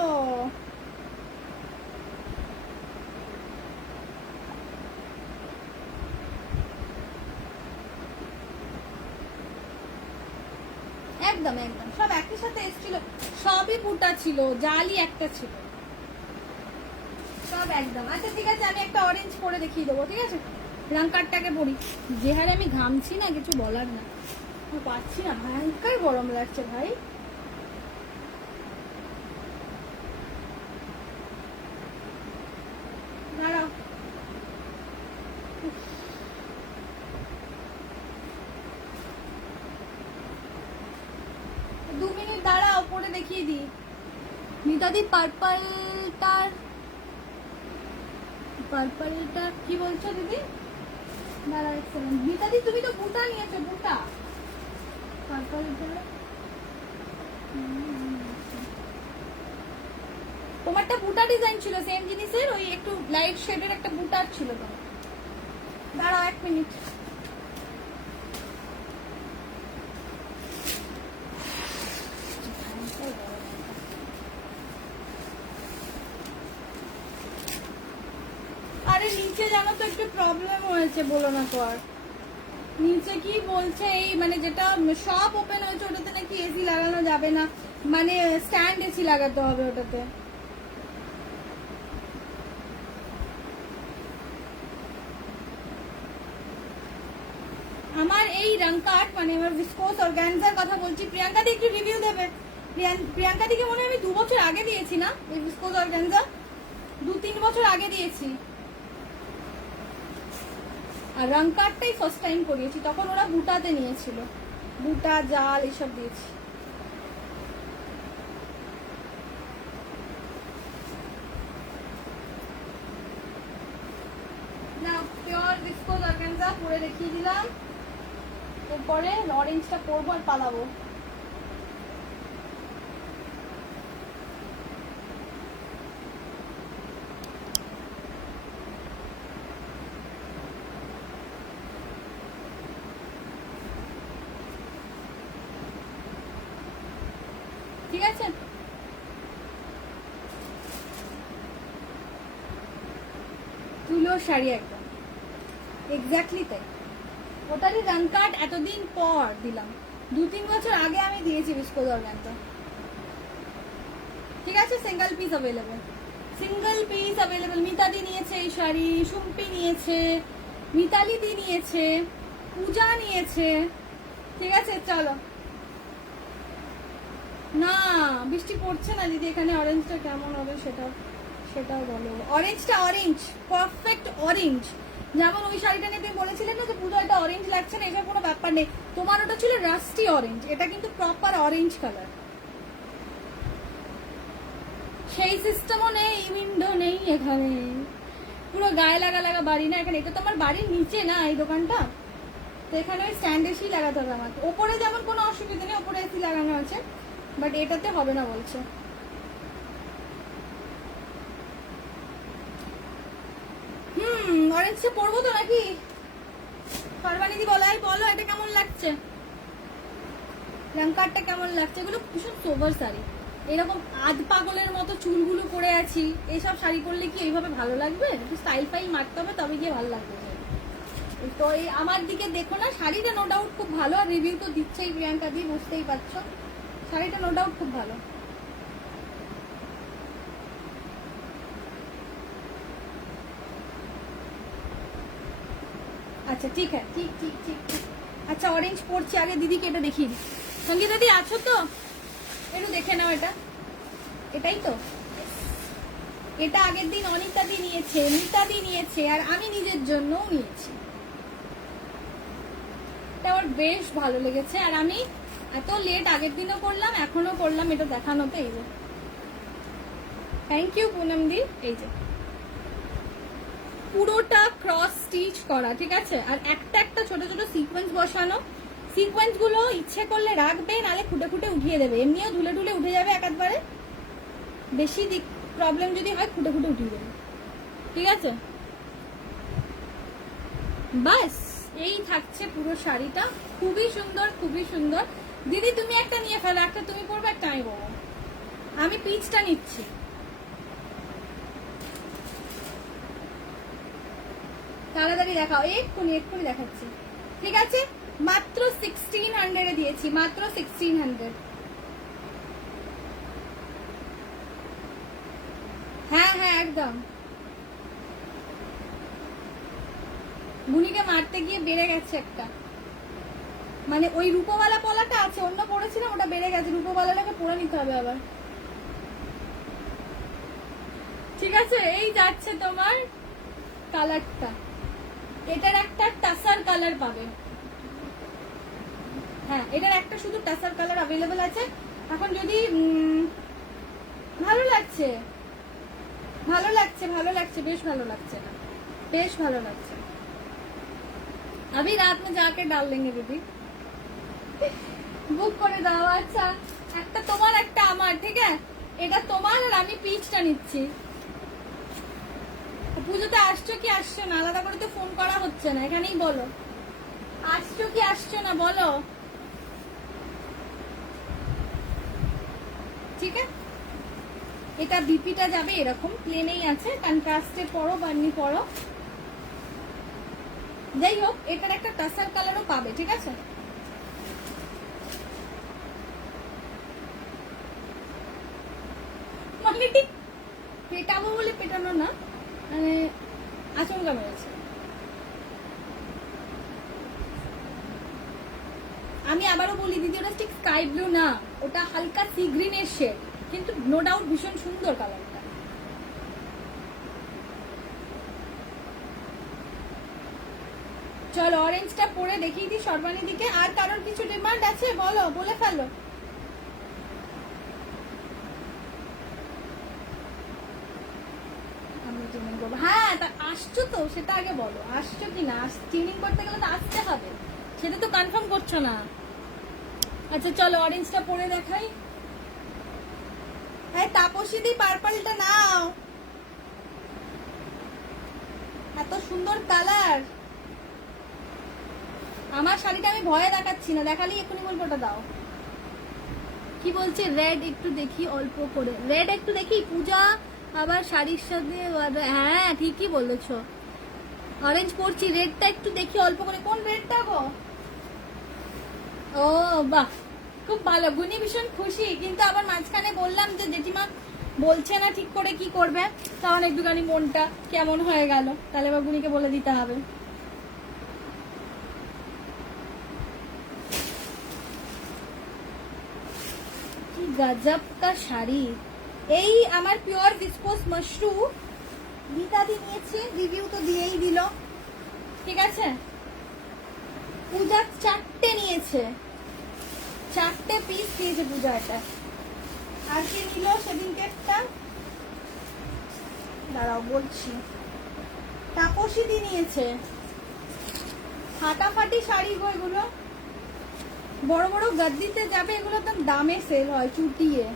একদম একদম সব একই সাথে এসেছিল, সবই বুটা ছিল, জালি একটা ছিল, সব একদম। আচ্ছা ঠিক আছে, আমি একটা অরেঞ্জ পরে দেখিয়ে দেবো, ঠিক আছে? রং কার্ডটাকে পরি, যে হারে আমি ঘামছি না কিছু বলার না, পাচ্ছি না, ভয়ঙ্কর গরম লাগছে ভাই। দাঁড়াও, 2 মিনিট দাঁড়াও, পরে দেখিয়ে দিই। মিতাদি পার্পলটা কি বলছো দিদি? দাঁড়াও এক সেকেন্ড। মিতাদি তুমি তো বুটা নিয়েছো, বুটা পার্পলটা তোমারটা বুটা ডিজাইন ছিল সেম জিনিসের, ওই একটু লাইট শেডের একটা বুটার ছিল তো। দাঁড়াও 1 মিনিট। আরে নিচে জানো তো একটু প্রবলেম হয়েছে, বলো না তো। আর নিচে কি বলছে, এই মানে যেটা শপ ওপেন হয়েছে ওটাতে নাকি এসি লাগানো যাবে না, মানে স্ট্যান্ড এসি লাগাতে হবে ওটাতে। আমার এই রংকাট মানে আমার ভিসকোস অর্গানজার কথা বলছি, প্রিয়াঙ্কা দি একটু রিভিউ দেবে। প্রিয়াঙ্কা দিকে মনে হয় আমি 2 বছর আগে দিয়েছি না এই ভিসকোস অর্গানজা, 2-3 বছর আগে দিয়েছি। আর রংকাটটাই ফার্স্ট টাইম করিয়েছি, তখন ওরা বুটাতে নিয়েছিল, বুটা জাল এইসব দিয়েছি। না পিওর ভিসকোস অর্গানজা পরে দেখিয়ে দিলাম, এরপরে অরেঞ্জটা পরবো আর পালাবো। ঠিক আছে, তুলোর শাড়ি একদম এক্স্যাক্টলি তাই, ওটারই রং কার্ড এতদিন পর দিলাম, 2-3 বছর আগে আমি দিয়েছি ভিসকোস অর্গানজা। ঠিক আছে, সিঙ্গেল পিস অ্যাভেলেবেল। মিতাদি নিয়েছে এই শাড়ি, সুম্পি নিয়েছে, মিতালি দি নিয়েছে, পূজা নিয়েছে। ঠিক আছে চলো। না বৃষ্টি পড়ছে না দিদি, এখানে অরেঞ্জটা কেমন হবে সেটাও বলো। অরেঞ্জটা অরেঞ্জ, পারফেক্ট অরেঞ্জ, যেমন ওই শাড়িটা নিয়ে তুমি বলেছিলে না যে পুরো এটা অরেঞ্জ লাগছে না, এসব কোনো ব্যাপার নেই। তোমার ওটা ছিল রাস্টি অরেঞ্জ, এটা কিন্তু প্রপার অরেঞ্জ কালার। সেই সিস্টেমও নেই, উইন্ডো নেই এখানে, পুরো গায়ে লাগা বাড়ি না এখানে। এটা তো আমার বাড়ির নিচে না এই দোকানটা, তো এখানে ওই স্ট্যান্ড এসি লাগাতে হবে আমাকে। ওপরে যেমন কোনো অসুবিধা নেই, ওপরে এসি লাগানো আছে, বাট এটাতে হবে না বলছে। অরেঞ্জটা পরবো তো নাকি? সর্বানিদি বলো এটা কেমন লাগছে, রংকারটা কেমন লাগছে? এগুলো ভীষণ সোভার শাড়ি, এরকম আধ পাগলের মতো চুলগুলো করে আছি, এইসব শাড়ি পরলে কি এইভাবে ভালো লাগবে? একটু স্টাইল ফাইল মারতে হবে, তবে গিয়ে ভালো লাগবে। তো এই আমার দিকে দেখো না, শাড়িটা নো ডাউট খুব ভালো, আর রিভিউ তো দিচ্ছেই প্রিয়াঙ্কা দি, বুঝতেই পারছো, শাড়িটা নো ডাউট খুব ভালো। আচ্ছা ঠিক আছে, ঠিক। আচ্ছা অরেঞ্জ পরছি, আগে দিদিকে এটা দেখিয়ে দিই। সঙ্গীতা দি আছো তো? একটু দেখে নাও, এটাই তো। এটা আগের দিন অনিতা দি নিয়েছে, মিতা দি নিয়েছে, আর আমি নিজের জন্যও নিয়েছি। এটা আমার বেশ ভালো লেগেছে, আর আমি এত লেট আগের দিনও করলাম, এখনো করলাম, এটা দেখানোতে। এই যে থ্যাংক ইউ পুনম দি। এই যে পুরোটা ক্রস স্টিচ করা, ঠিক আছে, আর একটা ছোট ছোট সিকোয়েন্স বসানো, সিকোয়েন্স গুলো ইচ্ছে করলে রাখবে, নালে খুঁটে খুঁটে উঠিয়ে দেবে, এমনিও ধুলে ধুলে উঠে যাবে একবারে। বেশি প্রবলেম যদি হয় খুঁটে খুঁটে উঠিয়ে দেবে, ঠিক আছে? বাস এই থাকছে পুরো শাড়িটা, খুবই সুন্দর খুবই সুন্দর। দিদি তুমি একটা নিয়ে ফেলো, একটা তুমি পরবে একটা আমি পরবো। আমি পিচটা নিচ্ছি। তাড়াতাড়ি দেখাও, এক্ষুনি এক্ষুনি দেখাচ্ছি, ঠিক আছে? মাত্র 1600 দিয়েছি, মাত্র 1600। হ্যাঁ হ্যাঁ একদম। বুনিকে মারতে গিয়ে বেড়ে গেছে একটা, মানে ওই রূপবালা পলাটা আছে, অন্য পড়েছিলাম ওটা বেড়ে গেছে, রূপবালাটাকে পরে নিতে হবে আবার, ঠিক আছে? এই যাচ্ছে তোমার কালারটা, এটার একটা টাসার কালার পাবে। হ্যাঁ এটার একটা শুধু টাসার কালার অ্যাভেলেবল আছে এখন। যদি ভালো লাগছে ভালো লাগছে ভালো লাগছে, বেশ ভালো লাগছে না, বেশ ভালো লাগছে। अभी रात में जाके डाल देंगे दीदी, বুক করে দাও। আচ্ছা একটা তোমার একটা আমার, ঠিক আছে? এটা তোমার আর আমি পিচটা নিচ্ছি। পুজোতে আসছো কি আসছো না, আলাদা করে তো ফোন করা হচ্ছে না, এখানেই বলো আসছো কি আসছো না বলো, ঠিক আছে? এটা বিপিটা যাবে এরকম প্লেনেই আছে, কন্ট্রাস্টে পরো বান্নি পরো, যাই হোক এটার একটা টাসার কালারও পাবে, ঠিক আছে? মানে ঠিক পেটাবো বলে পেটানো না, মানে আচমকা মেরেছে। আমি আবারও বলি দিদি, ওটা ঠিক স্কাই ব্লু না, ওটা হালকা সি গ্রিনের শেড, কিন্তু নো ডাউট ভীষণ সুন্দর কালারটা। চলো অরেঞ্জটা পরে দেখিয়ে দিই সর্বাণী দিকে। আর কারোর কিছু ডিমান্ড আছে বলো, বলে ফেলো। হ্যাঁ তা আসছো তো, সেটা আগে বলো, আসছো কি না? ট্রেনিং করতে গেলে তো আসতে হবে, সেটা তো কনফার্ম করছো না। আচ্ছা চলো অরেঞ্জটা পরে দেখাই। হ্যাঁ তাপসী দি পার্পলটা নাও, এত সুন্দর কালার। আমার শাড়িটা আমি ভয়ে দেখাচ্ছি না, দেখালি এক্ষুনি বলবো ওটা দাও। কি বলছে? রেড একটু দেখি অল্প করে, রেড একটু দেখি পূজা আবার শাড়ির সাথে। হ্যাঁ ঠিকই বলেছো, অরেঞ্জ পরছি, রেডটা একটু দেখি অল্প করে। কোন রেডটা গো? ও বাহ খুব ভালো, গুনি ভীষণ খুশি। কিন্তু আবার মাঝখানে বললাম যে জেঠিমা বলছে না ঠিক করে কি করবে, তখন একটুখানি মনটা কেমন হয়ে গেল, তাহলে এবার গুনিকে বলে দিতে হবে। কি গজব কা শাড়ি। এই আমার পিওর ভিসকোস মাশরু গীতাদি নিয়েছে, রিভিউ তো দিয়েই দিল, ঠিক আছে? পূজা 4টে নিয়েছে, 4টে পিস দিয়েছে পূজা। এটা আর কে নিল সেদিনকে একটা, দাঁড়াও বলছি, তাপসী দি নিয়েছে। ফাটাফাটি শাড়ি গো এগুলো, বড় বড় গাদ্দিতে যাবে, এগুলো একদম দামে সেল হয় চুটিয়ে।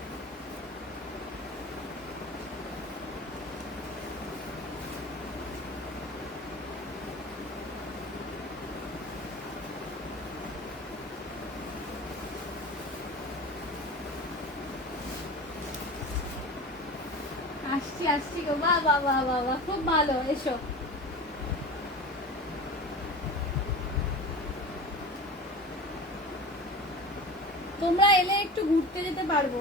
আসছি আসছি গো, বাহ বাহ বাহ বাহ বাহ, খুব ভালো, এসো। তোমরা এলে একটু ঘুরতে যেতে পারবো,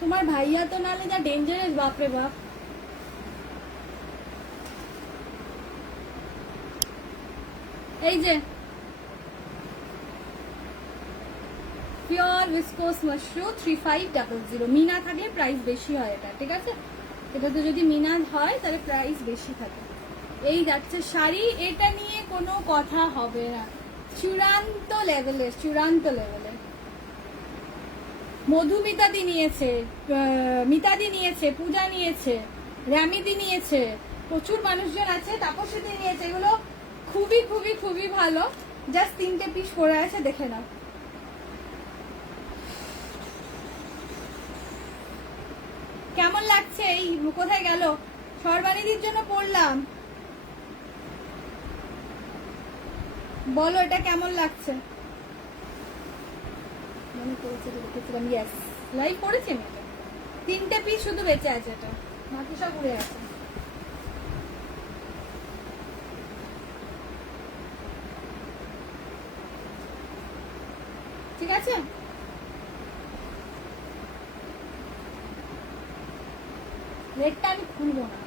তোমার ভাইয়া তো নালে যা ডেঞ্জারাস, বাপরে বাপ। এই যে পিওর ভিসকোস মাশরু 3500, মিনা থাকলে প্রাইস বেশি হয় এটা, ঠিক আছে? এটাতে যদি মিনা হয় তাহলে প্রাইস বেশি থাকে। এই যাচ্ছে শাড়ি, এটা নিয়ে কোনো কথা হবে না, চূড়ান্ত লেভেলের, চূড়ান্ত লেভেলের। মধুমিতাদি নিয়েছে, মিতাদি নিয়েছে, পূজা নিয়েছে, রামিদি নিয়েছে, প্রচুর মানুষজন আছে, তাপসীদি নিয়েছে। এগুলো খুবই খুবই খুবই ভালো, জাস্ট 3টে পিস পরে আছে, দেখে নাও। কেমন লাগছে? এই কোথায় গেল? সর্বানিধির জন্য পড়লাম, বলো এটা কেমন লাগছে? লাইভ করেছি আমি, 3টে পিস শুধু বেঁচে আছে, এটা বাকি সব উড়ে আছে। ঠিক আছে, রেডটা আমি খুলবো না,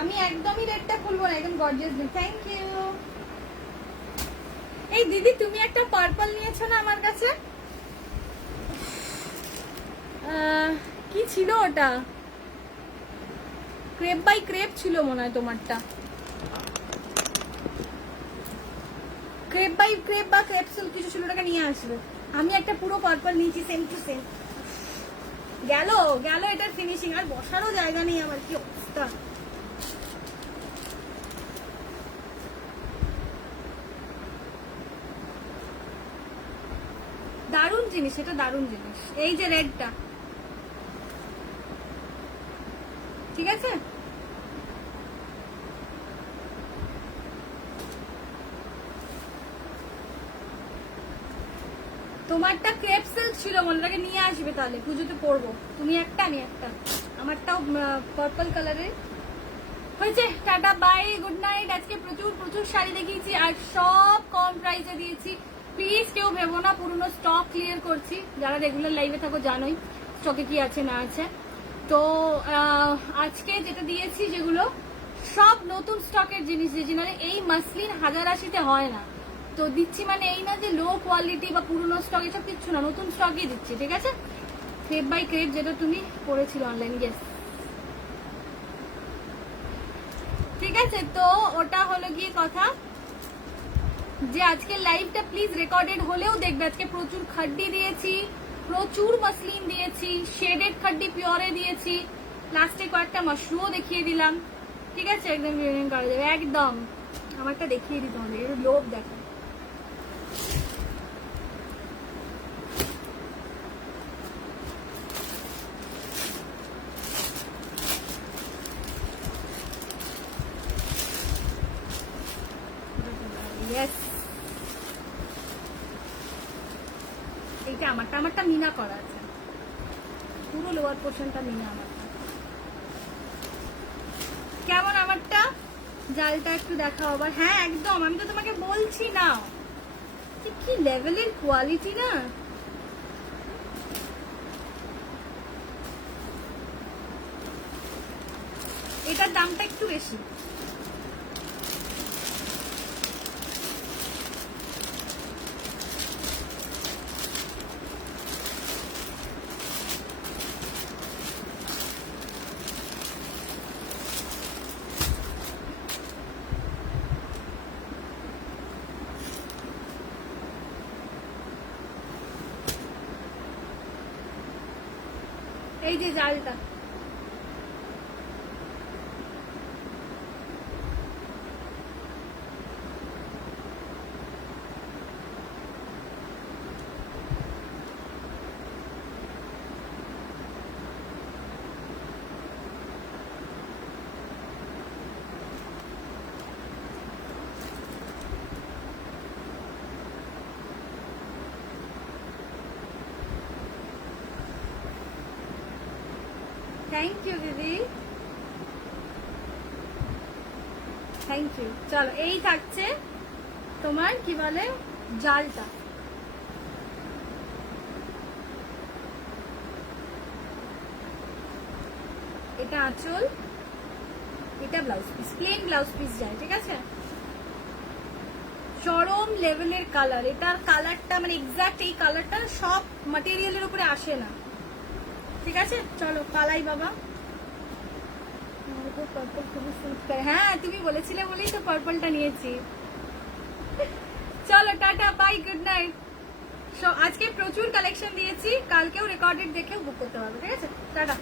আমি একদমই রেডটা খুলবো না, একদম গর্জিয়াস। Thank you. এই দিদি তুমি একটা পার্পল নিয়েছো না আমার কাছে, কি ছিল ওটা? ক্রেপ বাই ক্রেপ ছিল মনে হয় তোমারটা, ক্রেপ বাই ক্রেপ বা ক্রেপসুল কিছু ছিল, ওটাকে নিয়ে আসবে। আমি একটা পুরো পার্পল নিয়েছি, সেম টু সেম। গেল গেল এটার ফিনিশিং, আর বসারও জায়গা নেই আমার, কি অবস্থা। দারুণ জিনিস, এটা দারুণ জিনিস। এই যে রেডটা, ঠিক আছে, তোমারটা ক্রেপ সিল্ক ছিল মনে, ওটাকে নিয়ে আসবে তাহলে, পুজোতে পরবো। তুমি একটা, আমি একটা, আমারটাও পার্পল কালারের হয়েছে। Tata, bye, good night. আজকে প্রচুর প্রচুর শাড়ি দেখিয়েছি আর সব কম প্রাইসে দিয়েছি। প্লিজ কেউ ভেবো না পুরনো স্টক ক্লিয়ার করছি, যারা রেগুলার লাইভে থাকো জানোই স্টকে কি আছে না আছে। তো আজকে যেটা দিয়েছি যেগুলো সব নতুন স্টকের জিনিস, যে জিনিস এই মাসলিন 1080-তে হয় না, তো দিচ্ছি মানে এই না যে লো কোয়ালিটি বা পুরনো স্টক, এসব কিচ্ছু না, নতুন স্টকই দিচ্ছি। ঠিক আছে, ক্রেপ বাই ক্রেপ যেটা তুমি পড়েছিল অনলাইন, গেস। ঠিক আছে, তো ওটা হলো গিয়ে কথা, যে আজকে লাইভটা প্লিজ রেকর্ডেড হলেও দেখবে। আজকে প্রচুর খাড্ডি দিয়েছি, প্রচুর মাসলিন দিয়েছি, শেডেড খাড্ডি পিওরে দিয়েছি, লাস্টে কয়েকটা মাশরুমও দেখিয়ে দিলাম। ঠিক আছে, একদম ইউনিয়ন করা যাবে, একদম। আমারটা দেখিয়ে দিই তোমাদের, একটু লোভ দেখো। এইটা আমারটা মিনা করা আছে, পুরো লোয়ার পোর্শনটা মিনা আমারটা। কেমন আমারটা? জালটা একটু দেখাও আবার। হ্যাঁ একদম, আমি তো তোমাকে বলছি না, কি লেভেলের কোয়ালিটি না। এটার দামটা একটু বেশি। এই যে জালটা, থ্যাংক ইউ দিদি, থ্যাংক ইউ। চলো, এই থাকছে তোমার কি বলে জালটা। এটা আঁচল, এটা blouse piece, plain blouse piece যায়। ঠিক আছে, চরম লেভেলের কালার, এটার কালারটা মানে এক্সাক্ট এই কালারটা সব ম্যাটেরিয়ালের উপরে আসে না। ঠিক আছে, চলো পালাই বাবা। পার্পল খুবই সুট করে, হ্যাঁ তুমি বলেছিলে বলেই তো পার্পলটা নিয়েছি। চলো টাটা, বাই, গুড নাইট। আজকে প্রচুর কালেকশন দিয়েছি, কালকেও রেকর্ডেড দেখেও বুক করতে পারবে। ঠিক আছে, টাটা।